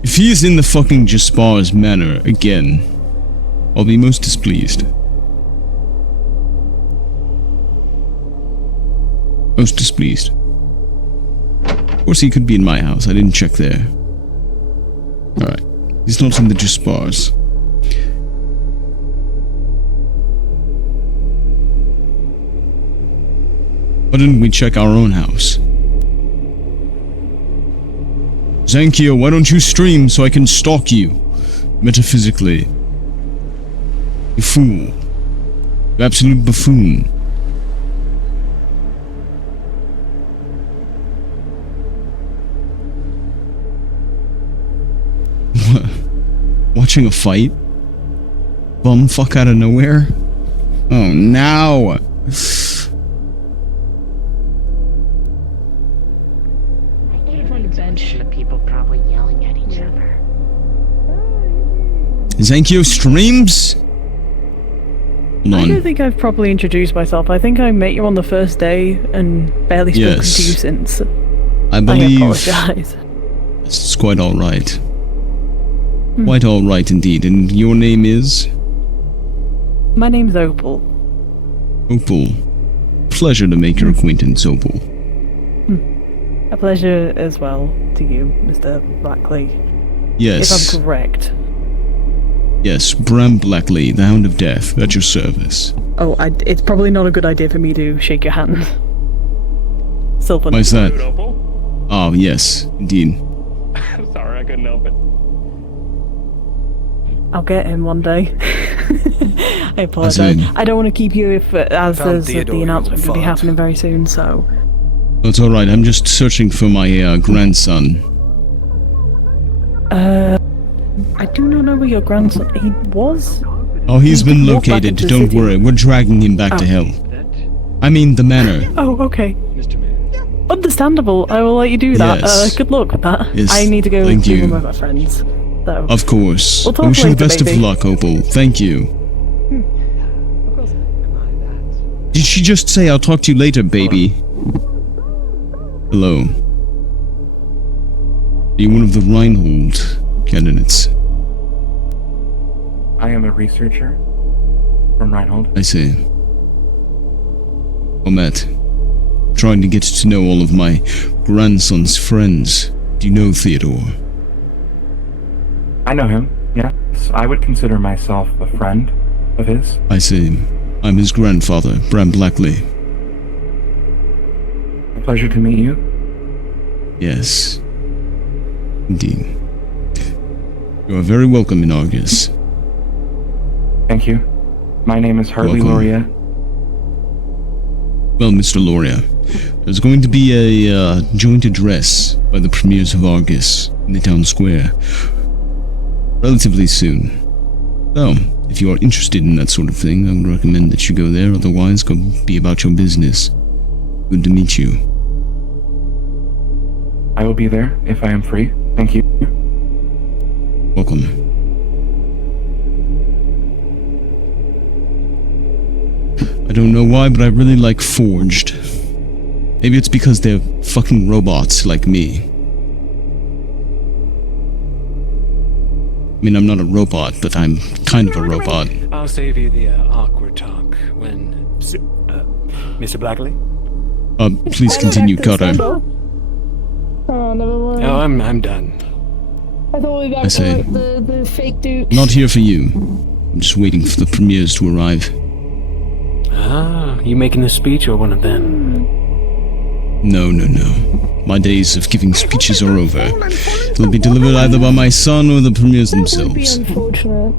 If he is in the fucking Jaspar's manor again, I'll be most displeased. Most displeased. Of course he could be in my house, I didn't check there. Alright, he's not in the Jaspar's. Why didn't we check our own house? Zankyo, why don't you stream so I can stalk you? Metaphysically. You fool. You absolute buffoon. Watching a fight? Bumfuck out of nowhere? Oh, now! The people probably yelling at each other. Zankyo streams? Hold I on. don't think I've properly introduced myself. I think I met you on the first day and barely spoken Yes. to you since. I believe apologize. it's quite alright. Quite alright indeed. And your name is? My name's Opal. Opal. Pleasure to make your acquaintance, Opal. A pleasure as well to you, Mr. Blackley. Yes. If I'm correct. Yes, Bram Blackley, the Hound of Death, at your service. Oh, it's probably not a good idea for me to shake your hand. Sylvan. Why's that? Oh, yes, indeed. Sorry, I couldn't help it. I'll get him one day. I apologize. in. I don't want to keep you if, as Found there's Theodore, the you announcement little will be fart. happening very soon, so... That's alright, I'm just searching for my grandson. I do not know where your grandson... He was? Oh, he's been walked back located, into the don't city. worry, we're dragging him back to Oh. hell. I mean, the manor. Oh, okay. Understandable. I will let you do that. Yes. Good luck with that. Yes, I need to go thank see you. one of my friends. though. Of course. We'll talk I wish you the later, best baby. of luck, Opal. Thank you. Did she just say, I'll talk to you later, baby? Hello. Are you one of the Reinhold candidates? I am a researcher from Reinhold. I see. Well met. Trying to get to know all of my grandson's friends. Do you know Theodore? I know him, yes. I would consider myself a friend of his. I see. I'm his grandfather, Bram Blackley. A pleasure to meet you. Yes. Indeed. You are very welcome in Argus. Thank you. My name is Hartley Welcome. Loria. Well, Mr. Loria, there's going to be a joint address by the premiers of Argus in the town square relatively soon. So, if you are interested in that sort of thing, I would recommend that you go there. Otherwise, go be about your business. Good to meet you. I will be there if I am free. Thank you. Welcome. I don't know why, but I really like Forged. Maybe it's because they're fucking robots like me. I mean, I'm not a robot, but I'm kind of a robot. I'll save you the awkward talk when... Mr. Blackley? Please continue, Carter. Oh, never mind. No, I'm done. I thought we I back see. to the fake dude. Not here for you. I'm just waiting for the premiers to arrive. Ah, you making a speech or one of them? No. My days of giving speeches are over. They'll be delivered either by my son or the premiers That would be themselves. unfortunate.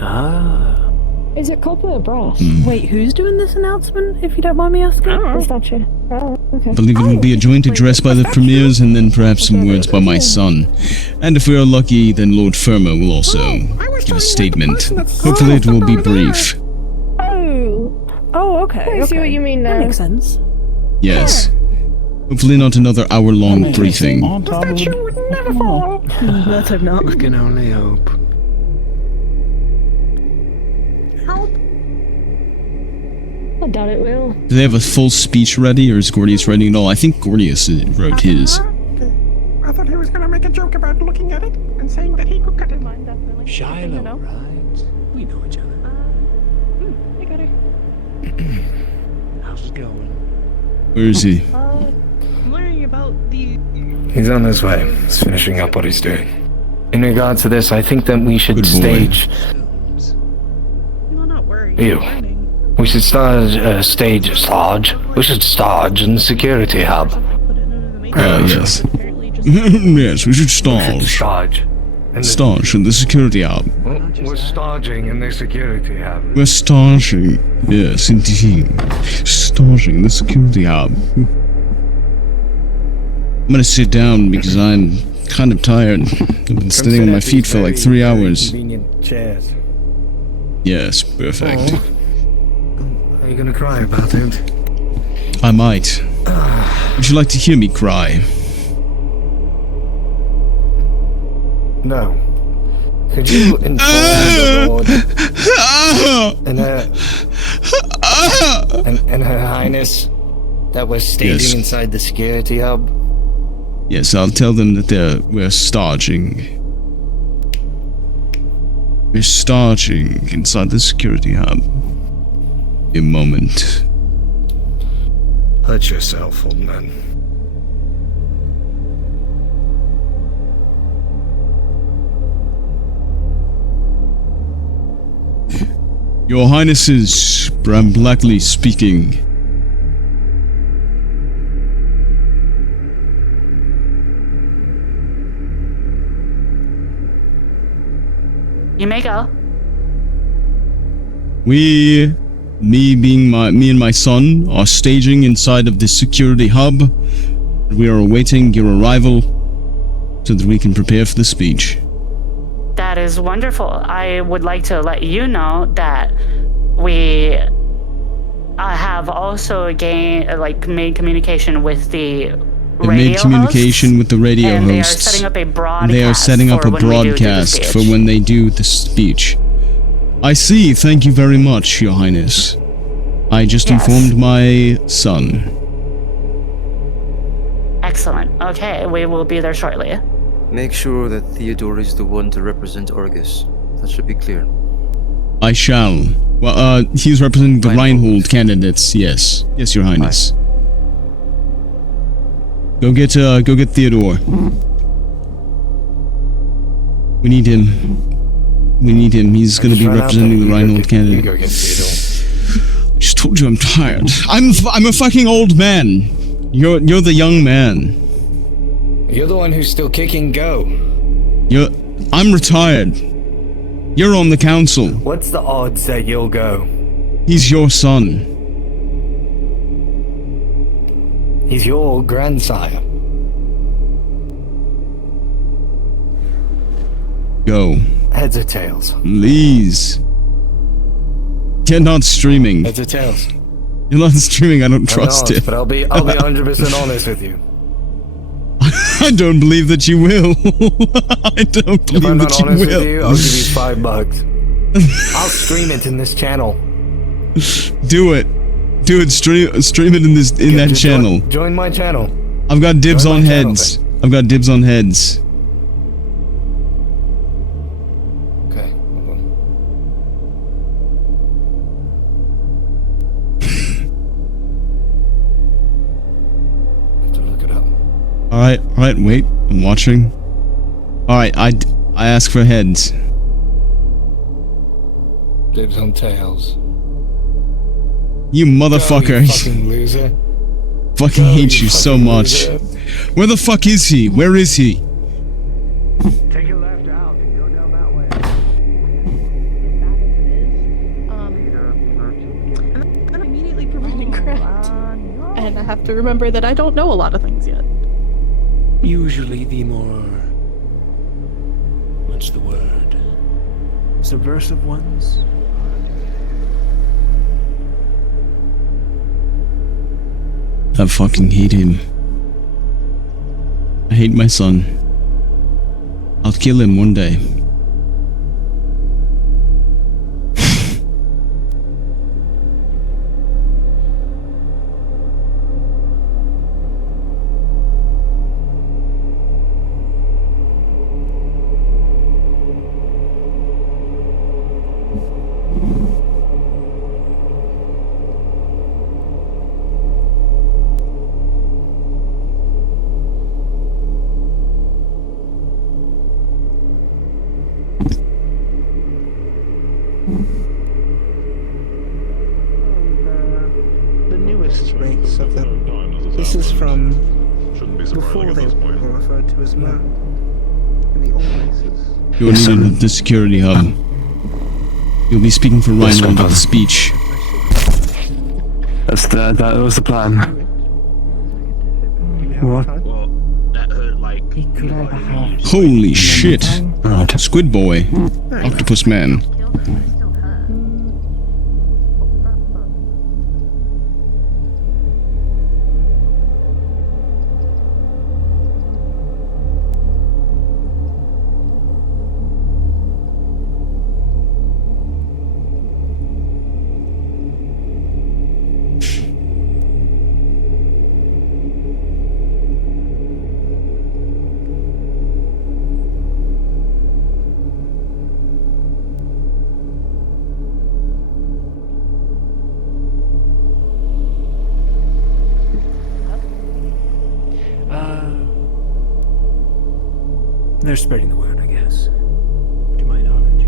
Ah. Is it copper or brass? Wait, who's doing this announcement, if you don't mind me asking? The statue. Oh, okay. I believe it will be a joint address by the premiers and then perhaps some words by my son. And if we are lucky, then Lord Firma will also give a statement. Hopefully it will be brief. Oh, okay. I see what you mean now. That makes sense. Yes. Hopefully not another hour-long briefing. The statue would never fall. Let's hope not. We can only hope. I doubt it will. Do they have a full speech ready, or is Gordius writing it all? I think Gordius wrote his. I thought he was gonna make a joke about looking at it and saying that he could cut it. Shiloh, right? We know each other. I got her. How's it going? Where is he? I'm learning about the... He's on his way. He's finishing up what he's doing. In regards to this, I think that we should stage... No, not worry. You. We should stage We should stage in the security hub. Yes. Yes, we should stage. Stage in the security hub. We're staging in the security hub. We're staging. Yes, indeed. Staging in the security hub. I'm gonna sit down because I'm kind of tired. I've been standing on my feet for like 3 hours. Convenient chairs. Yes, perfect. Are you gonna cry about it? I might. Would you like to hear me cry? No. Could you inform the Lord and Her Highness that we're staging Yes. inside the security hub? Yes, I'll tell them that we're staging. We're staging inside the security hub. A moment. Hurt yourself, old man. Your Highnesses, Bram Blackley speaking. You may go. Me and my son are staging inside of the security hub. We are awaiting your arrival so that we can prepare for the speech. That is wonderful. I would like to let you know that we have also made communication with the They made radio communication hosts, with the radio and hosts. They are setting up a broadcast. They are setting up for a when we do the broadcast speech. for when they do the speech. I see. Thank you very much, Your Highness. I just informed my son. Excellent. Okay, we will be there shortly. Make sure that Theodore is the one to represent Argus. That should be clear. I shall. Well, he's representing the Reinhold candidates. Yes. Yes, Your Highness. Go get Theodore. We need him. We need him. He's gonna be representing the Reinhold candidate. Go get Theodore. I just told you I'm tired. I'm a fucking old man. You're the young man. You're the one who's still kicking. Go. I'm retired. You're on the council. What's the odds that you'll go? He's your son. He's your grandsire. Go. Heads or tails? Please. You're not streaming. Heads or tails? You're not streaming. I don't trust I'm not, it. But I'll be 100% honest with you. I don't believe that you will. I don't believe If I'm not that you honest will. with you, I'll give you $5. I'll stream it in this channel. Do it. Do it. Stream it in that Just channel. Join my channel. I've got dibs Join on my channel, heads. I've got dibs on heads. Okay, hold on. Have to look it up. Alright, wait. I'm watching. Alright, I ask for heads. Dibs on tails. You motherfucker. Go, you fucking loser. Fucking hate you so much. loser. Where the fuck is he? Where is he? Take a left out and go down that way. I'm immediately providing correct. And I have to remember that I don't know a lot of things yet. Usually the more... what's the word? Subversive ones? I fucking hate him. I hate my son. I'll kill him one day. The newest race of them. This is from before they were referred to as man. In the old races. You're needed at the security hub. You'll be speaking for Reinhold at the speech. That was the plan. What? Holy shit. Squid boy. Octopus man. They're spreading the word, I guess. To my knowledge.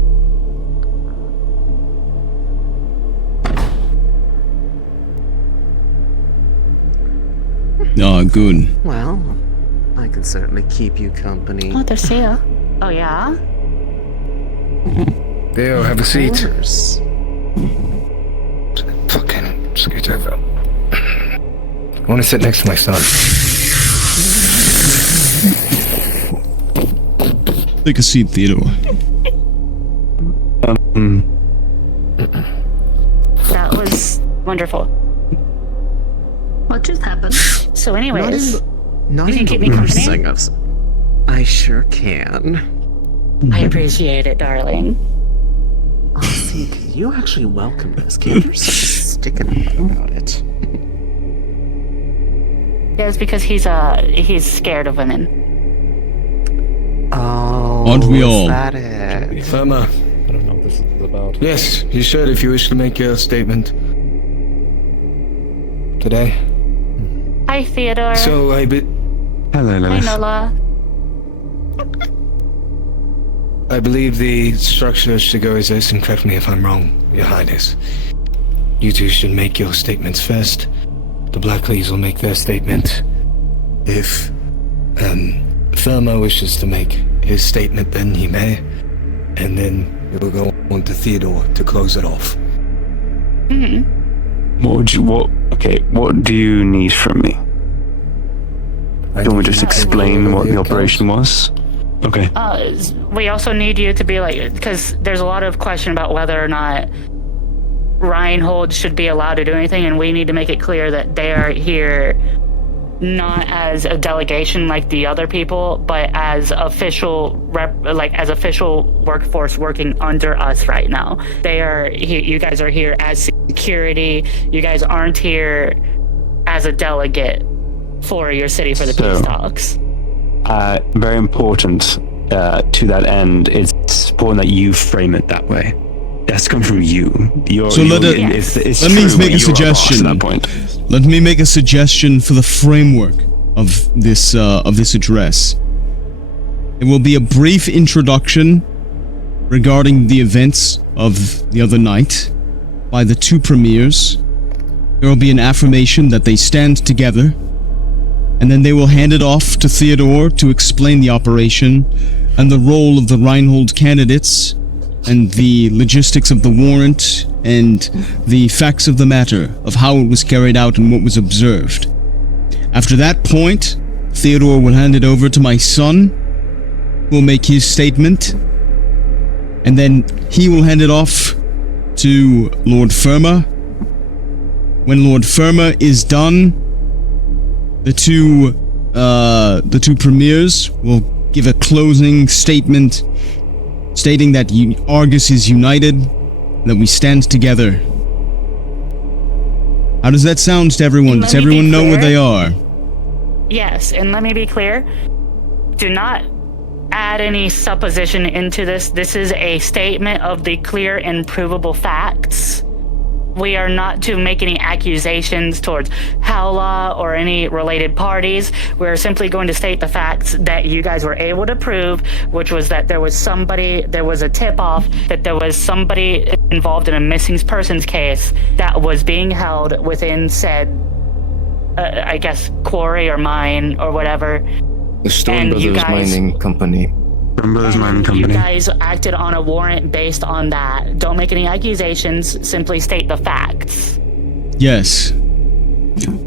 Ah, good. Well, I can certainly keep you company. Oh, there's Sia. Oh, yeah? Theo, have a seat. Course. Fucking scoot over. I want to sit next to my son. Take a seat, Theodore. That was wonderful. What just happened? So anyways... Not You can keep me even company? sing us. I sure can. I appreciate it, darling. Oh, see, you actually welcome this. Can't you sticking about it? Yeah, it's because he's scared of women. Oh, Aren't we is all? that it? Firma. I don't know what this is about. Yes, you should if you wish to make your statement. Today. Hi, Theodore. So, Hello, Hi, Lilith. Nola. I believe the structure should go as this, and correct me if I'm wrong, Your Highness. You two should make your statements first. The Blackleys will make their statement. If, Firma wishes to make his statement, then he may. And then we will go on to Theodore to close it off. What do you need from me? Can we just explain what the operation was? Okay. We also need you to be because there's a lot of question about whether or not Reinhold should be allowed to do anything, and we need to make it clear that they are here not as a delegation like the other people, but as official official workforce working under us right now. You guys are here as security. You guys aren't here as a delegate for your city for the peace talks. Very important to that end. It's important that you frame it that way. That's come from you. Let me make a suggestion. At that point. Let me make a suggestion for the framework of this address. It will be a brief introduction regarding the events of the other night by the two premiers. There will be an affirmation that they stand together, and then they will hand it off to Theodore to explain the operation and the role of the Reinhold candidates and the logistics of the warrant and the facts of the matter of how it was carried out and what was observed. After that point, Theodore will hand it over to my son, who will make his statement, and then he will hand it off to Lord Firma. When Lord Firma is done, the two premiers will give a closing statement stating that Argus is united, that we stand together. How does that sound to everyone? Does everyone know where they are? Yes, and let me be clear. Do not add any supposition into this. This is a statement of the clear and provable facts. We are not to make any accusations towards Howlaw or any related parties. We're simply going to state the facts that you guys were able to prove, which was that there was a tip-off that there was somebody involved in a missing persons case that was being held within said, I guess, quarry or mine or whatever. The Stone Brothers Mining Company. You guys acted on a warrant based on that. Don't make any accusations, simply state the facts. Yes.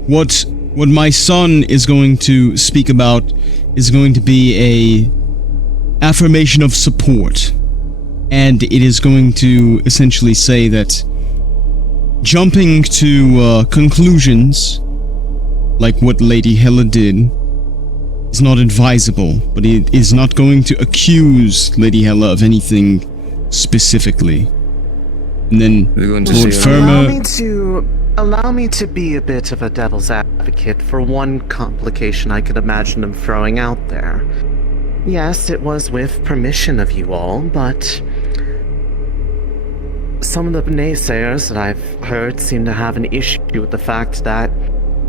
What my son is going to speak about is going to be a affirmation of support. And it is going to essentially say that jumping to conclusions, like what Lady Hella did, is not advisable, but it is not going to accuse Lady Hella of anything specifically. And then Lord Firma... Allow me to be a bit of a devil's advocate for one complication I could imagine them throwing out there. Yes, it was with permission of you all, but some of the naysayers that I've heard seem to have an issue with the fact that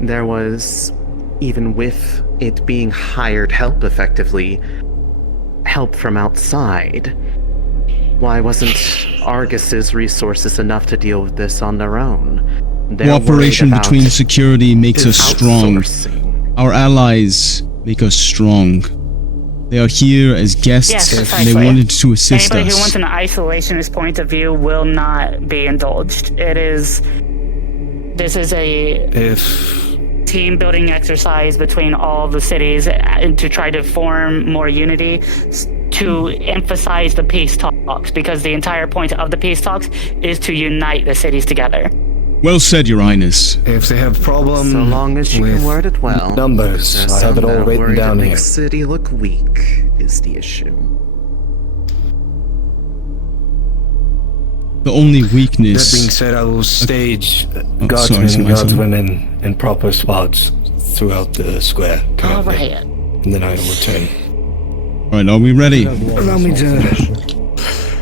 there was, even with it being hired help effectively, help from outside. Why wasn't Argus's resources enough to deal with this on their own? Cooperation between security makes us strong. Our allies make us strong. They are here as guests, and they wanted to assist Anybody us. who wants an isolationist point of view will not be indulged. This is a team building exercise between all the cities to try to form more unity, to emphasize the peace talks, because the entire point of the peace talks is to unite the cities together. Well said, Your Highness. If they have problem So long as you with can word it well. numbers, There's I have it some all that are written worried down it here. makes city look weak is the issue. The only That weakness... being said, I will stage sorry, guardsmen and my son. guardswomen in proper spots throughout the square. All currently. right. And then I will return. Alright, are we ready? Allow me to...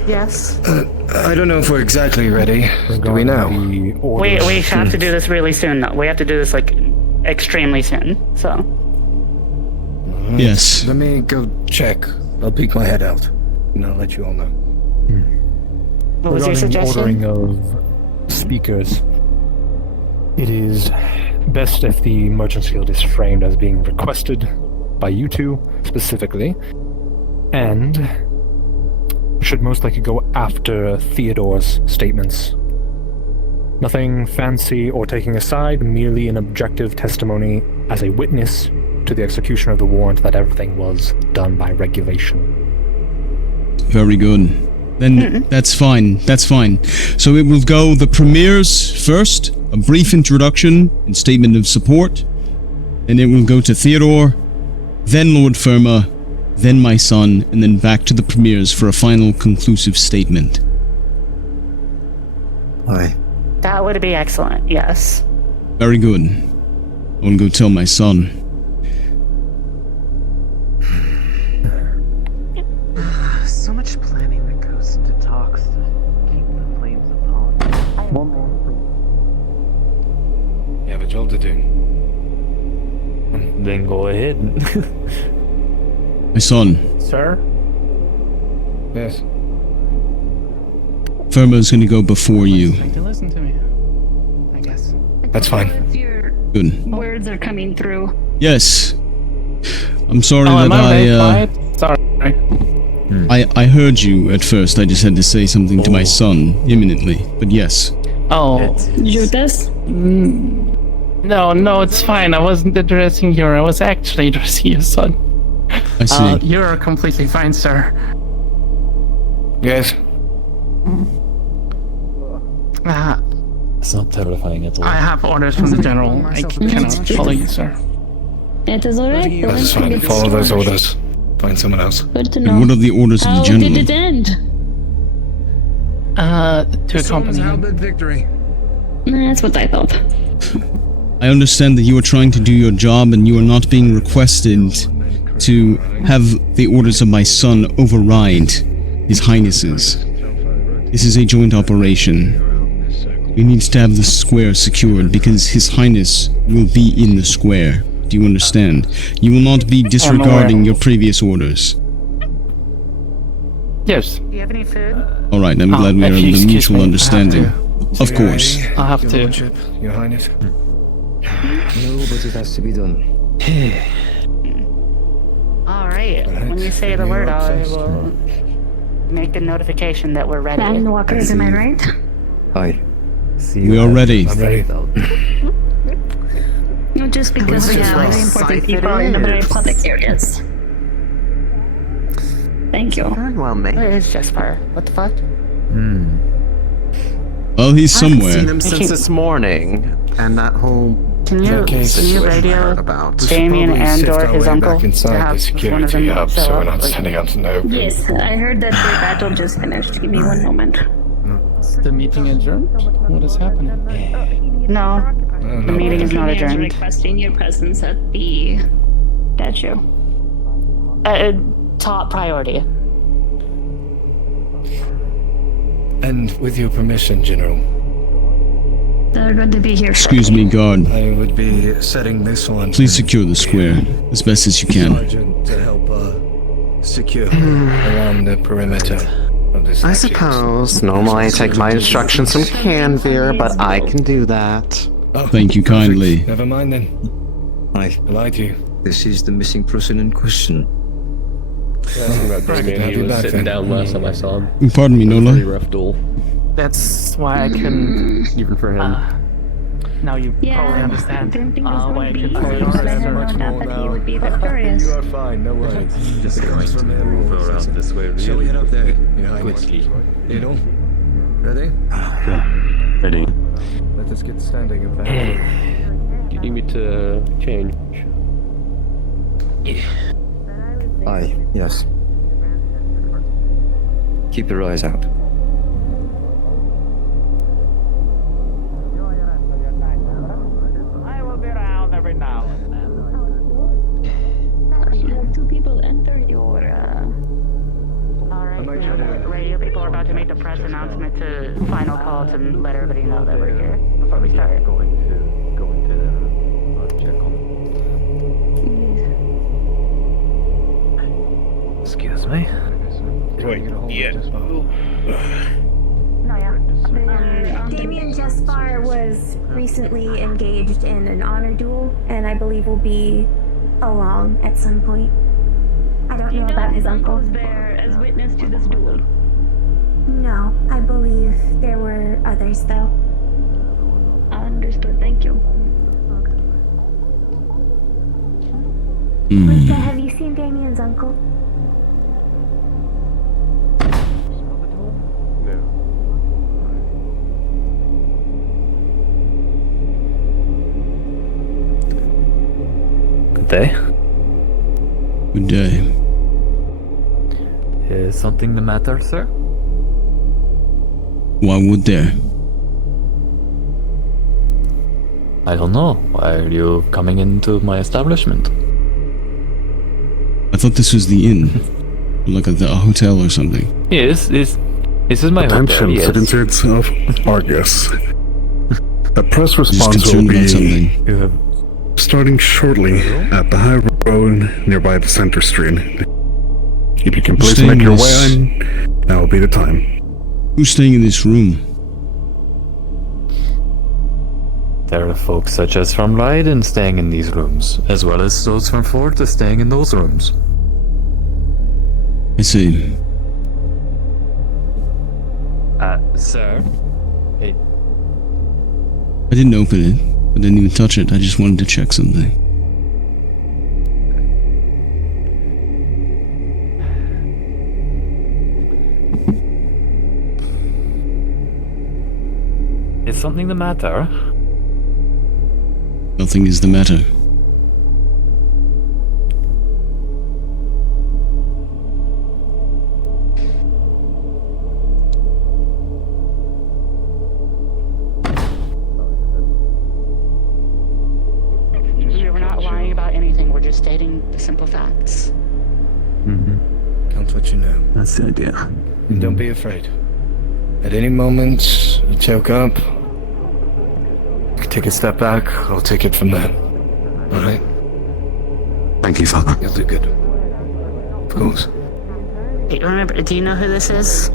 Yes. I don't know if we're exactly ready. Do we now? We have to do this really soon. We have to do this like extremely soon. So. Yes. Let me go check. I'll peek my head out, and I'll let you all know. What was your Regarding suggestion? ordering of speakers, it is best if the Merchant's Guild is framed as being requested by you two specifically, and should most likely go after Theodore's statements. Nothing fancy or taking aside, merely an objective testimony as a witness to the execution of the warrant that everything was done by regulation. Very good. Then that's fine. That's fine. So it will go the premiers first, a brief introduction and statement of support, and it will go to Theodore, then Lord Firma, then my son, and then back to the premiers for a final conclusive statement. Aye. That would be excellent. Yes. Very good. I want to go tell my son. So much planning that goes into talks to keep the flames upon. You have a job to do. Then go ahead. My son, Sir? Yes. Firma's going to go before you. Trying to listen to me, I guess. That's fine. Good. Words are coming through. Yes. I'm sorry Oh, that am I late, Clyde? Sorry. I heard you at first. I just had to say something to my son imminently. But yes. Oh. Judas? No, it's fine. I wasn't addressing you. I was actually addressing your son. I see. You're completely fine, sir. Yes. It's not terrifying at all. I have orders from the general. I cannot follow you, sir. It is alright. That's fine. Follow those orders. Find someone else. Good to And know. what are the orders of How the general? did it end? To accompany him. victory. That's what I thought. I understand that you are trying to do your job and you are not being requested to have the orders of my son override His Highness's. This is a joint operation. You need to have the square secured because His Highness will be in the square. Do you understand? You will not be disregarding your previous orders. Yes. Do you have any food? Alright, I'm glad we are if you in the excuse mutual me, I have understanding. to. Of course. I'll have Your to. Lordship, Your Highness. No, but it has to be done. All right. When you say the word, I will make a notification that we're ready. Van Walkers, am I right? Aye. We are ready. I'm ready. No, just because we have very important people in the very public areas. Thank you. Well, mate. Where is Jesper? What the fuck? Well, he's I haven't seen somewhere. him since this morning, and that whole Can you radio about. Damien and or his uncle back to inside the have one of security them hub, show so we're up? not Like, standing out in the open. Yes, I heard that the battle just finished. Give me one moment. Is the meeting adjourned? What is happening? No, the meeting is not Premier's adjourned. requesting your presence at the statue. Top priority. And with your permission, General, They're going to be here. Excuse me, guard. I would be setting this one. Please secure the square as best as you can. Sergeant to help secure around the perimeter of this. I suppose normally I take my instructions from Canvir, but I can do that. Oh, Thank you kindly. Never mind then. Aye. I lied to you. This is the missing person in question. He was sitting down last time I saw him. Pardon me, Pretty Nola. rough duel. That's why I couldn't. Even for him. Now you Yeah, probably understand printing was why I going to be couldn't. easy, but I don't know that he would be victorious. You are fine, no worries. Just going to move around this way Shall we really head up there? Your Highness? quickly. You know? Ready? Ready? Let us get standing and fast. Do you need me to change? Aye, yes. Keep your eyes out. I will be around every now and then. You have two people enter your, Alright, radio people are about to make the press announcement to final call to let everybody know that we're here before we start. Going to check on. Excuse me. Wait, yeah. Damien Jespar was recently engaged in an honor duel, and I believe will be along at some point. I don't know about his uncle. Was there as witness to this duel? No, I believe there were others, though. Understood, thank you. Lisa, have you seen Damien's uncle? Good day. Good day. Is something the matter, sir? Why would there? I don't know. Why are you coming into my establishment? I thought this was the inn. Like a hotel or something. Yes, this is my Attention, hotel, yes. citizens of Argus. A press Just response will concerned about be something. starting shortly at the high road nearby the center street. If you can please Staying make your in way this- in, that will be the time. Who's staying in this room? There are folks such as from Raiden staying in these rooms, as well as those from Fortis staying in those rooms. I see. Sir? Hey. I didn't open it. I didn't even touch it. I just wanted to check something. Is something the matter? Nothing is the matter. We're not lying about anything, we're just stating the simple facts. Count what you know. That's the idea. And don't be afraid. At any moment, you choke up, you can take a step back, I'll take it from there. Alright? Thank you, Father. You'll do good. Of course. Do you know who this is?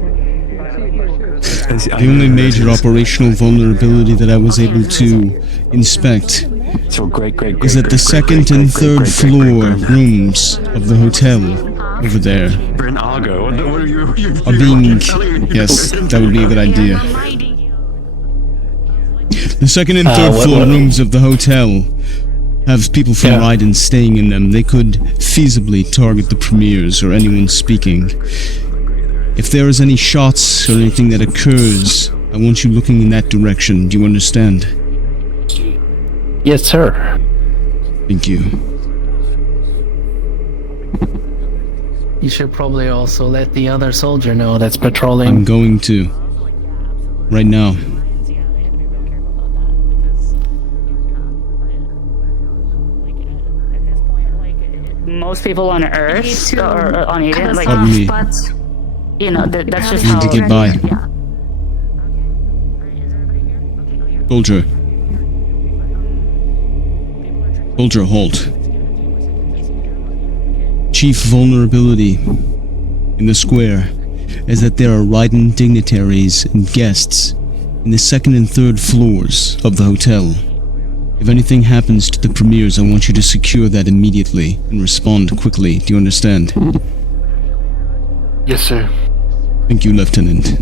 The only major operational vulnerability that I was able to inspect is that the second and third floor rooms of the hotel over there are being... Yes, that would be a good idea. The second and third floor rooms of the hotel have people from Raiden staying in them. They could feasibly target the premiers or anyone speaking. If there is any shots or anything that occurs, I want you looking in that direction. Do you understand? Yes, sir. Thank you. You should probably also let the other soldier know that's patrolling. I'm going to. Right now. Most people on Earth or on Eden, like, Pardon me. you know, that's just I how. need to get by. Yeah. Soldier. Soldier, halt. Chief vulnerability in the square is that there are Raiden dignitaries and guests in the second and third floors of the hotel. If anything happens to the premiers, I want you to secure that immediately and respond quickly. Do you understand? Yes, sir. Thank you, Lieutenant.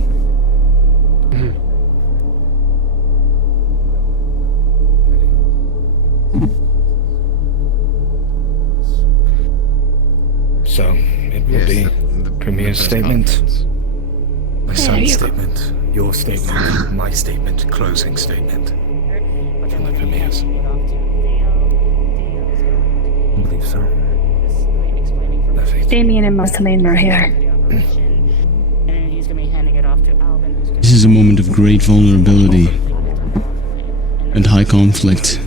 So, it will be the Premier's statement, my son's statement, your statement, my statement, closing statement. from the premiers. I believe so. Damien and Marceline are here. This is a moment of great vulnerability and high conflict.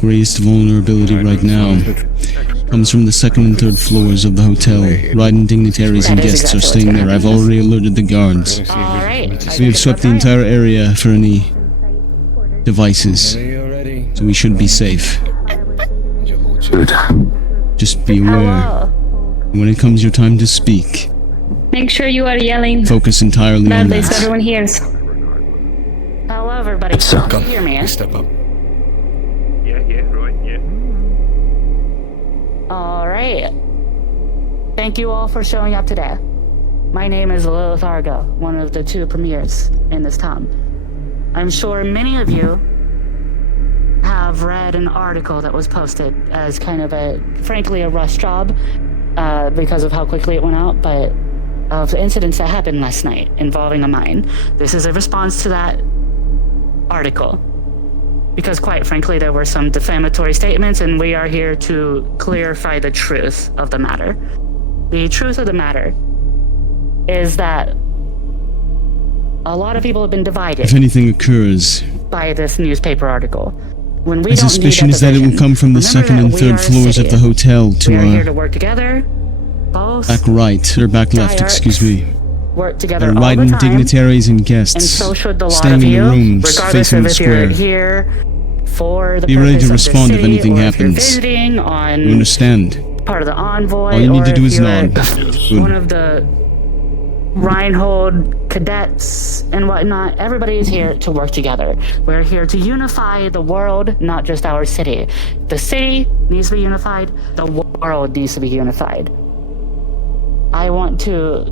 Greatest vulnerability right now comes from the second and third floors of the hotel. Riding dignitaries and guests are staying there. I've already alerted the guards. We have swept the entire area for any devices, so we should be safe. Good. Just be aware. When it comes your time to speak, Make sure you are yelling focus entirely on loudly so that. everyone hears. Hello, everybody. So, Can you hear me? Step up. All right. Thank you all for showing up today. My name is Lilith Argo, one of the 2 premiers in this town. I'm sure many of you have read an article that was posted as kind of frankly, a rush job because of how quickly it went out, but of the incidents that happened last night involving a mine. This is a response to that article. Because quite frankly, there were some defamatory statements, and we are here to clarify the truth of the matter. The truth of the matter is that a lot of people have been divided. If anything occurs, By this newspaper article. When we my don't suspicion need is that it will come from the second and third floors of the hotel We are here to to work together. Both back right, or back left, excuse me. work together They're all the riding time. dignitaries and guests, And so should the lot staying of in you, the rooms regardless facing of the if you're square. here for the Be ready purpose to of respond the if city, anything or if you're happens. visiting on You understand? part of the envoy, All you need or to do if is you're nod. one Good. of the Reinhold cadets and whatnot. Everybody is here to work together. We're here to unify the world, not just our city. The city needs to be unified. The world needs to be unified. I want to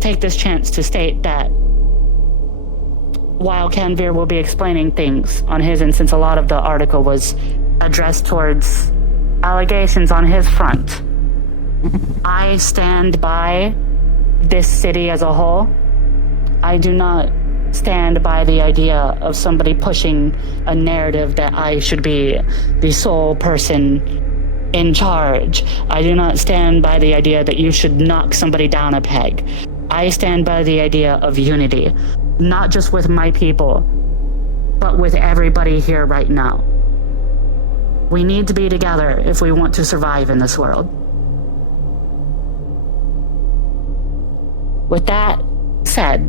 take this chance to state that while Canvir will be explaining things on his end, since a lot of the article was addressed towards allegations on his front, I stand by this city as a whole. I do not stand by the idea of somebody pushing a narrative that I should be the sole person in charge. I do not stand by the idea that you should knock somebody down a peg. I stand by the idea of unity, not just with my people, but with everybody here right now. We need to be together if we want to survive in this world. With that said,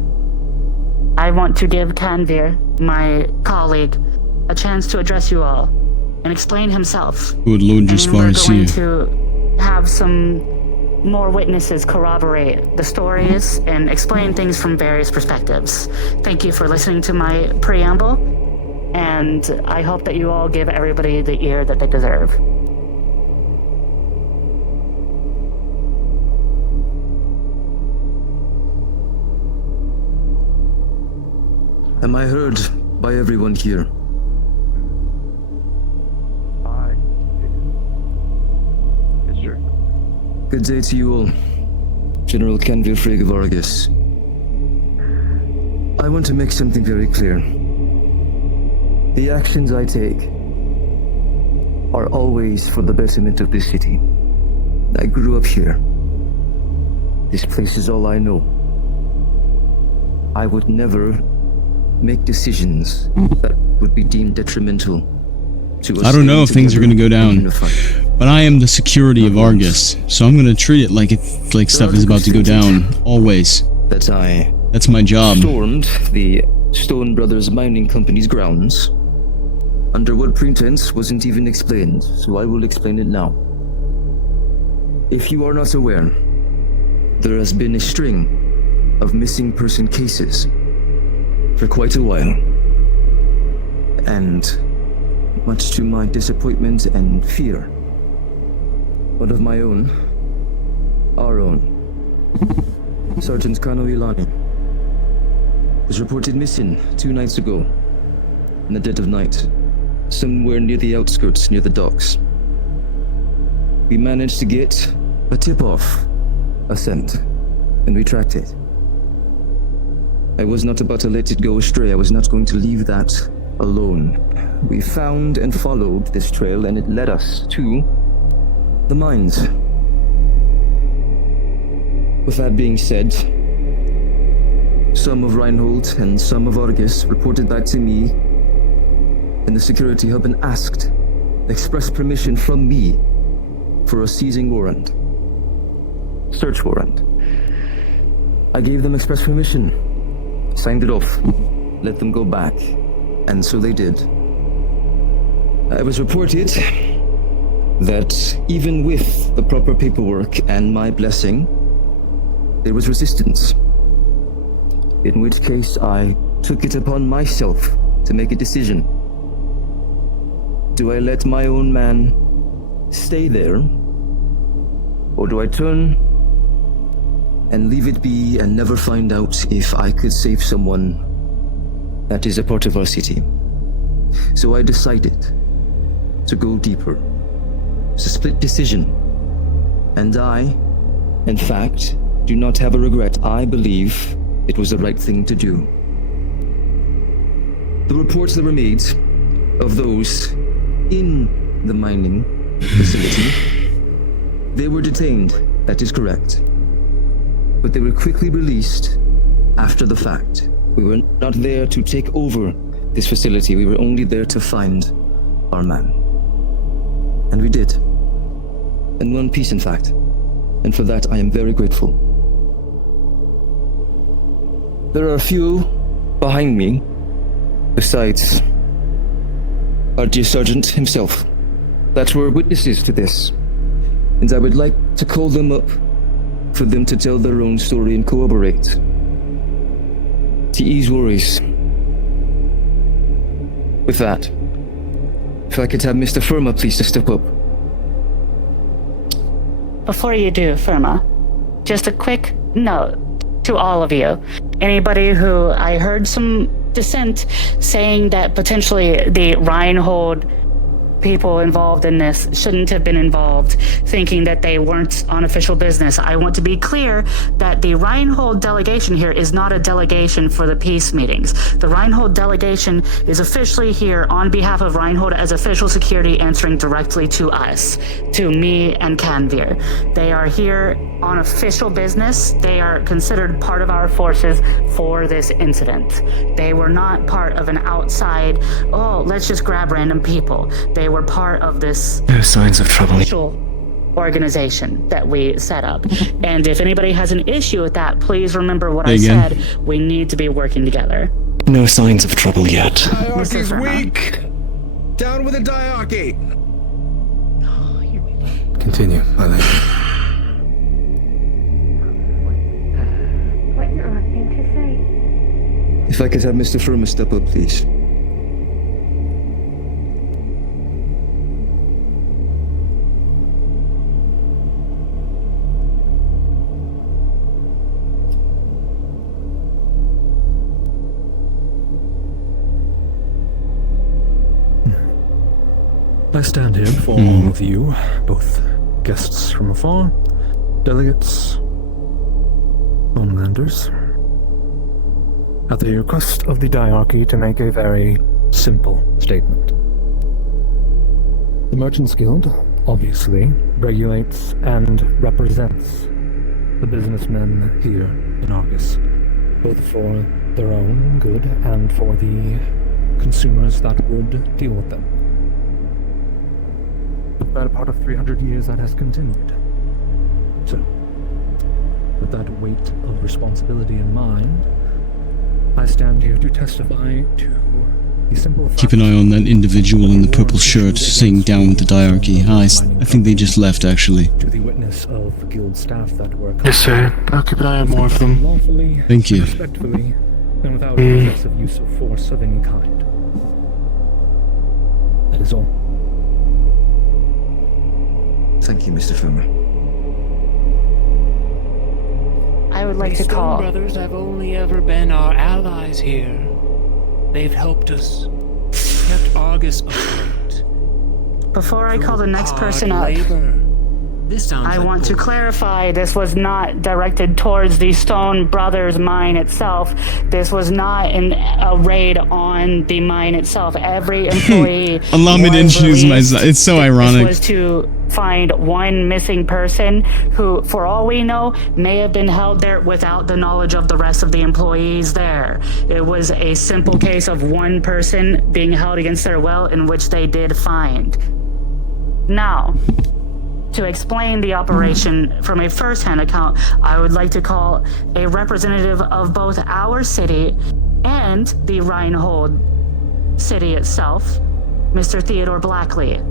I want to give Canvir, my colleague, a chance to address you all and explain himself. Good Lord, And Jaspar we're is going here. to have some more witnesses corroborate the stories and explain things from various perspectives. Thank you for listening to my preamble, and I hope that you all give everybody the ear that they deserve. Am I heard by everyone here? Yes, sir. Good day to you all. General Canvir Frigg of Argus. I want to make something very clear. The actions I take are always for the betterment of this city. I grew up here. This place is all I know. I would never make decisions that would be deemed detrimental to us. I don't know if things are going to go down, but I am the security of Argus, so I'm going to treat it like stuff is about to go down, always. That's my job. Stormed the Stone Brothers Mining Company's grounds. Under what pretense wasn't even explained, so I will explain it now. If you are not aware, there has been a string of missing person cases for quite a while. And much to my disappointment and fear, one of my own, our own, Sergeant Kano Ilani, was reported missing 2 nights ago, in the dead of night, somewhere near the outskirts, near the docks. We managed to get a tip-off, a scent, and we tracked it. I was not about to let it go astray. I was not going to leave that alone. We found and followed this trail, and it led us to the mines. With that being said, some of Reinhold and some of Argus reported back to me in the security hub and asked, expressed permission from me for a seizing warrant. Search warrant. I gave them express permission, signed it off, let them go back, and so they did. It was reported that even with the proper paperwork and my blessing, there was resistance. In which case, I took it upon myself to make a decision. Do I let my own man stay there? Or do I turn and leave it be and never find out if I could save someone that is a part of our city? So I decided to go deeper. It's a split decision. And I, in fact, do not have a regret. I believe it was the right thing to do. The reports that were made of those in the mining facility, they were detained, that is correct. But they were quickly released after the fact. We were not there to take over this facility, we were only there to find our man. And we did. In one piece, in fact. And for that, I am very grateful. There are a few behind me, besides our dear Sergeant himself, that were witnesses to this. And I would like to call them up for them to tell their own story and corroborate. To ease worries. With that, if I could have Mr. Firma please to step up. Before you do, Firma, just a quick note to all of you. Anybody who I heard some dissent saying that potentially the Reinhold people involved in this shouldn't have been involved, thinking that they weren't on official business. I want to be clear that the Reinhold delegation here is not a delegation for the peace meetings. The Reinhold delegation is officially here on behalf of Reinhold as official security, answering directly to us, to me and Canvir. They are here on official business. They are considered part of our forces for this incident. They were not part of an outside, oh, let's just grab random people. They were part of this No signs of trouble. Organization that we set up. And if anybody has an issue with that, please remember what I said. We need to be working together. No signs of trouble yet. Diarchy's weak! Down with the diarchy! Continue, my lady. What an odd thing to say. If I could have Mr. Firma step up, please. I stand here before all of you, both guests from afar, delegates, homelanders, at the request of the diarchy to make a very simple statement. The Merchants Guild, obviously, regulates and represents the businessmen here in Argus, both for their own good and for the consumers that would deal with them. For the better part of 300 years that has continued. So, with that weight of responsibility in mind, I stand here to testify to the simple fact. Keep an eye on that individual in the purple shirt saying down with the diarchy. I think they just left, actually. To the witness of guild staff that were Yes, sir. I'll keep an eye on more of them. Lawfully, Thank you. respectfully, and without excessive use of force of any kind. That is all. Thank you, Mr. Firma. I would like to Stone call. Brothers have only ever been our allies here. They've helped us, kept Argus afloat. Before I call the next Hard person up, labor. I want to clarify, this was not directed towards the Stone Brothers mine itself. This was not a raid on the mine itself. Every employee Allow me to introduce myself. It's so ironic. This was to find one missing person who, for all we know, may have been held there without the knowledge of the rest of the employees there. It was a simple case of one person being held against their will, in which they did find. Now, to explain the operation from a first-hand account, I would like to call a representative of both our city and the Reinhold city itself, Mr. Theodore Blackley,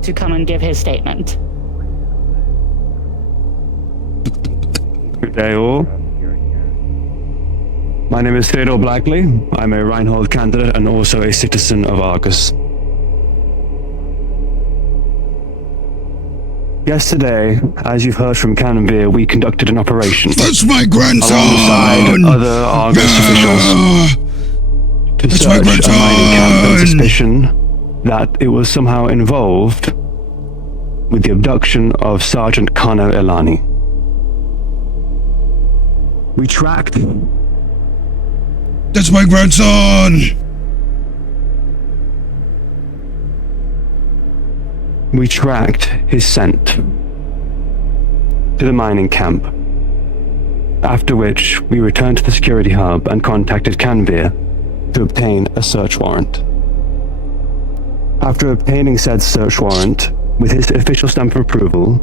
to come and give his statement. Good day, all. My name is Theodore Blackley. I'm a Reinhold candidate and also a citizen of Argus. Yesterday, as you've heard from Cannonbeer, we conducted an operation. That's my grandson! Alongside other Argus officials to search a mining camp on suspicion that it was somehow involved with the abduction of Sergeant Kano Elani. We tracked... That's my grandson! We tracked his scent to the mining camp, after which we returned to the security hub and contacted Canveer to obtain a search warrant. After obtaining said search warrant, with his official stamp of approval,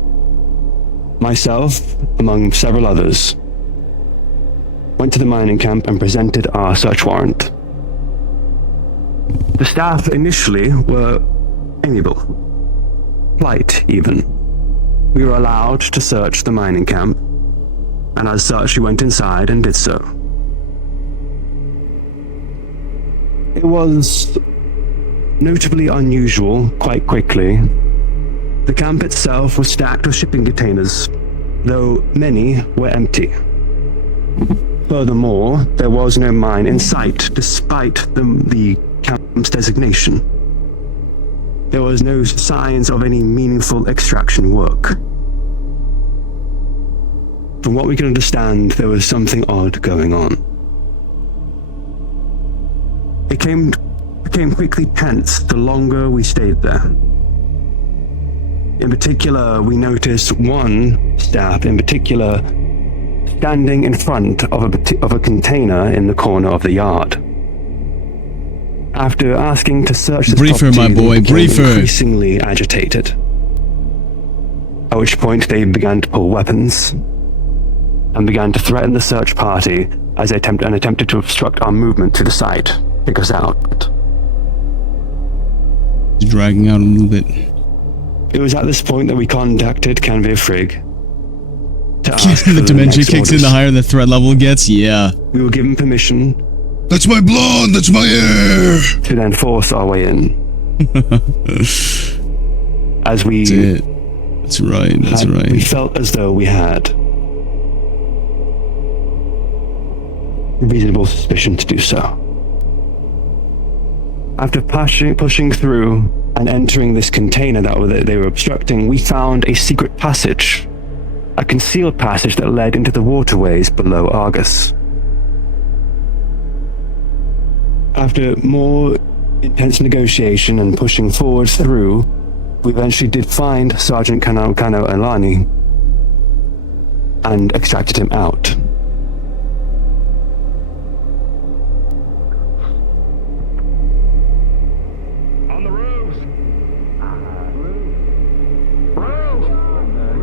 myself, among several others, went to the mining camp and presented our search warrant. The staff initially were amiable. Polite, even. We were allowed to search the mining camp, and as such we went inside and did so. It was notably unusual quite quickly. The camp itself was stacked with shipping containers, though many were empty. Furthermore, there was no mine in sight despite the camp's designation. There was no signs of any meaningful extraction work. From what we can understand, there was something odd going on. It became quickly tense the longer we stayed there. In particular, we noticed one staff in particular standing in front of a container in the corner of the yard. After asking to search the briefer, property, my boy, they became briefer. Increasingly agitated. At which point they began to pull weapons and began to threaten the search party as they attempted to obstruct our movement to the site. Take us out. Dragging out a little bit. It was at this point that we contacted Canveer Frigg to ask the for dementia next kicks orders. in the higher the threat level gets. Yeah. We were given permission. That's my blonde. That's my hair. To then force our way in. As we. That's it. That's right. That's right. We felt as though we had reasonable suspicion to do so. After pushing through and entering this container that they were obstructing, we found a secret passage, a concealed passage that led into the waterways below Argus. After more intense negotiation and pushing forward through, we eventually did find Sergeant Kano Elani and extracted him out.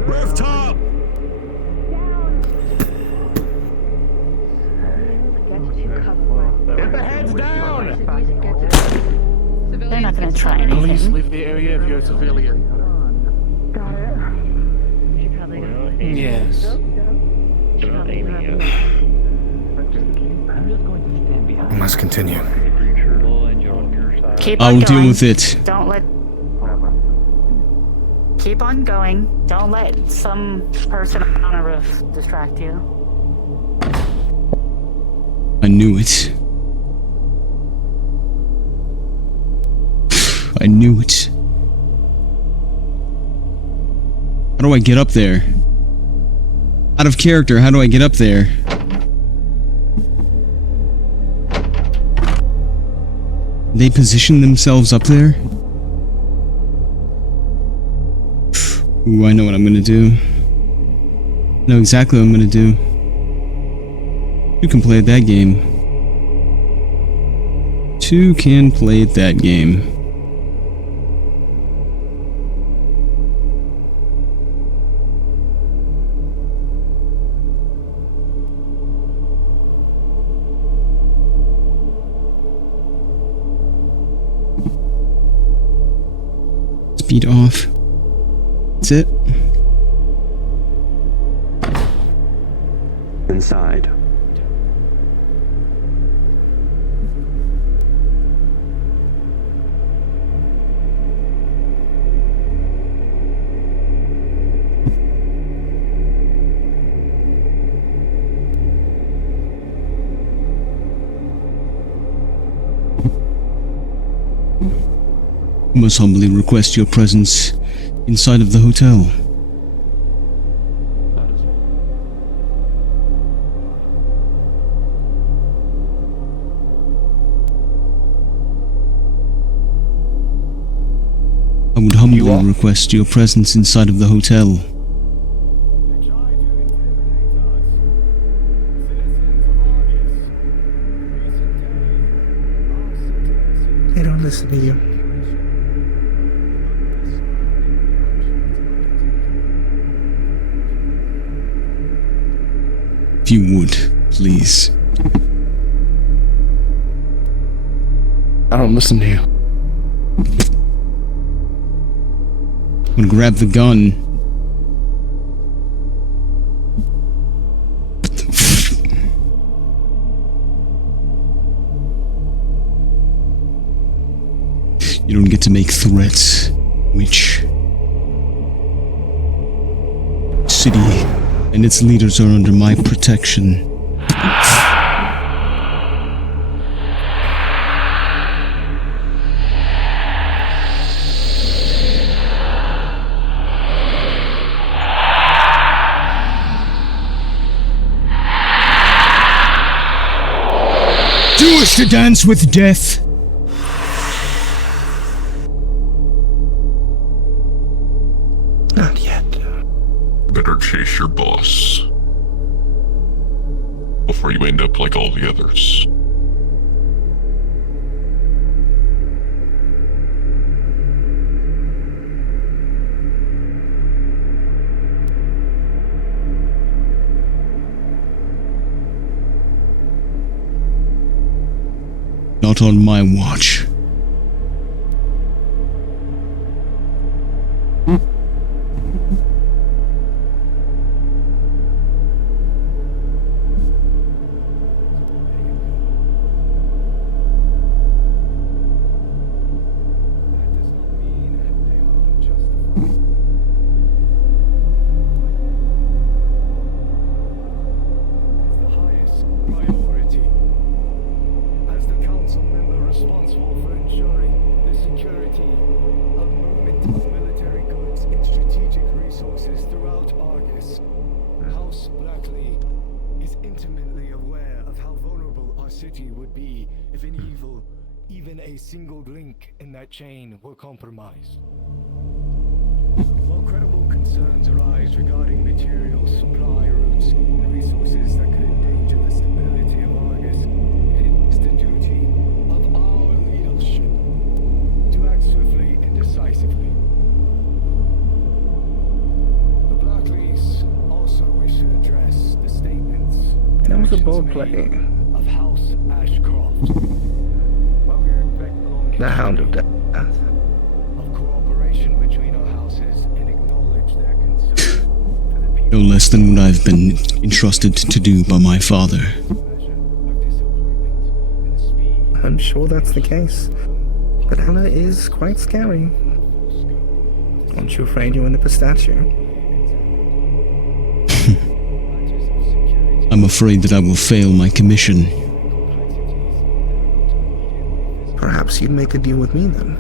Rooftop! Get the heads down! They're not going to try anything. Please leave the area if you're a civilian. Yes. We must continue. Keep I on will going. deal with it. Don't let. Keep on going. Don't let some person on a roof distract you. I knew it. I knew it. How do I get up there? Out of character, how do I get up there? They position themselves up there? Ooh, I know what I'm gonna do. I know exactly what I'm gonna do. You can play that game. Two can play that game. Speed off. That's it. Inside. I must humbly request your presence inside of the hotel. I would humbly request your presence inside of the hotel. They don't listen to you. If you would, please. I don't listen to you. I'm gonna grab the gun. You don't get to make threats, which city and its leaders are under my protection. Do you wish to dance with death? Not yet. Better chase your boss before you end up like all the others. Not on my watch. Blackley is intimately aware of how vulnerable our city would be if an evil, even a single link in that chain, were compromised. While credible concerns arise regarding material supply routes and resources that could endanger the stability of Argus, it is the duty of our leadership to act swiftly and decisively. The Blackleys also wish to address the statements That was a bold play. of House Ashcroft. While we respect The Hound of Death. of cooperation between our houses and acknowledge their concern for the people. No less than what I've been entrusted to do by my father. I'm sure that's the case. But Anna is quite scary. Aren't you afraid you're in the pistachio? I'm afraid that I will fail my commission. Perhaps you'd make a deal with me then.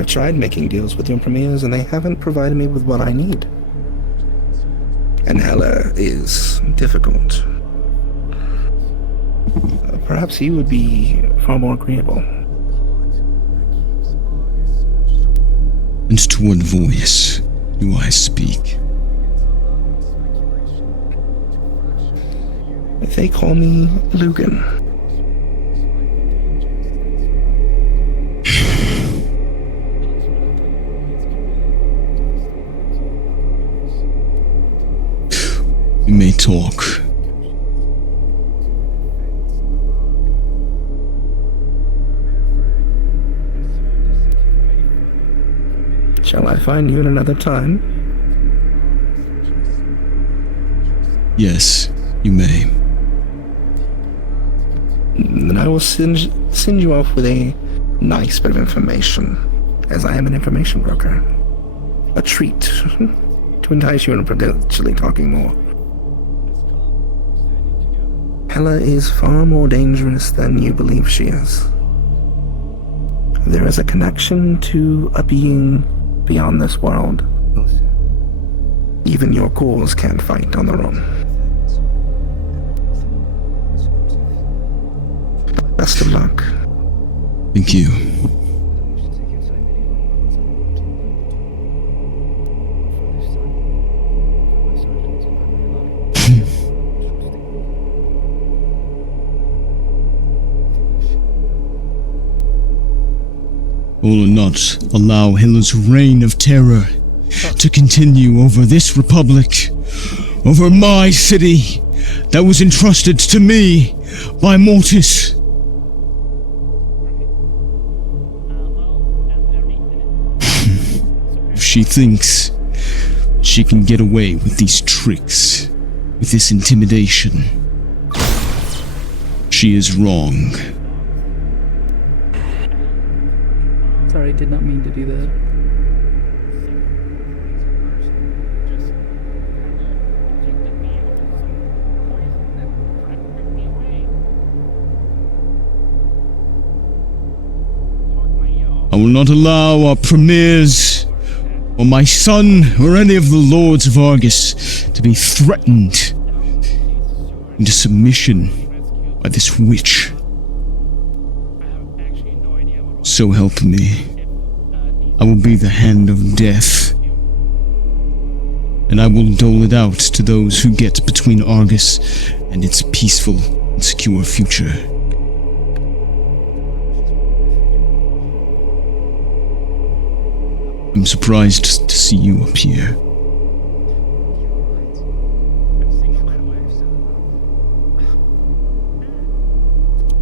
I've tried making deals with your premiers and they haven't provided me with what I need. And Hella is difficult. Perhaps you would be far more agreeable. And to what voice do I speak? They call me Lugan. We may talk. Shall I find you at another time? Yes, you may. Then I will send you off with a nice bit of information, as I am an information broker. A treat to entice you into potentially talking more. Hella is far more dangerous than you believe she is. There is a connection to a being beyond this world. Even your ghouls can't fight on their own. Best of luck. Thank you. I will not allow Hitler's reign of terror to continue over this republic, over my city that was entrusted to me by Mortis. If she thinks she can get away with these tricks, with this intimidation, she is wrong. Sorry, did not mean to do that. I will not allow our premiers, or my son, or any of the lords of Argus to be threatened into submission by this witch. So help me, I will be the hand of death, and I will dole it out to those who get between Argus and its peaceful and secure future. I'm surprised to see you up here.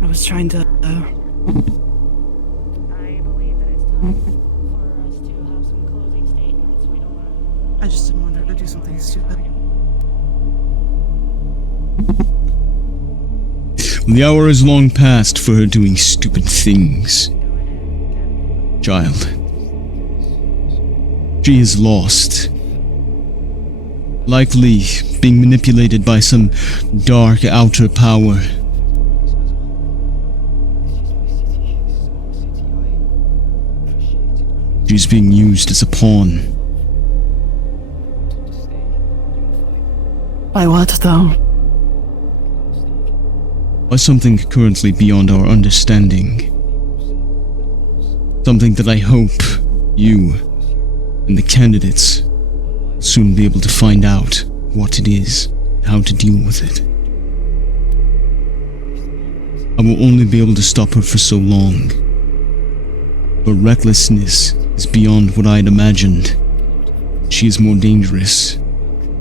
I was trying to, I just didn't want her to do something stupid. The hour is long past for her doing stupid things. Child. She is lost. Likely being manipulated by some dark outer power. She's being used as a pawn. By what, though? By something currently beyond our understanding. Something that I hope you and the candidates will soon be able to find out what it is and how to deal with it. I will only be able to stop her for so long. Her recklessness is beyond what I had imagined. She is more dangerous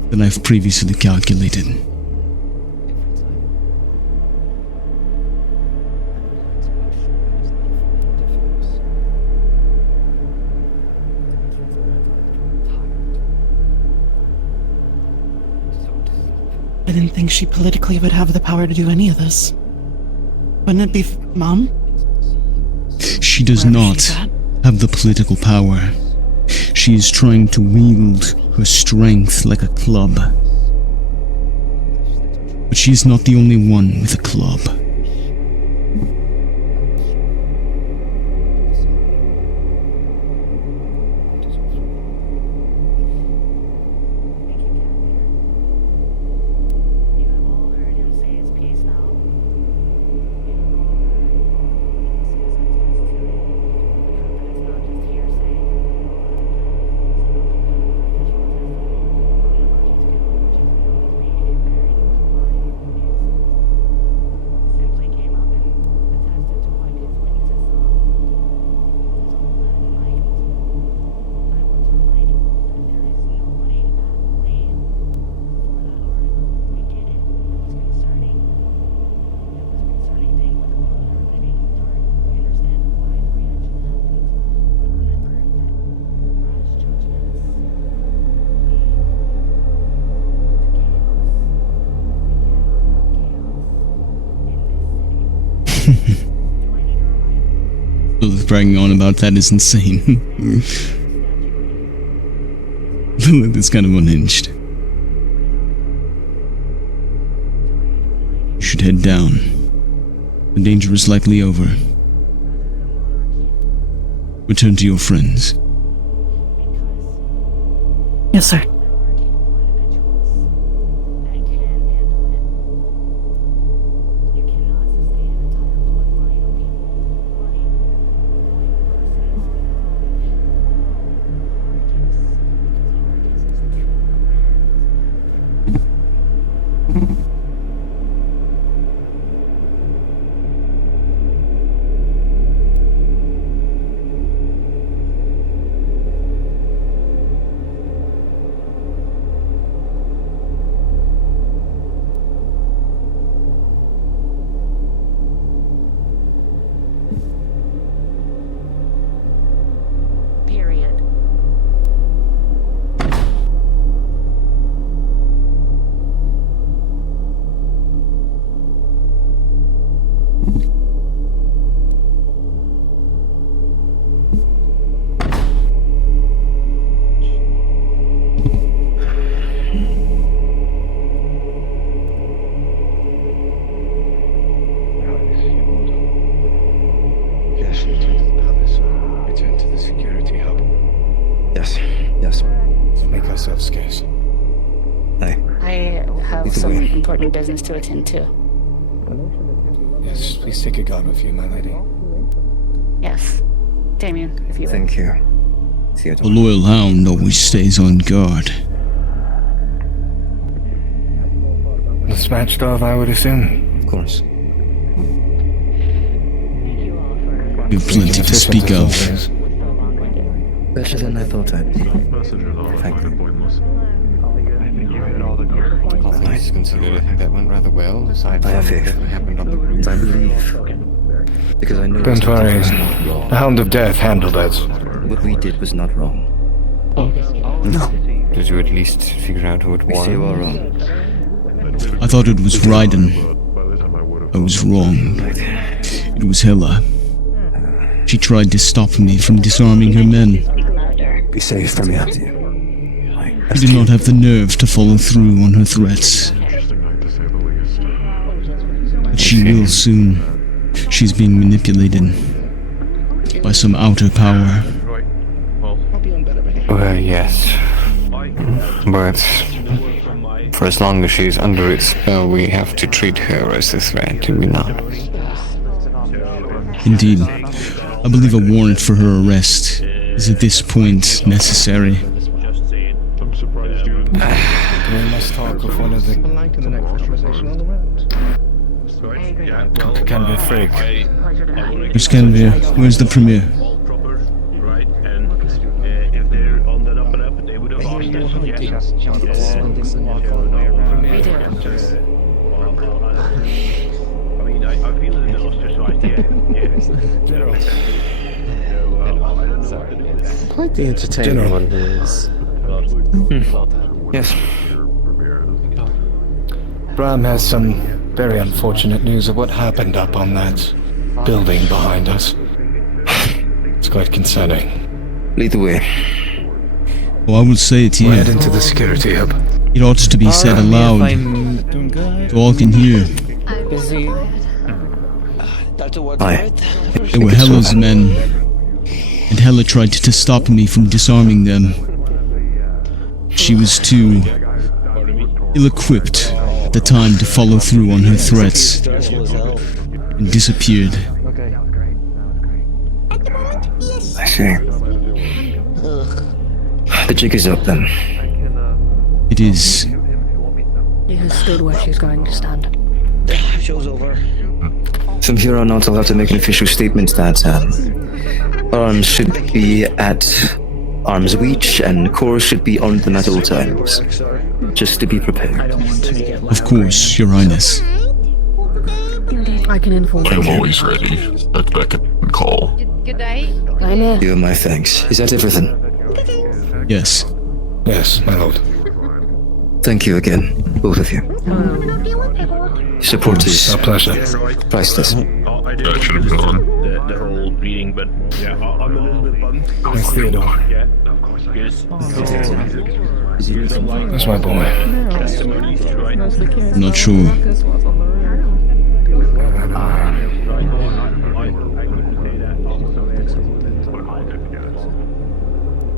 than I've previously calculated. I didn't think she politically would have the power to do any of this. Wouldn't it be Mom? She does not have the political power. She is trying to wield her strength like a club. But she is not the only one with a club. bragging on about that is insane. It's kind of unhinged. You should head down. The danger is likely over. Return to your friends. Yes, sir. Important business to attend to. Yes, please take a guard with you, my lady. Yes. Damien, if you Thank you. A loyal hound always stays on guard. Dispatched off, I would assume. Of course. You've plenty to speak of. Better than I thought I'd be. Thank you. Nice, considering I think that went rather well. Aside I have from faith. what happened on the bridge. I believe. Because I know Don't worry. The Hound of Death handled it. What we did was not wrong. No. Did you at least figure out who it was? We see our own. I thought it was Raiden. I was wrong. It was Hela. She tried to stop me from disarming her men. Be safe from here. She did not have the nerve to follow through on her threats. But she will soon. She's being manipulated by some outer power. Well, yes. But for as long as she's under its spell, we have to treat her as a threat, do we not? Indeed. I believe a warrant for her arrest is at this point necessary. We must talk with one of the... Canberra Frig. Where's Canberra? Where's the Premier? Quite the entertaining one is. Yes. Bram has some very unfortunate news of what happened up on that building behind us. It's quite concerning. Lead the way. Oh, I will say it here. We'll head into the security hub. It ought to be said aloud, so all can hear. Busy. Aye. They were Hela's men, and Hela tried to stop me from disarming them. She was too ill-equipped at the time to follow through on her threats, and disappeared. I see. The jig is up then. It is. She has stood where she's going to stand. Show's over. From here on out, I'll have to make an official statement that arms should be at arm's reach and cores should be on them at all times. Just to be prepared. Of course, Your Highness. I can inform I'm you. always ready. At beck and call. Good day. I'm here. You have my thanks. Is that everything? Yes. Yes, my lord. Thank you again, both of you. Support is a pleasure. priceless. That should have gone. The whole reading but yeah, I'm a little bit bummed. That's Theodore. Yeah, of course. Yes. That's my boy. Not sure.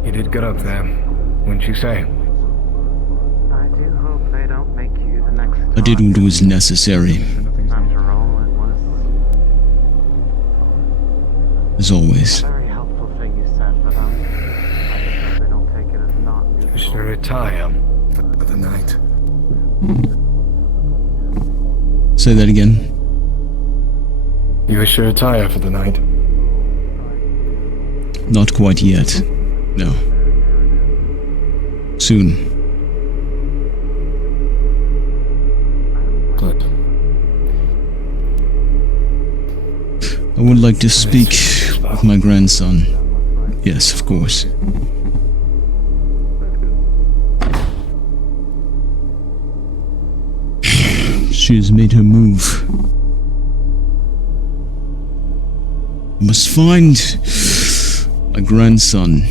You did good up there, wouldn't you say? I did what was necessary. As always. You should retire for the night. Say that again. You wish to retire for the night? Not quite yet. No. Soon. Good. I would like to speak with my grandson. Yes, of course. She has made her move. I must find my grandson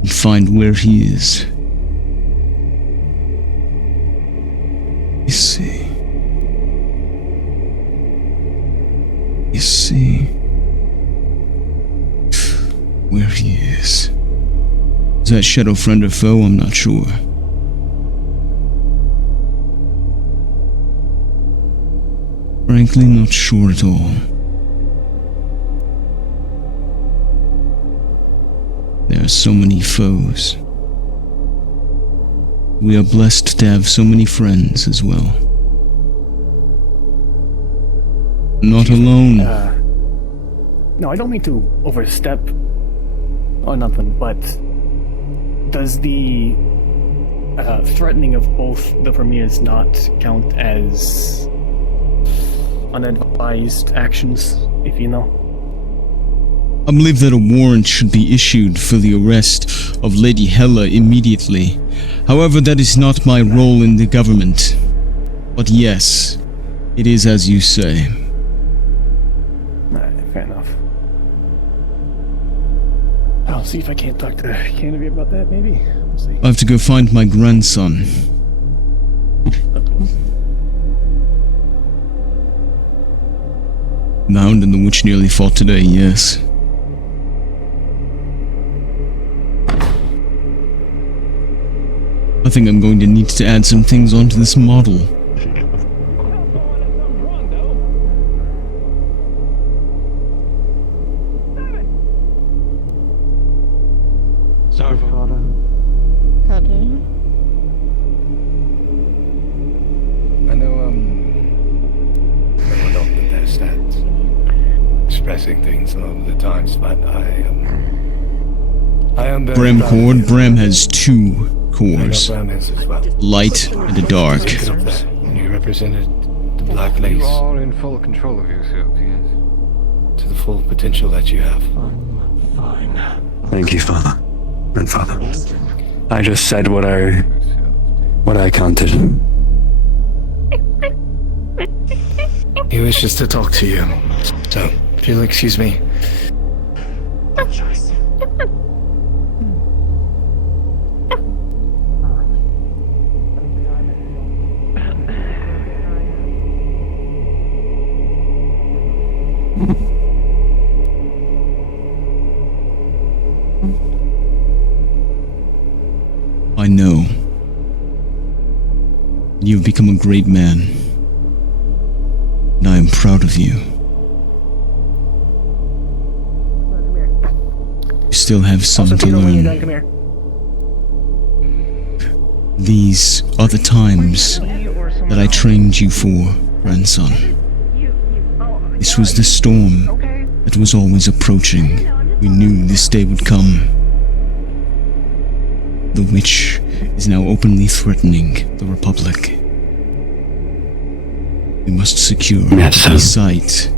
and find where he is. You see. You see. Where he is. Is that shadow friend or foe? I'm not sure. Frankly, not sure at all. There are so many foes. We are blessed to have so many friends as well. Not alone. No, I don't mean to overstep or nothing, but does the threatening of both the premiers not count as unadvised actions, if you know? I believe that a warrant should be issued for the arrest of Lady Hella immediately. However, that is not my role in the government. But yes, it is as you say. Alright, fair enough. I'll see if I can't talk to Canterbury about that, maybe. We'll see. I have to go find my grandson. The Hound and the Witch nearly fought today, yes. I think I'm going to need to add some things onto this model. Sorry, Father. I know, we're not the best at expressing things a lot of the times, but I am very Bram proud cord. of you. Bram has two cores. I know Bram is as well. Light and a dark. You represented the Blackley You are in full control of yourself, yes. to the full potential that you have. Thank you, Father. Grandfather. I just said what I counted. He wishes to talk to you. So, if you'll excuse me. I know. You've become a great man. And I am proud of you. You still have some to learn. These are the times that I trained you for, grandson. This was the storm that was always approaching. We knew this day would come. The witch is now openly threatening the Republic. We must secure the site.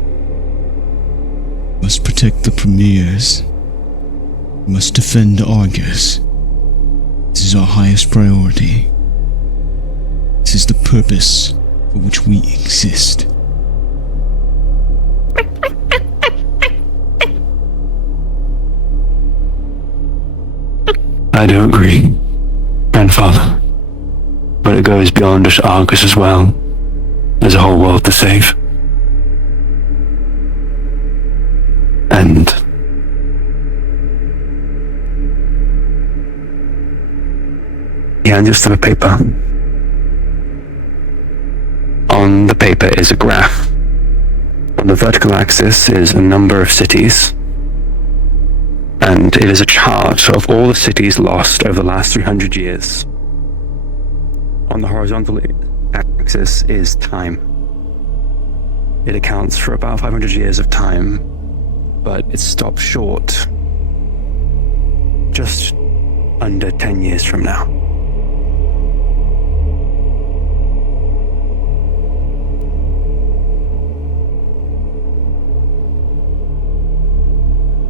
We must protect the premiers. We must defend Argus. This is our highest priority. This is the purpose for which we exist. I do agree, grandfather. But it goes beyond just Argus as well. There's a whole world to save. And he hands us to the paper. On the paper is a graph. On the vertical axis is a number of cities. And it is a chart of all the cities lost over the last 300 years. On the horizontal axis is time. It accounts for about 500 years of time, but it stops short just under 10 years from now.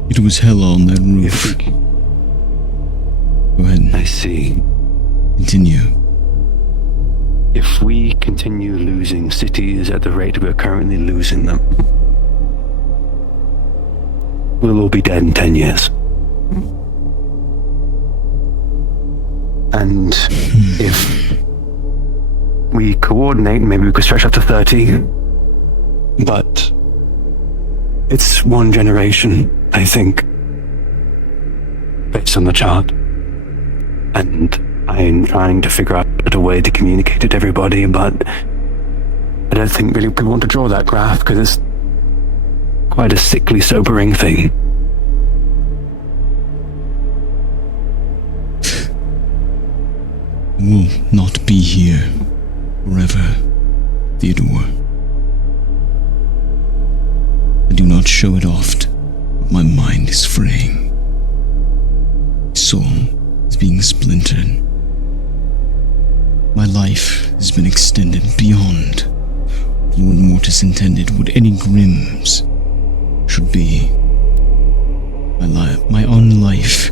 It was hell on that roof. Go ahead. I see. Continue. If we continue losing cities at the rate we're currently losing them, we'll all be dead in 10 years. And if we coordinate, maybe we could stretch up to 30. But it's one generation, I think, based on the chart. And I'm trying to figure out a way to communicate it to everybody, but I don't think really people want to draw that graph because it's quite a sickly, sobering thing. Will not be here forever, Theodore. I do not show it oft, but my mind is fraying. My soul is being splintered. My life has been extended beyond what Mortis intended what any Grimms should be. My own life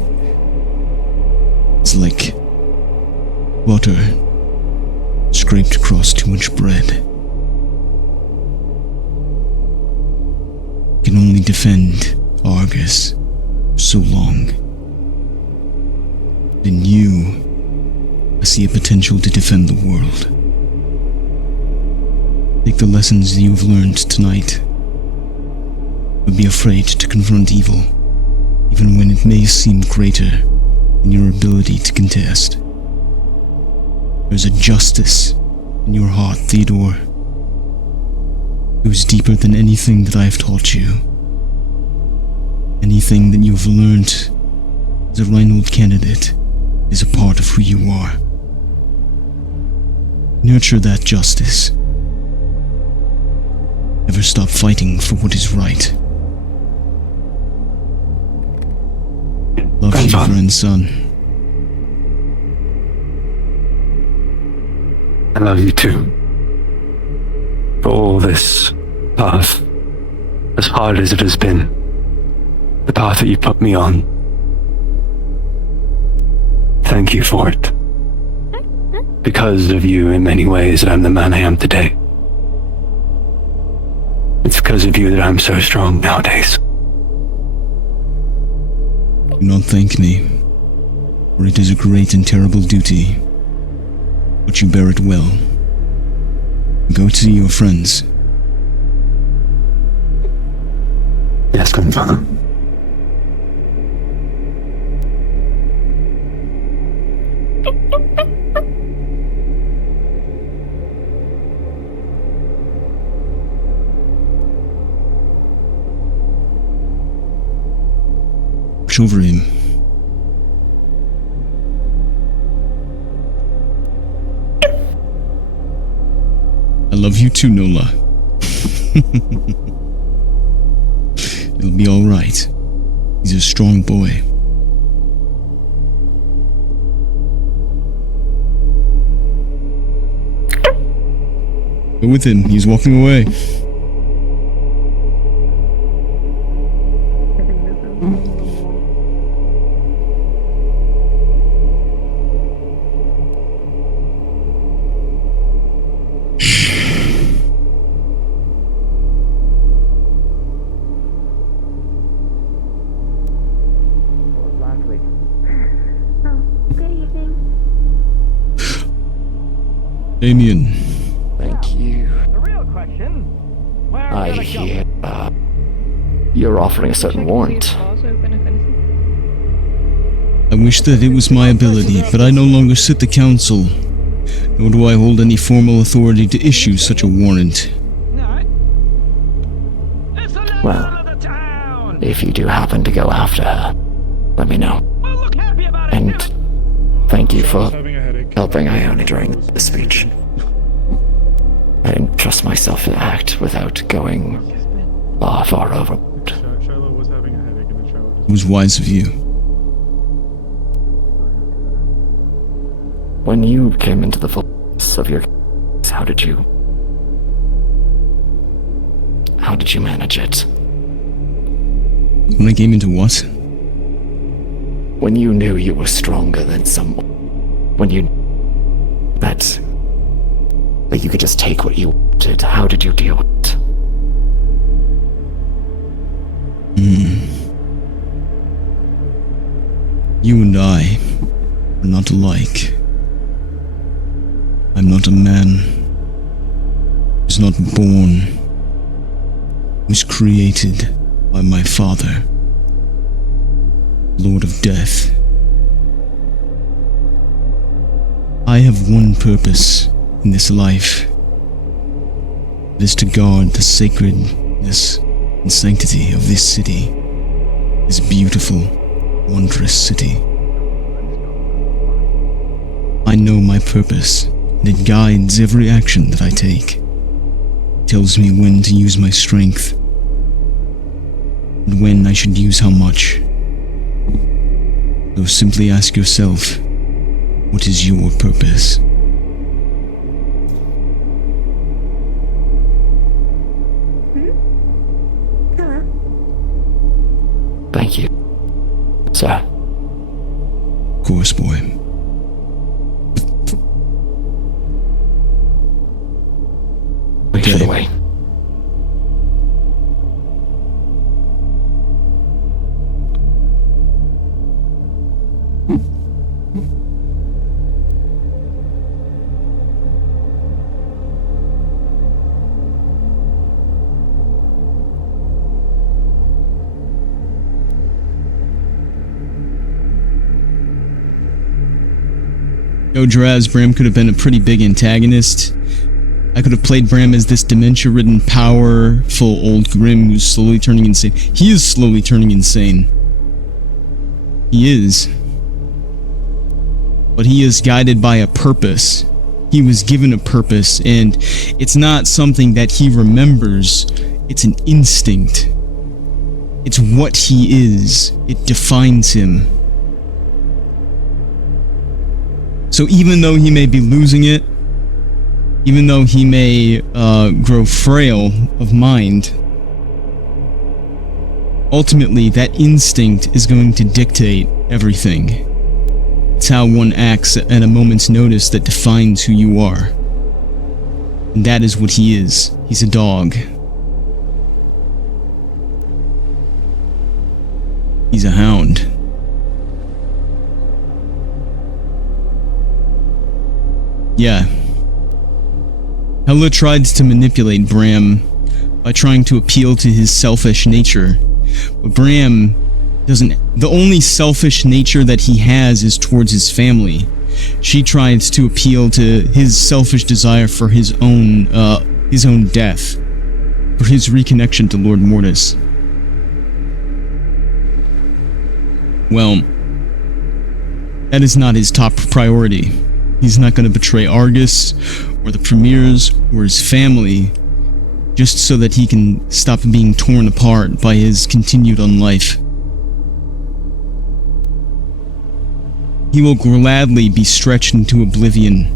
is like water scraped across too much bread. I can only defend Argus for so long. In you, I see a potential to defend the world. Take the lessons you've learned tonight, but be afraid to confront evil, even when it may seem greater than your ability to contest. There's a justice in your heart, Theodore. It goes deeper than anything that I have taught you. Anything that you have learned as a Reinhold candidate is a part of who you are. Nurture that justice. Never stop fighting for what is right. Love you, friend, son. I love you too. For all this path, as hard as it has been, the path that you put me on. Thank you for it. Because of you, in many ways, that I'm the man I am today. It's because of you that I'm so strong nowadays. Do not thank me, for it is a great and terrible duty, but you bear it well. Go to see your friends. Yes, grandfather. Watch over him. I love you too, Nola. It'll be all right. He's a strong boy. Go with him. He's walking away. Good evening. Damien. Thank you. The real question, where I hear you're offering a certain warrant. I wish that it was my ability, but I no longer sit the council, nor do I hold any formal authority to issue such a warrant. Well, if you do happen to go after her, let me know. And thank you for helping Iona during the speech. I didn't trust myself to act without going far overboard. It was wise of you. When you came into the fullness of your case, how did you manage it? When I came into what? When you knew you were stronger than someone. When you that you could just take what you wanted, how did you deal with it? You and I are not alike. I'm not a man who's not born, who's created by my father, Lord of Death. I have one purpose in this life. It is to guard the sacredness and sanctity of this city, this beautiful, wondrous city. I know my purpose, and it guides every action that I take. It tells me when to use my strength, and when I should use how much. So simply ask yourself, what is your purpose? Hello. Thank you, sir. Of course, boy. Wait for the way. Yo, Draz, Bram could have been a pretty big antagonist. I could have played Bram as this dementia-ridden, powerful old Grim who's slowly turning insane. He is slowly turning insane. He is. But he is guided by a purpose. He was given a purpose, and it's not something that he remembers. It's an instinct. It's what he is. It defines him. So even though he may be losing it, even though he may grow frail of mind, ultimately that instinct is going to dictate everything. It's how one acts at a moment's notice that defines who you are. And that is what he is. He's a dog. He's a hound. Yeah. Hela tried to manipulate Bram by trying to appeal to his selfish nature, but Bram doesn't. The only selfish nature that he has is towards his family. She tries to appeal to his selfish desire for his own death, for his reconnection to Lord Mortis. Well, that is not his top priority. He's not going to betray Argus, or the Premiers, or his family, just so that he can stop being torn apart by his continued unlife. He will gladly be stretched into oblivion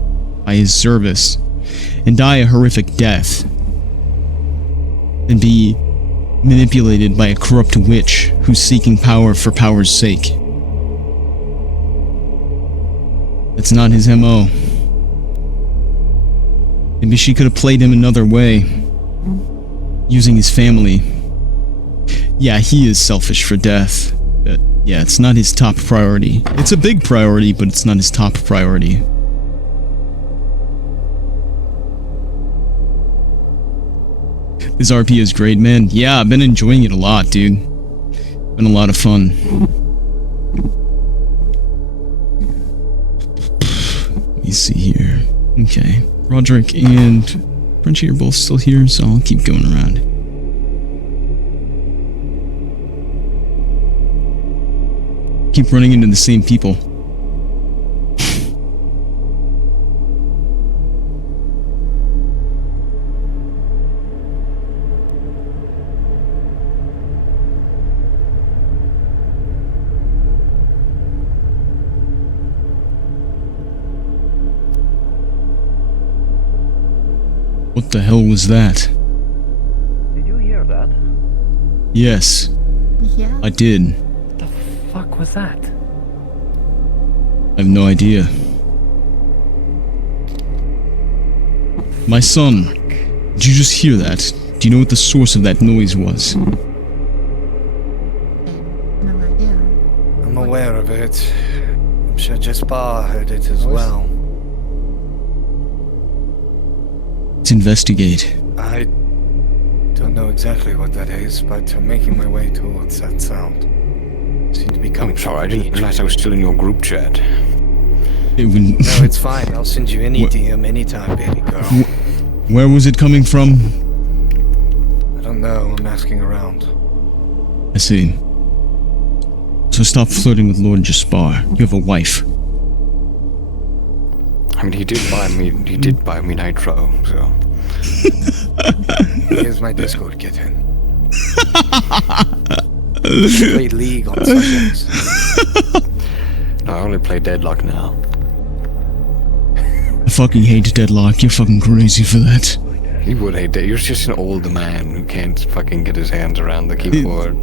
by his service, and die a horrific death, and be manipulated by a corrupt witch who's seeking power for power's sake. That's not his MO. Maybe she could have played him another way, using his family. Yeah, he is selfish for death, but Yeah, it's not his top priority. It's a big priority, but it's not his top priority. This RP is great, man. Yeah, I've been enjoying it a lot, dude. Been a lot of fun. Let me see here. Okay. Roderick and Frenchie are both still here, so I'll keep going around. Keep running into the same people. What the hell was that? Did you hear that? Yes. Yeah. I did. What the fuck was that? I have no idea. My son, did you just hear that? Do you know what the source of that noise was? No idea. I'm aware of it. I'm sure Jaspar heard it as well. Let's investigate. I don't know exactly what that is, but I'm making my way towards that sound. Seems to be coming. I'm sorry, I didn't realize I was still in your group chat. It would... No, it's fine. I'll send you any DM anytime, baby girl. Where was it coming from? I don't know. I'm asking around. I see. So stop flirting with Lord Jaspar. You have a wife. I mean, he did buy me nitro, so. Here's my Discord kitten. Play League on Sundays. No, I only play Deadlock now. I fucking hate Deadlock. You're fucking crazy for that. You would hate that. You're just an old man who can't fucking get his hands around the keyboard.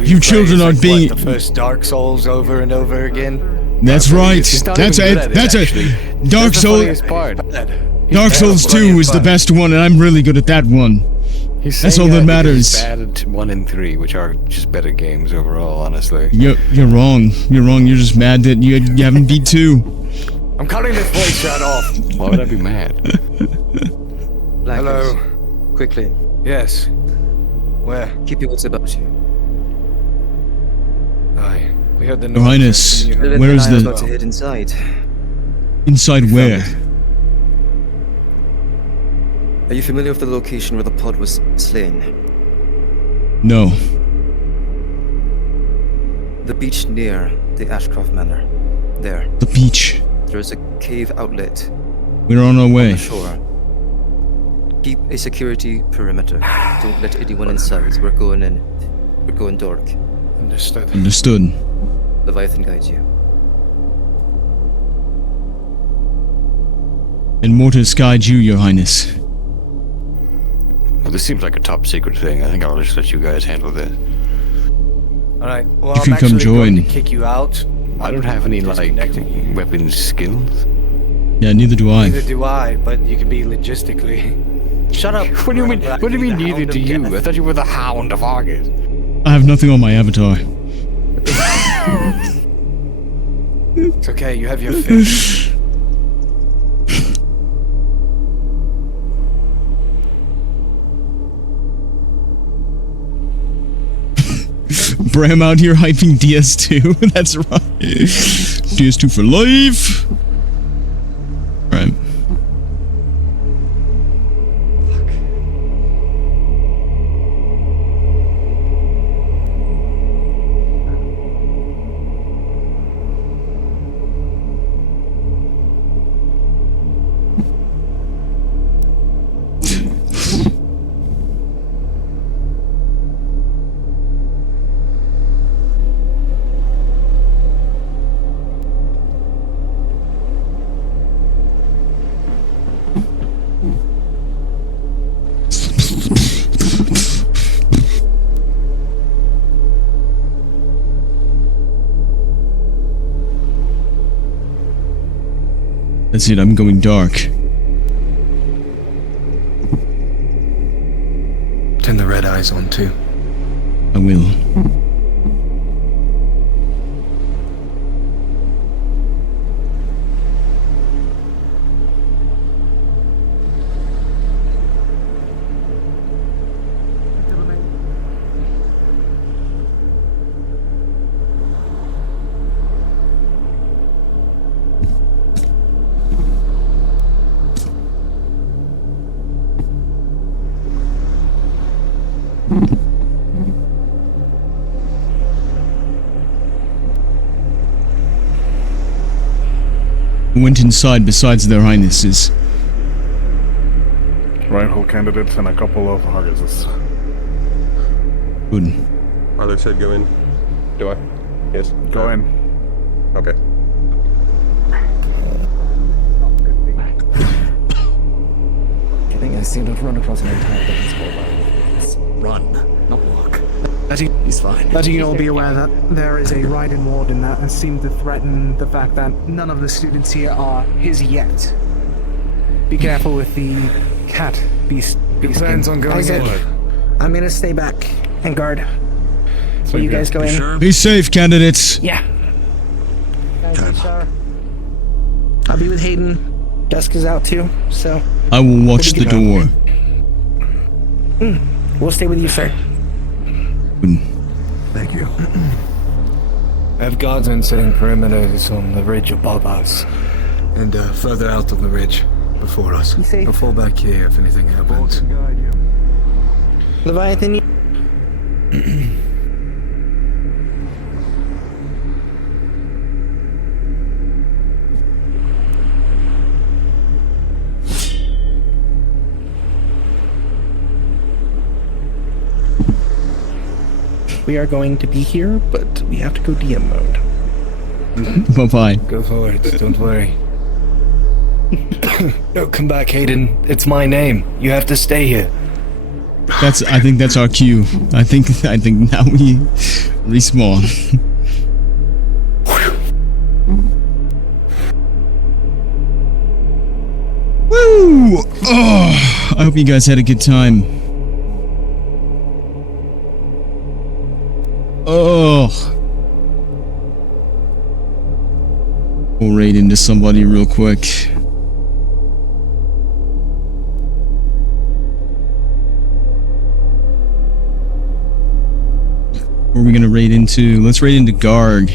You children aren't being... the first Dark Souls over and over again? That's right. That's it. That's it. Dark Souls. Dark Souls 2 is the best one, and I'm really good at that one. That's all that matters. He's bad at 1 and 3, which are just better games overall, honestly. You're wrong. You're wrong. You're just mad that you haven't beat 2. I'm cutting this voice chat off. Why would I be mad? Blackers, Hello. quickly. Yes. Where? Keep your wits about you. Aye. We heard the Your Highness, where is I was about to the... head inside. Inside where? Are you familiar with the location where the pod was slain? No. The beach near the Ashcroft Manor. There. The beach. There is a cave outlet. We're on our On way. the shore. Keep a security perimeter. Don't let anyone inside. We're going in. We're going dark. Understood. Understood. Leviathan guides you. And Mortis guide you, Your Highness. Well, this seems like a top secret thing. I think I'll just let you guys handle this. Alright, well, You I'm can come actually going to join. kick you out. I don't have any, like, weapons skills. Yeah, neither do I. Neither do I, but you can be logistically. Shut up. What do you mean? What do you mean neither do you? I thought you were the Hound of August. I have nothing on my avatar. It's okay, you have your fish. Bram out here hyping DS2. That's right. DS2 for life. Right. That's it, I'm going dark. Turn the red eyes on too. I will. who went inside besides their highnesses? Rifle candidates and a couple of Arguses. Good. Arthur said go in. Do I? Yes. Go in. Okay. I think I seem to have run across an entire dance floor by Let's run, not walk. He's fine. Letting you all be aware that there is a Raiden warden that has seemed to threaten the fact that none of the students here are his yet. Be careful with the cat beast. Plans on going in. I'm gonna stay back and guard. So you guys go in. Sure? Be safe, candidates. Yeah. I'll be with Hayden. Dusk is out too, so. I will watch the door. We'll stay with you, sir. Thank you. I have guardsmen setting perimeters on the ridge above us, and further out on the ridge before us. I'll fall back here if anything happens. Leviathan. We are going to be here, but we have to go DM mode. Bye-bye. Go for it, don't worry. No, come back, Hayden. It's my name. You have to stay here. I think that's our cue. I think now we respawn. Woo! Oh, I hope you guys had a good time. Oh. We'll raid into somebody real quick. Where are we gonna raid into? Let's raid into Garg.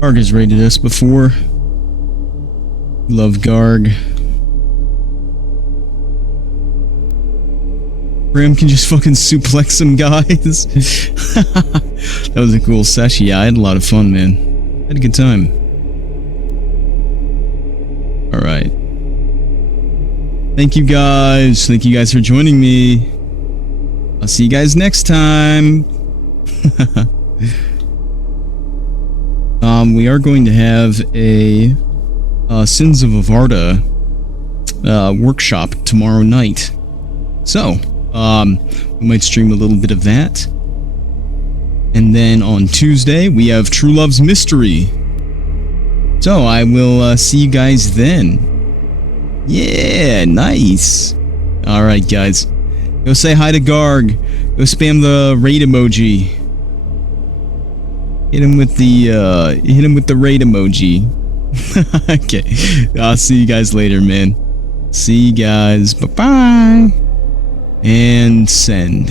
Garg has raided us before. Love Garg. Bram can just fucking suplex some guys. That was a cool session. Yeah, I had a lot of fun, man. Had a good time. Alright. Thank you guys. Thank you guys for joining me. I'll see you guys next time. We are going to have a Sins of Avarda workshop tomorrow night. So, we might stream a little bit of that. And then on Tuesday, we have True Love's Mystery. So, I will see you guys then. Yeah, nice. Alright, guys. Go say hi to Garg. Go spam the raid emoji. Hit him with the raid emoji. Okay. I'll see you guys later, man. See you guys. Bye-bye. And send.